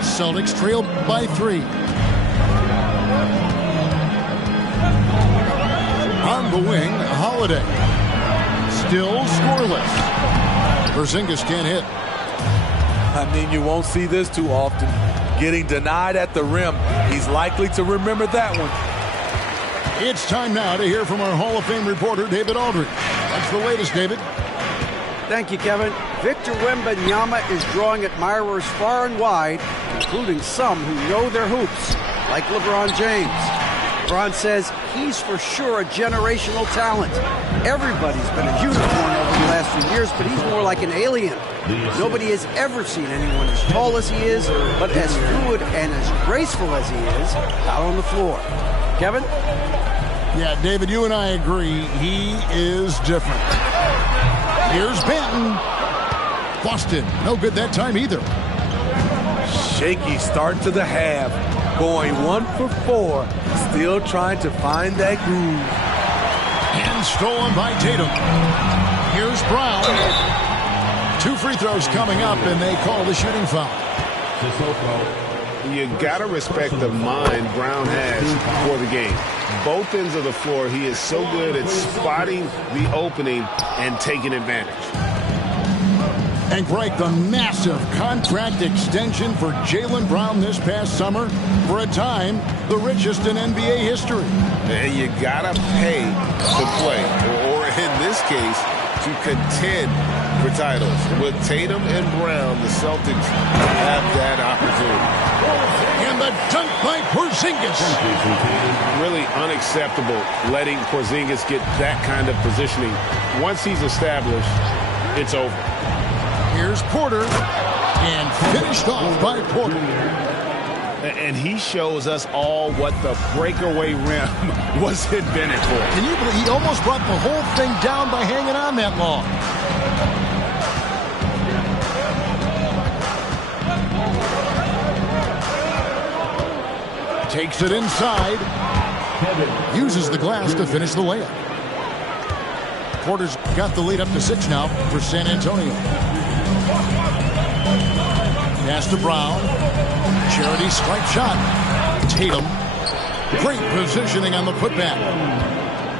Celtics trail by 3. On the wing, Holiday. Still scoreless. Porzingis can't hit. I mean, you won't see this too often. Getting denied at the rim. He's likely to remember that one. It's time now to hear from our Hall of Fame reporter, David Aldridge. That's the latest, David. Thank you, Kevin. Victor Wembanyama is drawing admirers far and wide, including some who know their hoops, like LeBron James. LeBron says he's for sure a generational talent. Everybody's been a unicorn over the last few years, but he's more like an alien. Nobody has ever seen anyone as tall as he is, but as fluid and as graceful as he is out on the floor. Kevin? Yeah, David, you and I agree. He is different. Here's Benton. Boston, no good that time either. Shaky start to the half. Going 1 for 4. Still trying to find that groove. And stolen by Tatum. Here's Brown. 2 free throws coming up, and they call the shooting foul. You got to respect the mind Brown has for the game. Both ends of the floor, he is so good at spotting the opening and taking advantage. And Greg, the massive contract extension for Jaylen Brown this past summer, for a time, the richest in NBA history. And you got to pay to play, or in this case, to contend for titles. With Tatum and Brown, the Celtics have that opportunity. And the dunk by Porzingis. Really unacceptable letting Porzingis get that kind of positioning. Once he's established, it's over. Here's Porter, and finished off by Porter. And he shows us all what the breakaway rim was invented for. Can you believe he almost brought the whole thing down by hanging on that long? Takes it inside. Uses the glass to finish the layup. Porter's got the lead up to 6 now for San Antonio. Pass to Brown. Charity stripe shot. Tatum. Great positioning on the putback.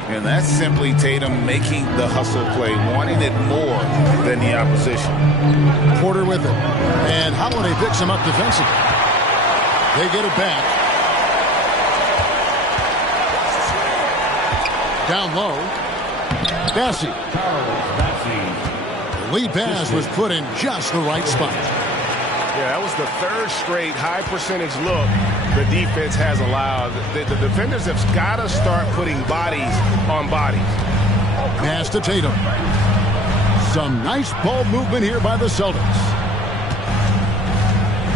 And that's simply Tatum making the hustle play, wanting it more than the opposition. Porter with it. And Holiday picks him up defensively. They get it back. Down low. Bassey. The lead pass was put in just the right spot. Yeah, that was the 3rd straight high percentage look the defense has allowed. The defenders have got to start putting bodies on bodies. Pass to Tatum. Some nice ball movement here by the Celtics.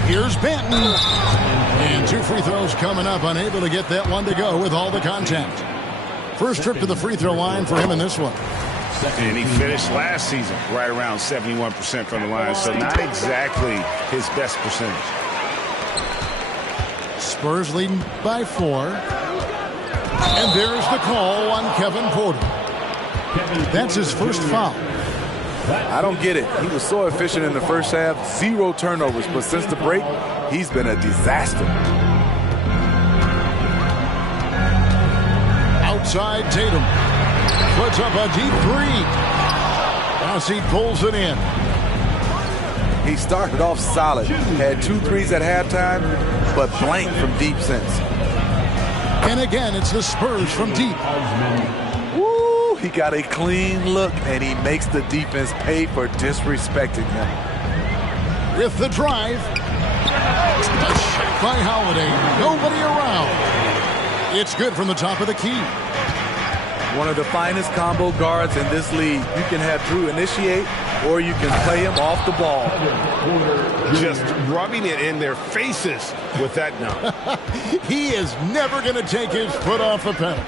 Here's Benton. And 2 free throws coming up. Unable to get that one to go with all the contact. First trip to the free throw line for him in this one. And he finished last season right around 71% from the line, so not exactly his best percentage. Spurs leading by 4. And there's the call on Kevin Porter. That's his first foul. I don't get it. He was so efficient in the first half, 0 turnovers, but since the break, he's been a disaster. Outside Tatum. Puts up a deep 3. As he pulls it in. He started off solid. Had 2 threes at halftime, but blanked from deep since. And again, it's the Spurs from deep. Woo! He got a clean look, and he makes the defense pay for disrespecting him. With the drive. A shot by Holiday. Nobody around. It's good from the top of the key. One of the finest combo guards in this league. You can have Drew initiate, or you can play him off the ball. Just rubbing it in their faces with that now. He is never going to take his foot off the pedal.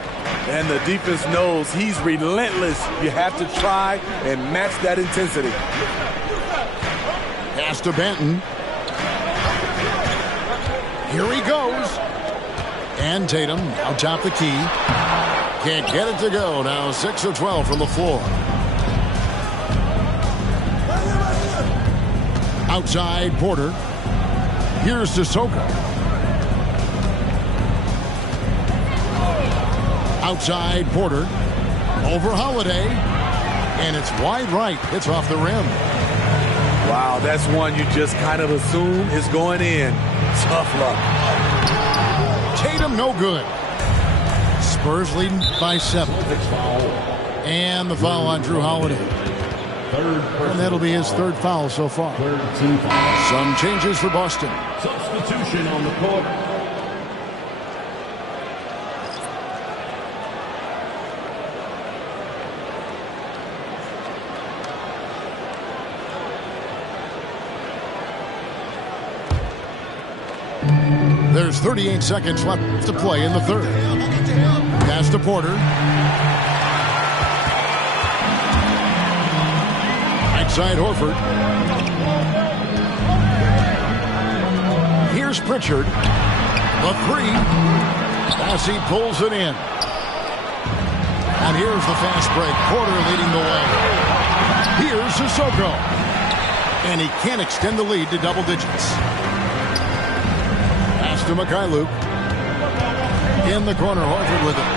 And the defense knows he's relentless. You have to try and match that intensity. Pass to Benton. Here he goes. And Tatum now top the key. Can't get it to go. Now 6 of 12 from the floor. Outside Porter. Here's Sissoko. Outside Porter. Over Holiday. And it's wide right. It's off the rim. Wow, that's one you just kind of assume is going in. Tough luck. Tatum no good. Spurs leading by 7. And the foul on Drew Holiday. And that'll be his 3rd foul so far. Some changes for Boston. Substitution on the court. There's 38 seconds left to play in the 3rd. Pass to Porter. Outside Horford. Here's Pritchard. The three. As he pulls it in. And here's the fast break. Porter leading the way. Here's Sissoko. And he can't extend the lead to double digits. Pass to Mikhailuk. In the corner, Horford with it.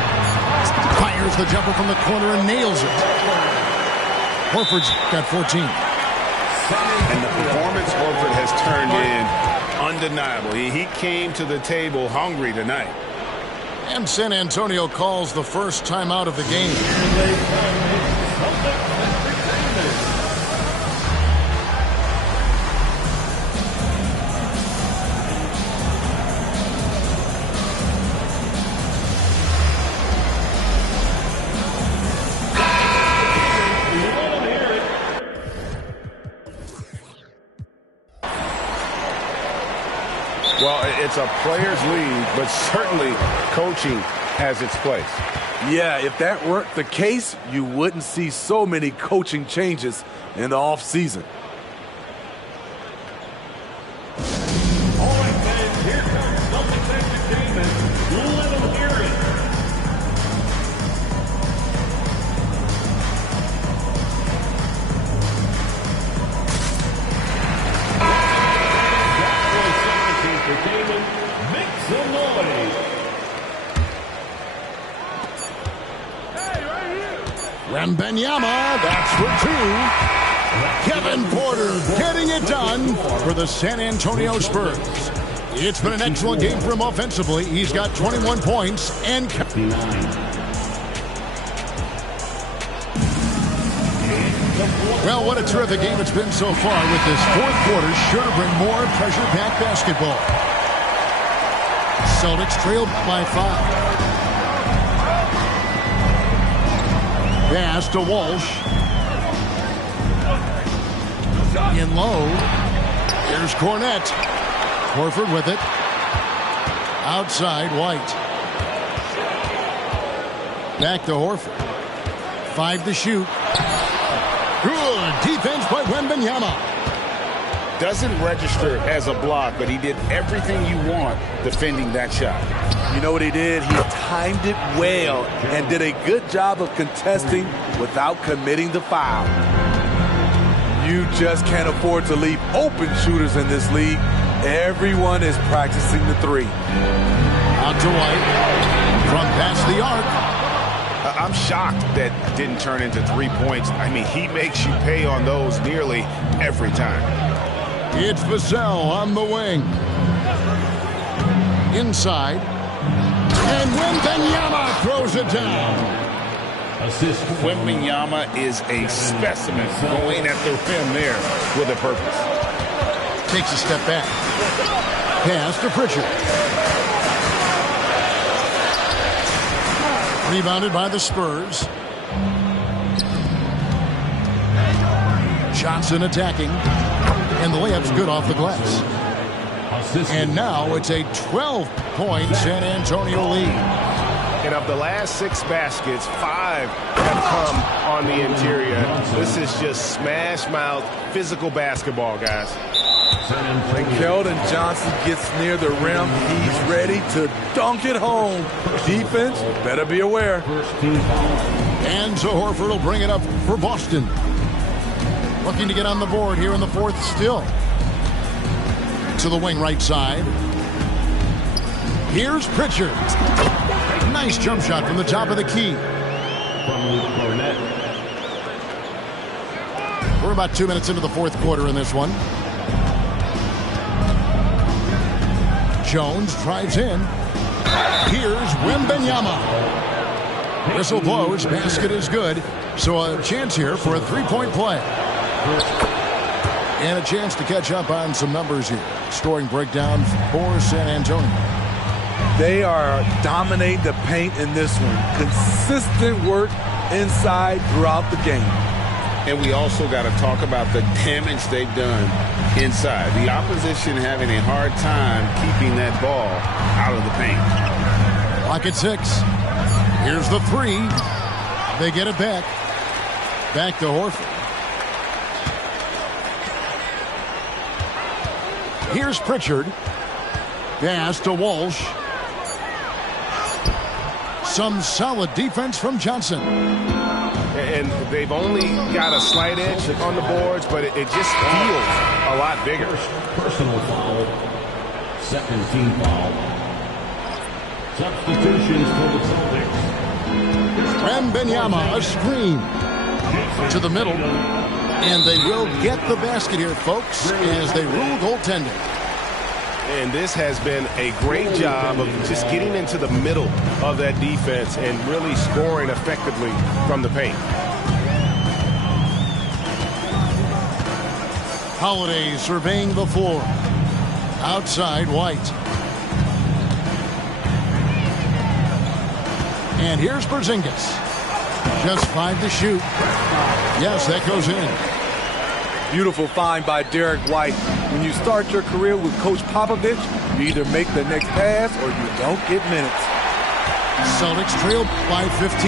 Fires the jumper from the corner and nails it. Horford's got 14. And the performance Horford has turned in, undeniable. He came to the table hungry tonight. And San Antonio calls the first timeout of the game. Well, it's a players' league, but certainly coaching has its place. Yeah, if that weren't the case, you wouldn't see so many coaching changes in the offseason. All right, fans, here comes Celtics Entertainment. Let them hear it. Entertainment, make some noise. Wembanyama, that's for two. Kevin Porter getting it done for the San Antonio Spurs. It's been an excellent game for him offensively. He's got 21 points and... Well, what a terrific game it's been so far, with this fourth quarter sure to bring more pressure-packed basketball. Celtics trailed by 5. Pass to Walsh. In low. Here's Cornette. Horford with it. Outside, White. Back to Horford. 5 to shoot. Good defense by Wembanyama. Doesn't register as a block, but he did everything you want defending that shot. You know what he did? He timed it well and did a good job of contesting without committing the foul. You just can't afford to leave open shooters in this league. Everyone is practicing the three. Out to White. From past the arc. I'm shocked that didn't turn into 3 points. I mean, he makes you pay on those nearly every time. It's Vassell on the wing. Inside. And Wembanyama throws it down. Wembanyama is a specimen going at the rim there with a purpose. Takes a step back. Pass to Pritchard. Rebounded by the Spurs. Johnson attacking. And the layup's good off the glass. And now it's a 12-point San Antonio lead. And of the last 6 baskets, 5 have come on the interior. This is just smash-mouth, physical basketball, guys. When Keldon Johnson gets near the rim, he's ready to dunk it home. Defense, better be aware. And so Horford will bring it up for Boston. Looking to get on the board here in the fourth still. To the wing right side. Here's Pritchard. Nice jump shot from the top of the key. We're about 2 minutes into the fourth quarter in this one. Jones drives in. Here's Wembanyama. Whistle blows. Basket is good. So a chance here for a three-point play. And a chance to catch up on some numbers here. Scoring breakdown for San Antonio. They are dominating the paint in this one. Consistent work inside throughout the game. And we also got to talk about the damage they've done inside. The opposition having a hard time keeping that ball out of the paint. Clock at 6. Here's the three. They get it back. Back to Horford. Here's Pritchard. Pass to Walsh. Some solid defense from Johnson. And they've only got a slight edge on the boards, but it just feels a lot bigger. Personal foul. Second team foul. Substitutions for the Celtics. Wembanyama, a screen to the middle. And they will get the basket here, folks, as they rule goaltending. And this has been a great job of just getting into the middle of that defense and really scoring effectively from the paint. Holiday surveying the floor. Outside, White. And here's Porzingis. Just 5 to shoot. Yes, that goes in. Beautiful find by Derek White. When you start your career with Coach Popovich, you either make the next pass or you don't get minutes. Celtics trail by 15.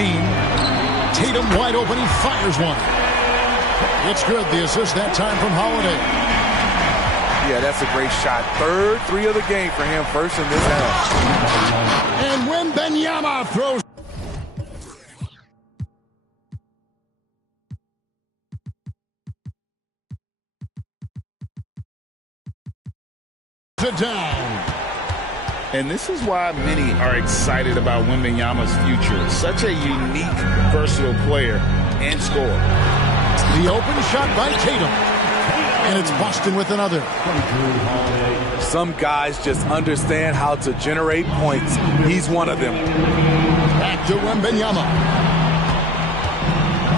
Tatum wide open. He fires one. It's good. The assist that time from Holiday. Yeah, that's a great shot. Third three of the game for him, first in this half. And Wembanyama throws. It down. And this is why many are excited about Wembanyama's future. Such a unique, versatile player and scorer. The open shot by Tatum. And it's Boston with another. Some guys just understand how to generate points. He's one of them. Back to Wembanyama.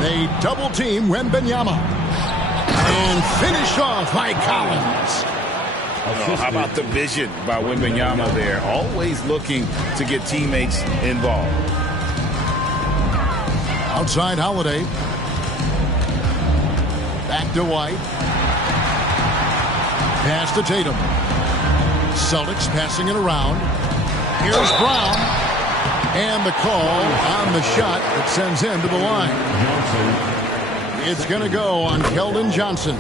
They double team Wembanyama. And finish off by Collins. Oh, how about the vision by Wembanyama there? Always looking to get teammates involved. Outside Holiday. Back to White. Pass to Tatum. Celtics passing it around. Here's Brown. And the call on the shot that sends him to the line. It's going to go on Keldon Johnson.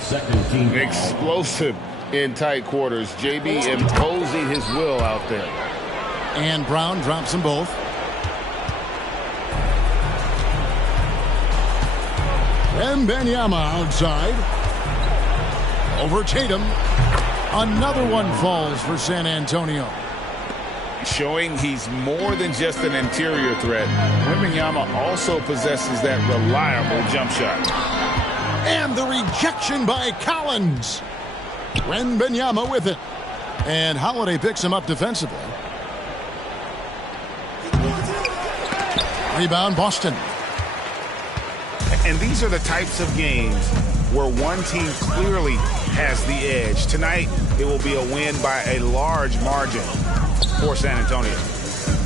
Second team foul. Explosive in tight quarters. JB imposing his will out there. And Brown drops them both. Wembanyama outside. Over Tatum. Another one falls for San Antonio. Showing he's more than just an interior threat. Wembanyama also possesses that reliable jump shot. And the rejection by Collins. Wembanyama with it. And Holiday picks him up defensively. Rebound Boston. And these are the types of games where one team clearly has the edge. Tonight, it will be a win by a large margin for San Antonio.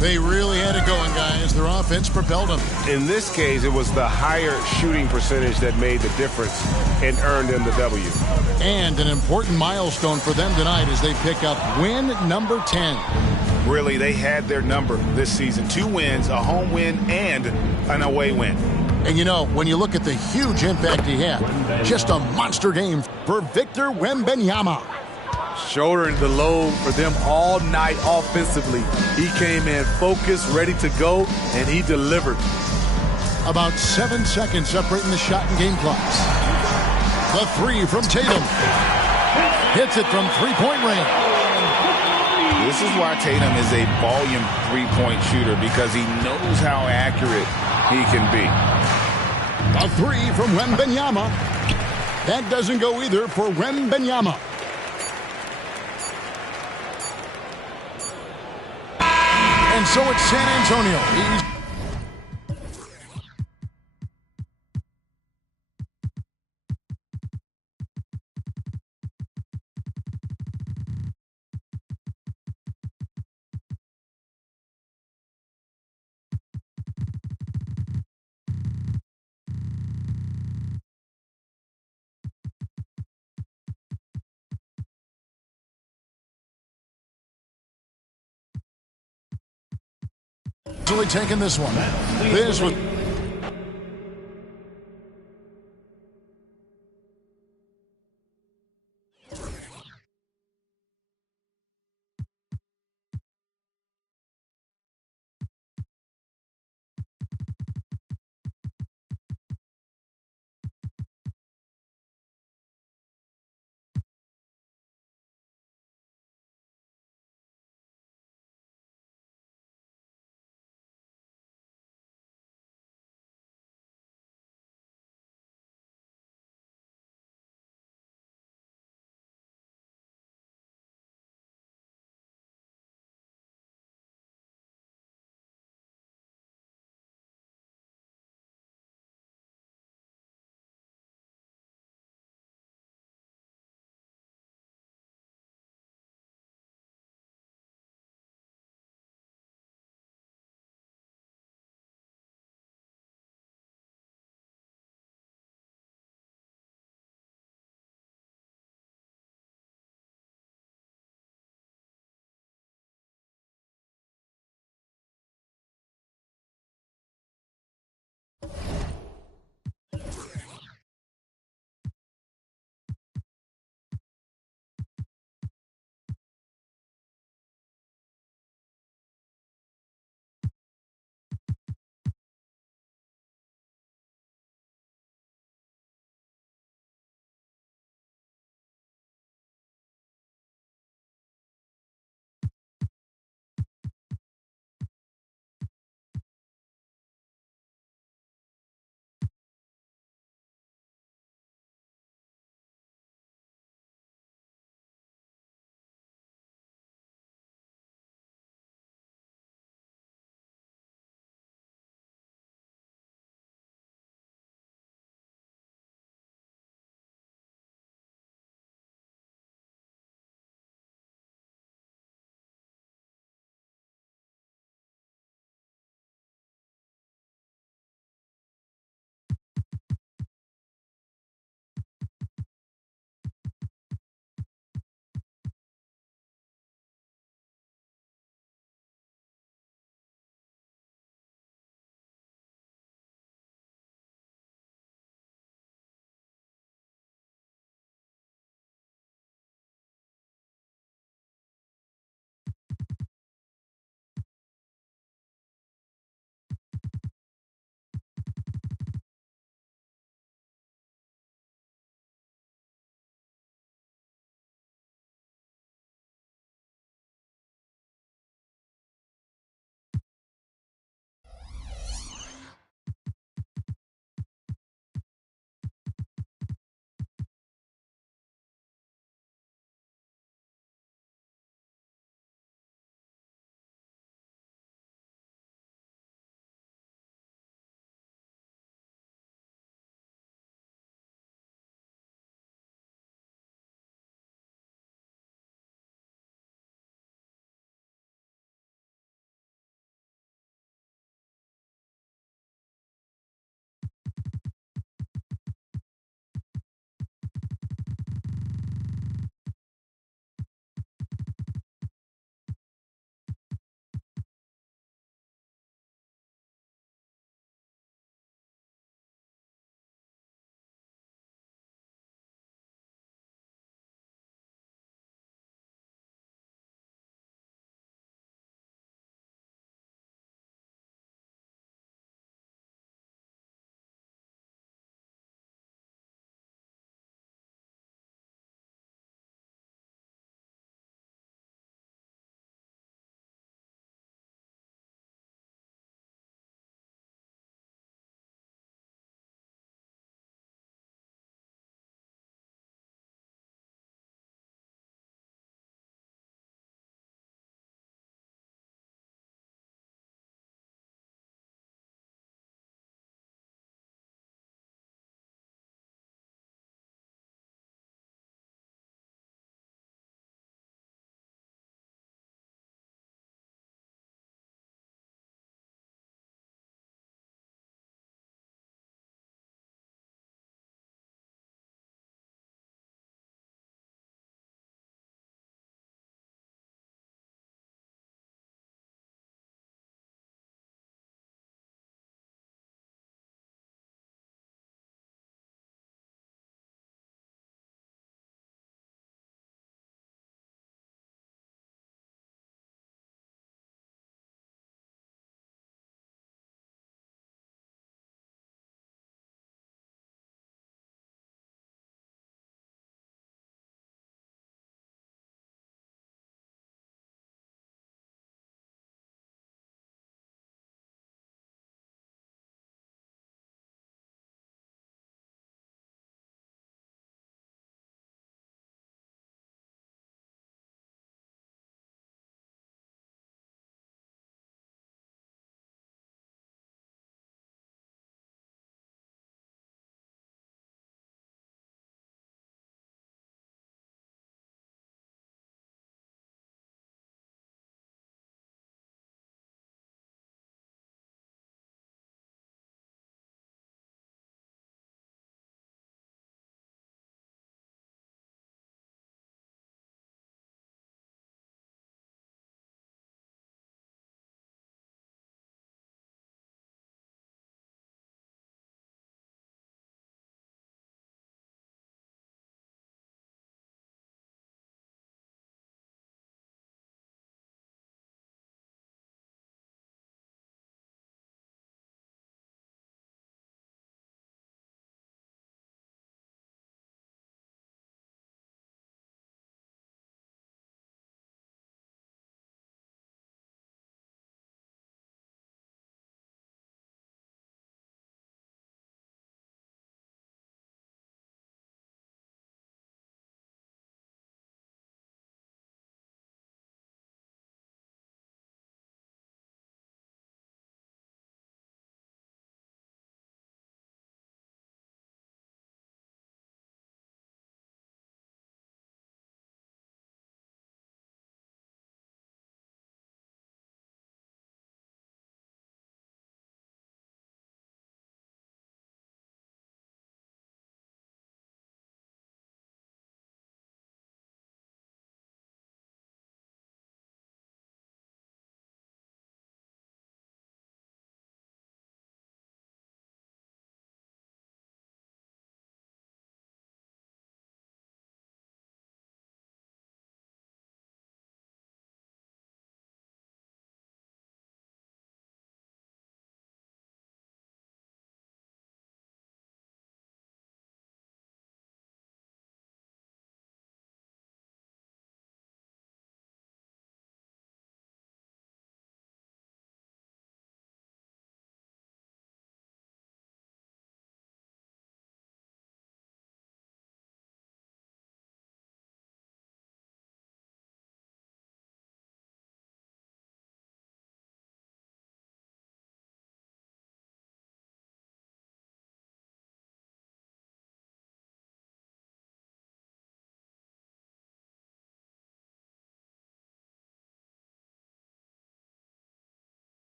They really had it going, guys. Their offense propelled them. In this case, it was the higher shooting percentage that made the difference and earned them the W. And an important milestone for them tonight as they pick up win number 10. Really, they had their number this season. 2 wins, a home win, and an away win. And you know, when you look at the huge impact he had, just a monster game for Victor Wembanyama. Shouldering the load for them all night offensively. He came in focused, ready to go, and he delivered. About 7 seconds separating the shot and game clocks. The three from Tatum. Hits it from three-point range. This is why Tatum is a volume three-point shooter, because he knows how accurate he can be. A three from Wembanyama. That doesn't go either for Wembanyama. And so it's San Antonio. Taking this one. This was